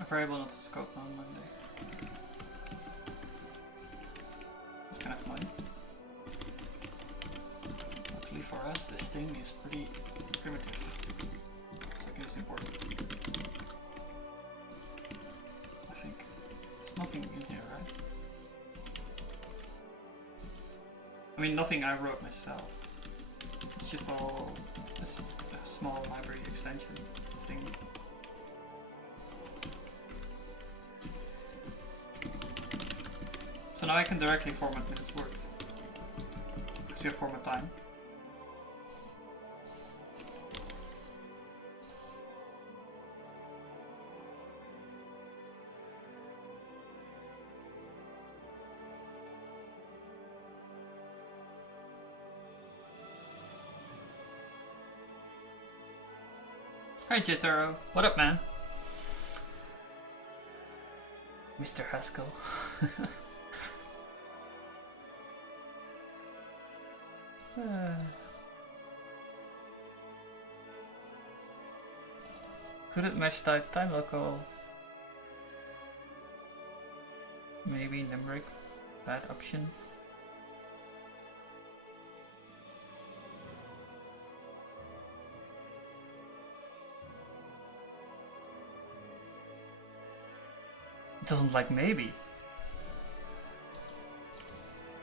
A variable not the scope on Monday. That's kind of annoying. Luckily for us, this thing is pretty primitive. So I guess important. I think. There's nothing in here, right? I mean, nothing I wrote myself. It's just all, it's a small library extension thing. So now I can directly format minutes worked. Because you have format time. Hi Jitaro, what up man? Mr. Haskell. Could it match type time local? Maybe numeric, bad option. It doesn't like maybe.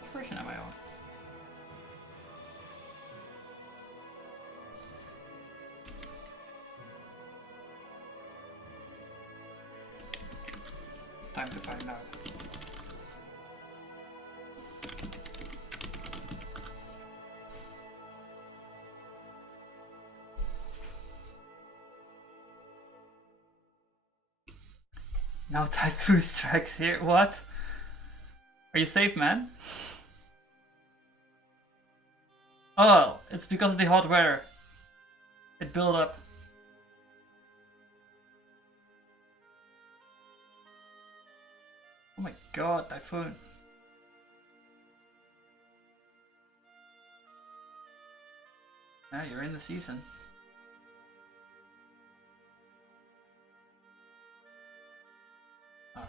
What version am I on? Time to find out. No type through strikes here. What? Are you safe, man? Oh, it's because of the hot weather. It built up. Oh my god, typhoon. Yeah, you're in the season.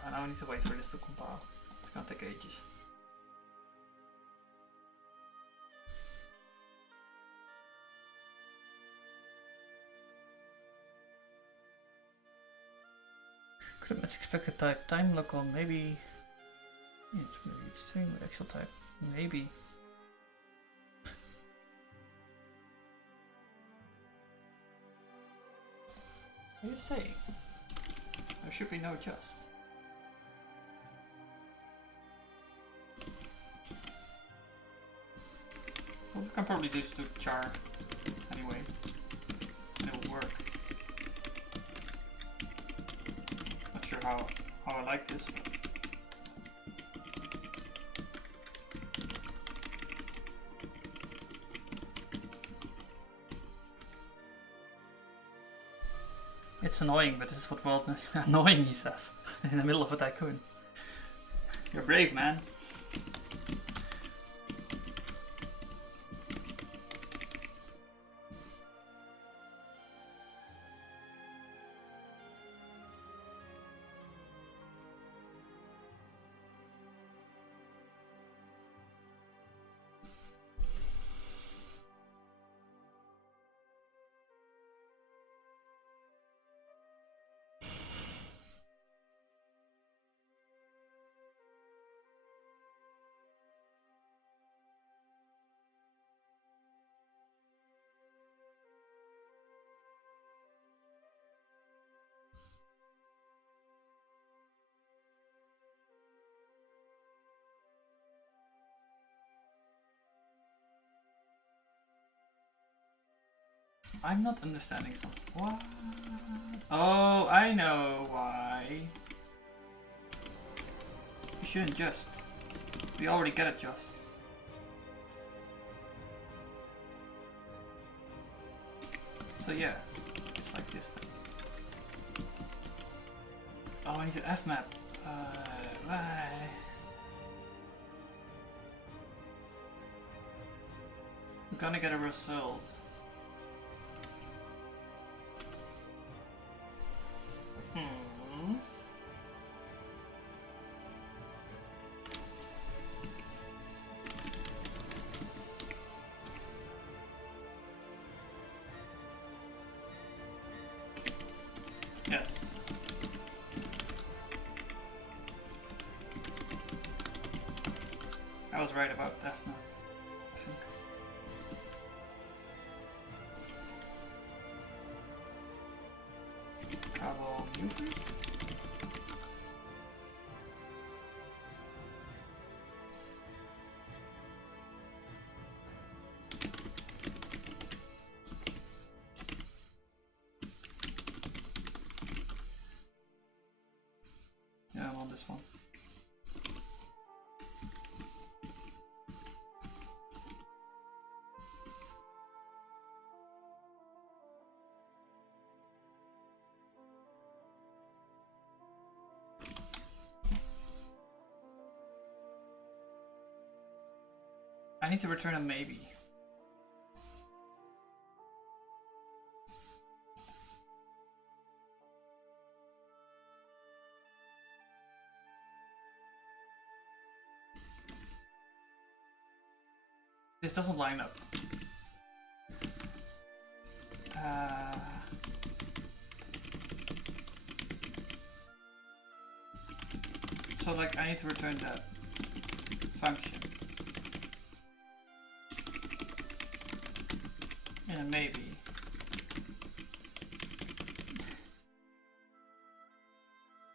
And now I need to wait for this to compile. It's gonna take ages. Could have match expected type time local, maybe. Yeah, maybe it's string with actual type. Maybe. What are you saying? There should be no just. Well, we can probably do this to char anyway, and it will work. Not sure how I like this, but it's annoying, but this is what world annoying he says in the middle of a tycoon. You're brave, man. I'm not understanding something. What? Oh, I know why. You shouldn't just. We already get it just. So yeah, it's like this. Oh, I need an F map. Why? I'm gonna get a result. Yes. I was right about F map. Cabo new first. Yeah, I'm on this one. I need to return a maybe. This doesn't line up. So like I need to return that function. And a maybe.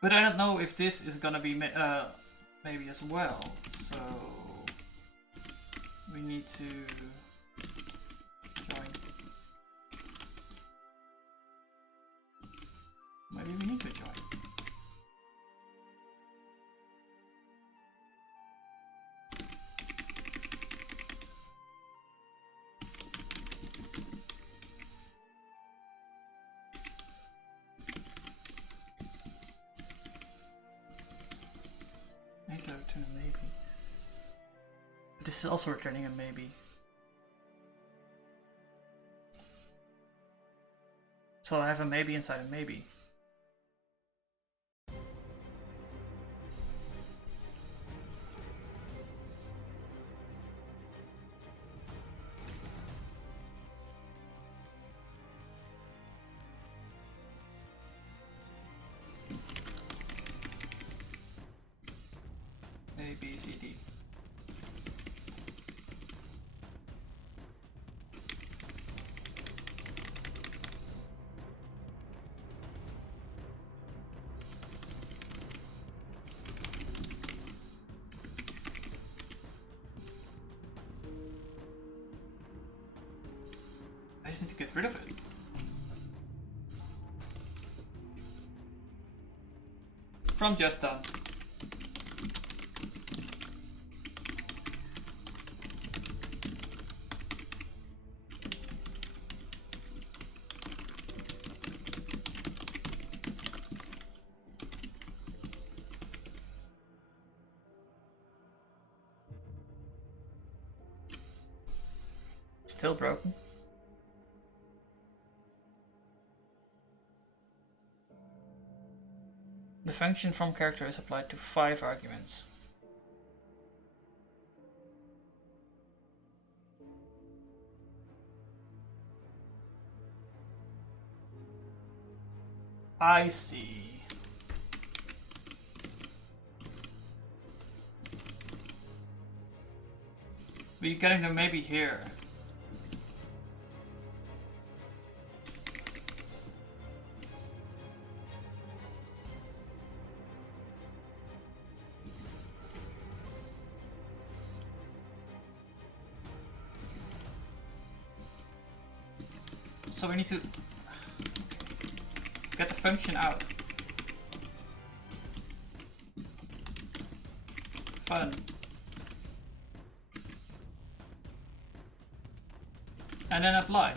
But I don't know if this is gonna be maybe as well, so we need to join. Maybe we need to join. I need to return a maybe. But this is also returning a maybe. So I have a maybe inside a maybe. A, B, C, D. I just need to get rid of it. From just done. Still broken. The function from character is applied to 5 arguments. I see. We're getting them maybe here. So we need to get the function out. Fun. And then apply.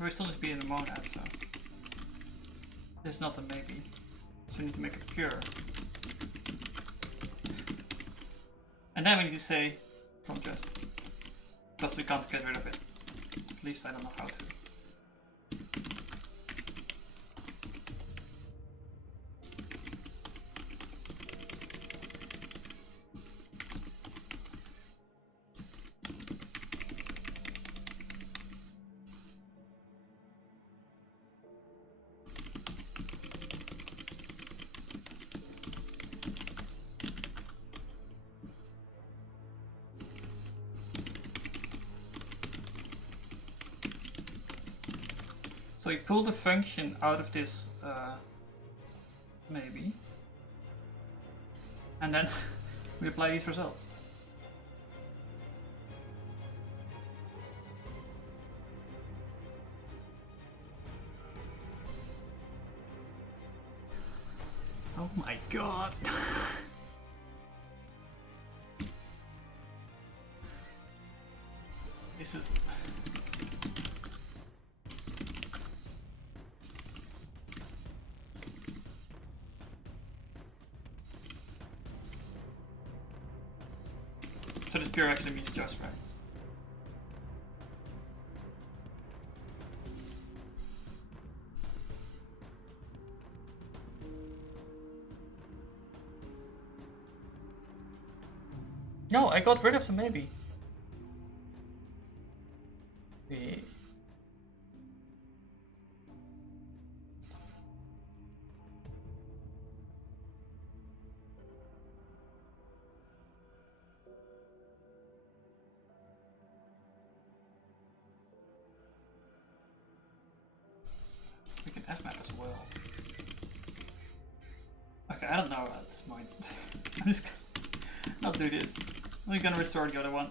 We still need to be in the monad, so this is not a maybe. So we need to make it pure. And then we need to say from just, because we can't get rid of it. At least I don't know how to. So we pull the function out of this, maybe, and then we apply these results. Oh my god. This is... So this pure actually means just, right? No, I got rid of the maybe. We can fmap as well. Okay, I don't know at this point. I'm just I'll do this. We're gonna restore the other one.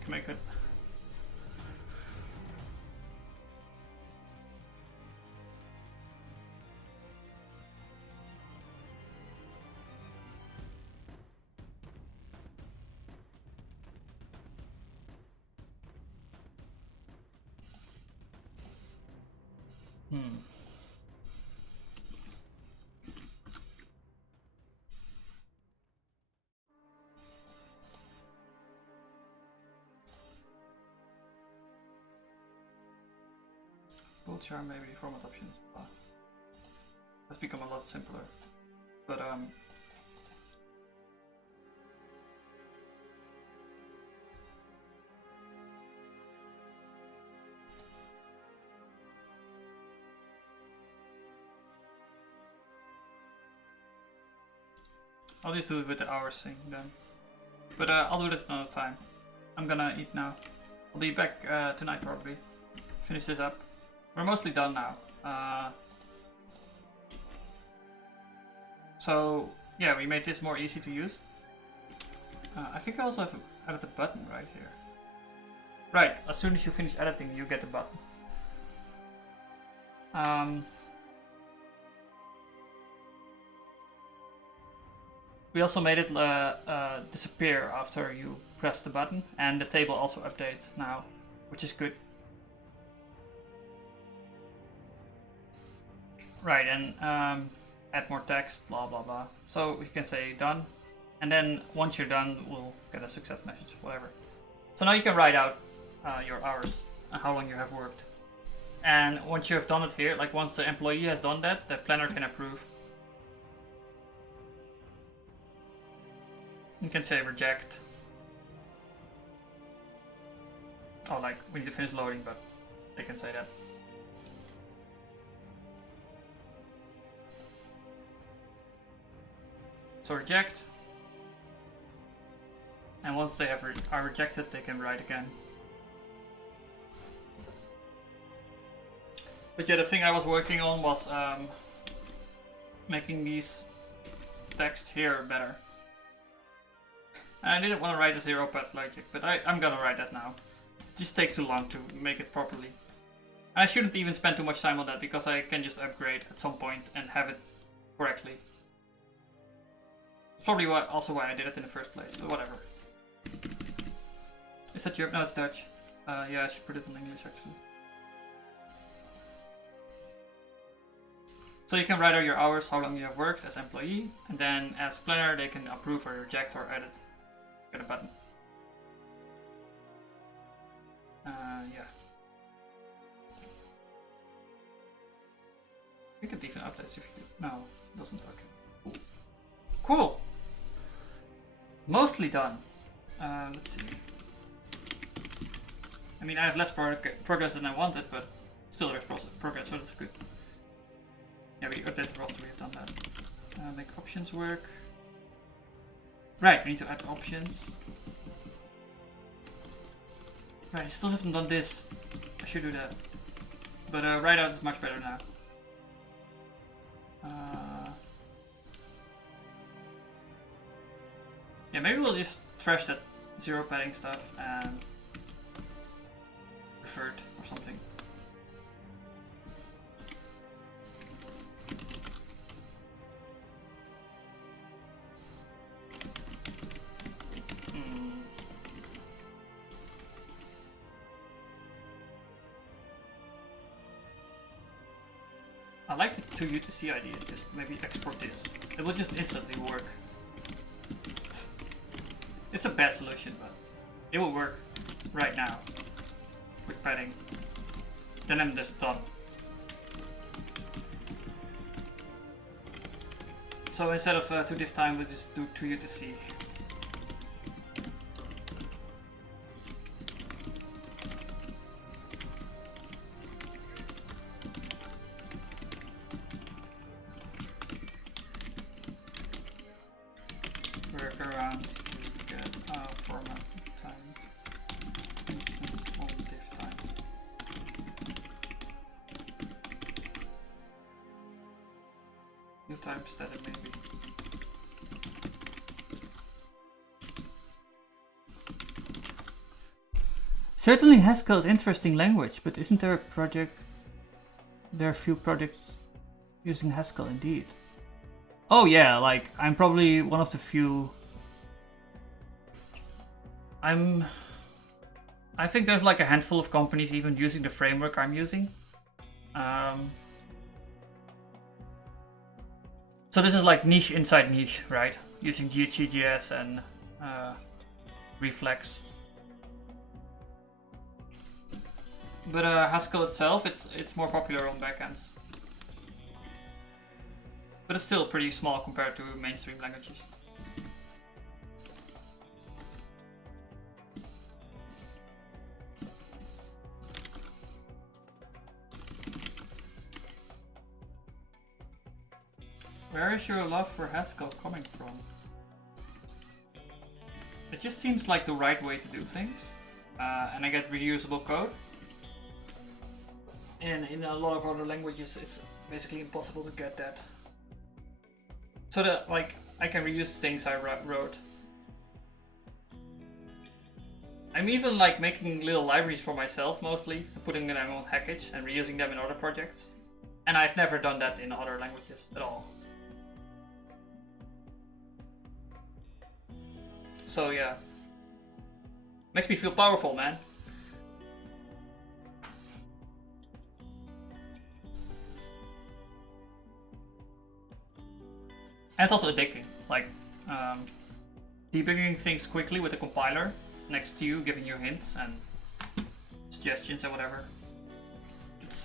Can make it. Bold char maybe format options. That's become a lot simpler. But I'll just do it with the hours thing then. But I'll do this another time. I'm gonna eat now. I'll be back tonight probably. Finish this up. We're mostly done now. So yeah, we made this more easy to use. I think I also have added the button right here. Right, as soon as you finish editing, you get the button. We also made it disappear after you press the button, and the table also updates now, which is good. Right, and add more text, blah blah blah. So you can say done, and then once you're done, we'll get a success message, whatever. So now you can write out your hours and how long you have worked. And once you have done it here, like once the employee has done that, the planner can approve. You can say reject. Oh, like we need to finish loading, but they can say that. So reject, and once they are rejected, they can write again. But yeah, the thing I was working on was making these text here better. And I didn't want to write a zero path logic, but I'm gonna write that now. It just takes too long to make it properly. And I shouldn't even spend too much time on that because I can just upgrade at some point and have it correctly. Probably also why I did it in the first place, but whatever. Is that German? No, it's Dutch. Yeah, I should put it in English actually. So you can write out your hours, how long you have worked as employee, and then as planner they can approve or reject or edit Get a button. Yeah. We could even update if you do. No, it doesn't. Okay. Cool. Mostly done. Let's see. I mean, I have less progress than I wanted, but still there's progress, so that's good. Yeah, we updated the roster, we've done that. Make options work. Right, we need to add options. Right, I still haven't done this. I should do that. But write out is much better now. Yeah, maybe we'll just trash that zero padding stuff and revert or something. I like the to UTC idea, just maybe export this. It will just instantly work. It's a bad solution, but it will work right now with padding. Then I'm just done. So instead of 2 diff time, we'll just do 2 UTC. Times that it may be. Certainly Haskell is interesting language, but isn't there a project? There are a few projects using Haskell indeed. Oh yeah, like I'm probably one of the few. I think there's like a handful of companies even using the framework I'm using. So this is like niche inside niche, right? Using GHCGS and Reflex. But Haskell itself, it's more popular on backends. But it's still pretty small compared to mainstream languages. Where is your love for Haskell coming from? It just seems like the right way to do things. And I get reusable code. And in a lot of other languages, it's basically impossible to get that. So that, like, I can reuse things I wrote. I'm even like making little libraries for myself mostly, putting them on Hackage and reusing them in other projects. And I've never done that in other languages at all. So yeah, makes me feel powerful, man. And it's also addicting, like debugging things quickly with a compiler next to you, giving you hints and suggestions and whatever. It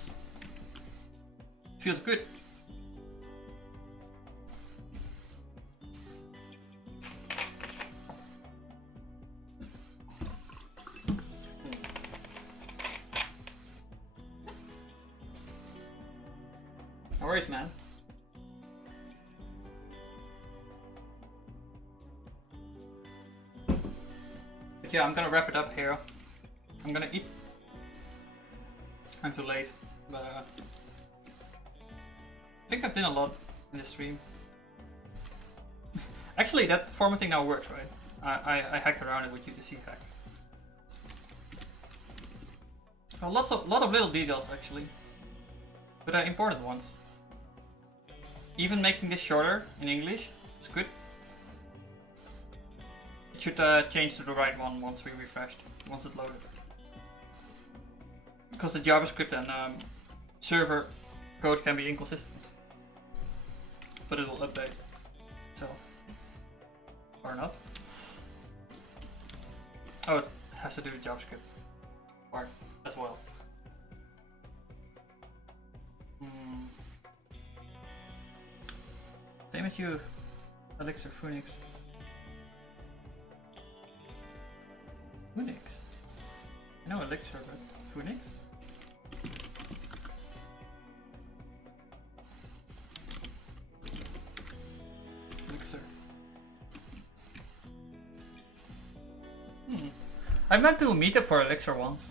feels good. No worries, man. But yeah, I'm gonna wrap it up here. I'm gonna eat. I'm too late, but I think I've done a lot in this stream. Actually, that formatting now works, right? I hacked around it with UTC hack. A lot of little details actually, but important ones. Even making this shorter in English, it's good. It should change to the right one once we refreshed, once it loaded. Because the JavaScript and server code can be inconsistent. But it will update itself. Or not. Oh, it has to do with JavaScript part as well. Same as you, Elixir, Phoenix. Phoenix? I know Elixir, but Phoenix? Elixir. I went to a meetup for Elixir once.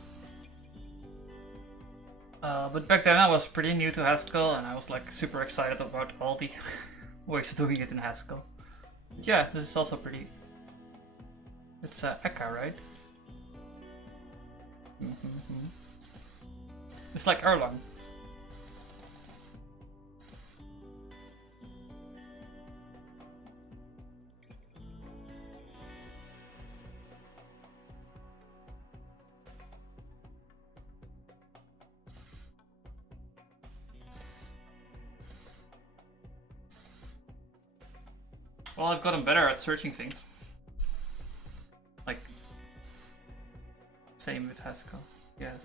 But back then I was pretty new to Haskell and I was like super excited about all the ways of doing it in Haskell. But yeah, this is also pretty... It's Eka, right? It's like Erlang. Well, I've gotten better at searching things. Like, same with Haskell, yes.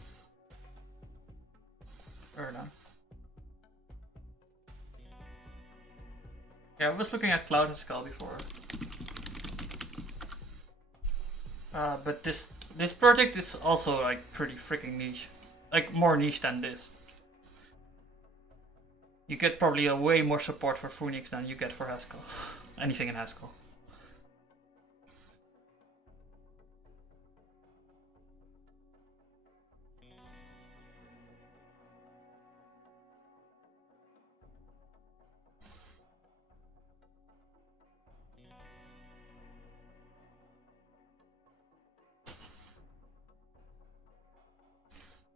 Erlang. Yeah, I was looking at Cloud Haskell before. But this project is also like pretty freaking niche. Like more niche than this. You get probably a way more support for Phoenix than you get for Haskell. Anything in Haskell.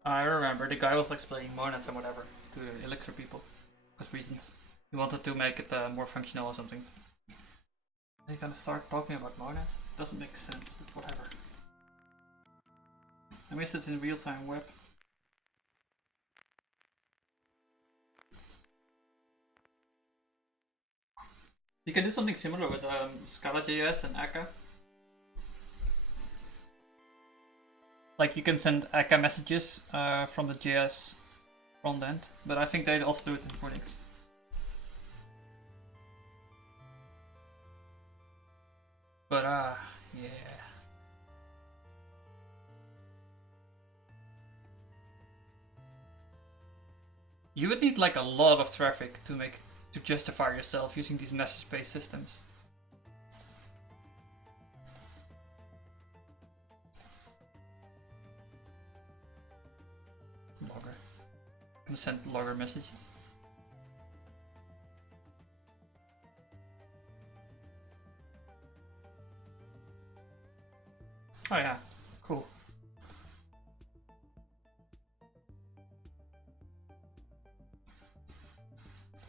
I remember the guy was explaining monads and whatever to the Elixir people. Because reasons. He wanted to make it more functional or something. He's gonna start talking about monads? Doesn't make sense, but whatever. I missed it in real-time web. You can do something similar with Scala.js and Akka. Like you can send Akka messages from the JS front end, but I think they also do it in Phoenix. But yeah. You would need like a lot of traffic to justify yourself using these message-based systems. Logger. I'm gonna send logger messages. Oh yeah, cool.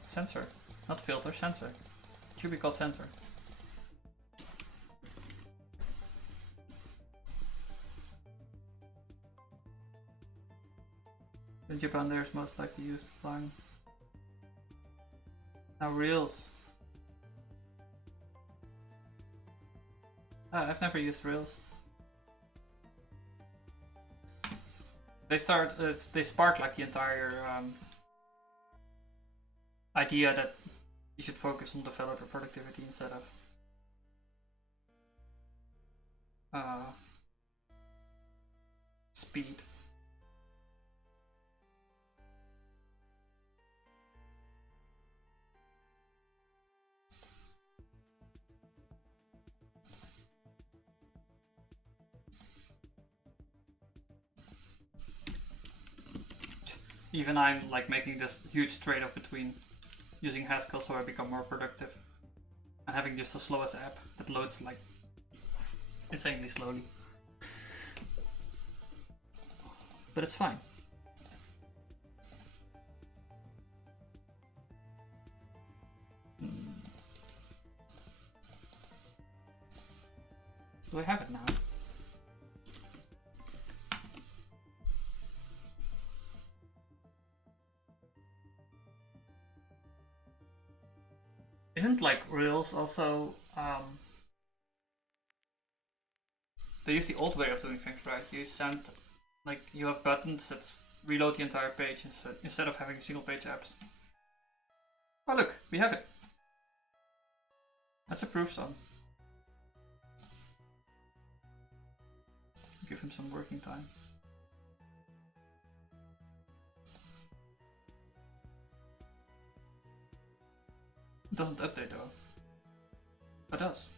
Sensor, not filter, sensor. It should be called sensor. In Japan there's most likely used line. Now Rails. I've never used Rails. They spark like the entire idea that you should focus on developer productivity instead of speed. Even I'm like making this huge trade-off between using Haskell so I become more productive and having just the slowest app that loads like insanely slowly. But it's fine. Do I have it now? Isn't like Rails also they use the old way of doing things, right? You send, like, you have buttons that reload the entire page instead of having single page apps. Oh look, we have it. That's a proof sum. Give him some working time. It doesn't update though. It does.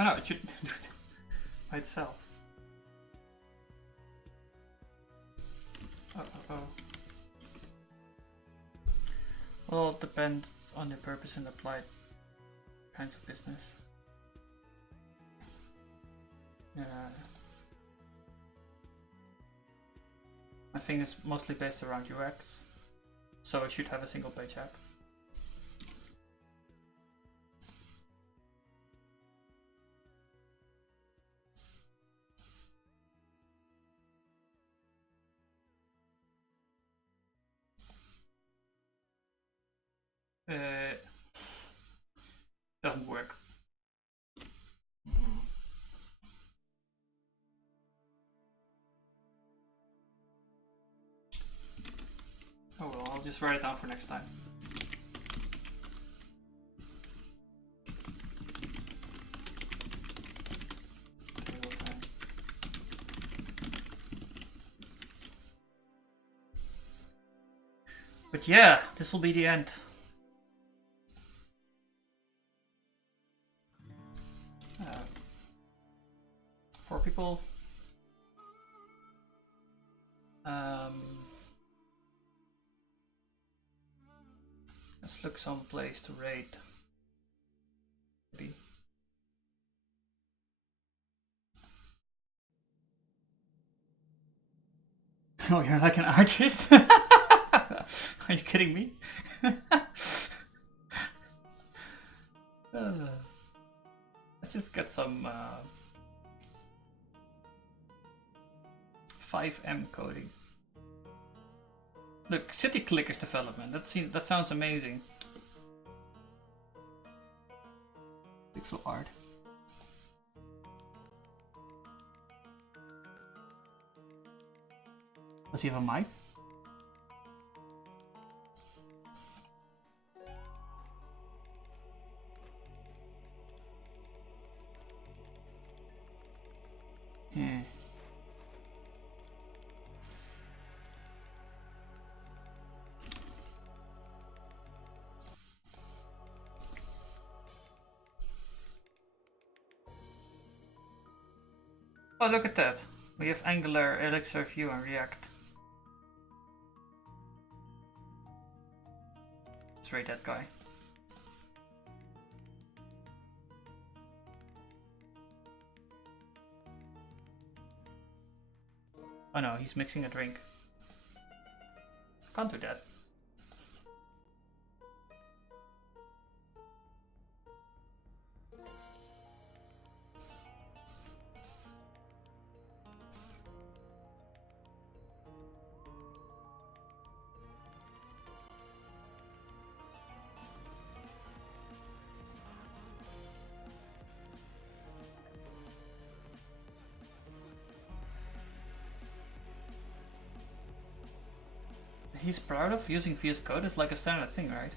Oh no, it should do it by itself. Oh. Well, it depends on the purpose and applied kinds of business. My thing is mostly based around UX, so it should have a single page app. Doesn't work. Oh well, I'll just write it down for next time. But yeah, this will be the end. Four people. Let's look some place to raid. Maybe. Oh, you're like an artist? Are you kidding me? Let's just get some 5M coding. Look, city clickers development. That sounds amazing. Pixel art. Does he have a mic? Yeah. Oh, look at that. We have Angular, Elixir, Vue, and React. Let's rate that guy. Oh no, he's mixing a drink. Can't do that. He's proud of using VS Code. It's like a standard thing, right?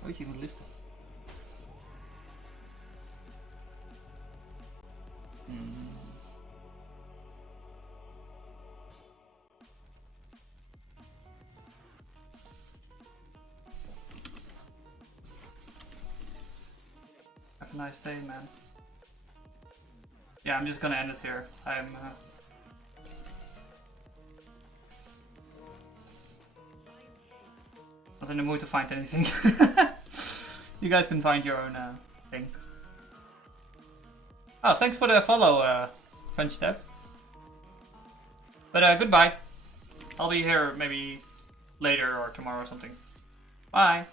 Why would you even list it? Have a nice day, man. Yeah, I'm just gonna end it here. I'm not in the mood to find anything. You guys can find your own thing. Oh, thanks for the follow, French Dev. But goodbye. I'll be here maybe later or tomorrow or something. Bye.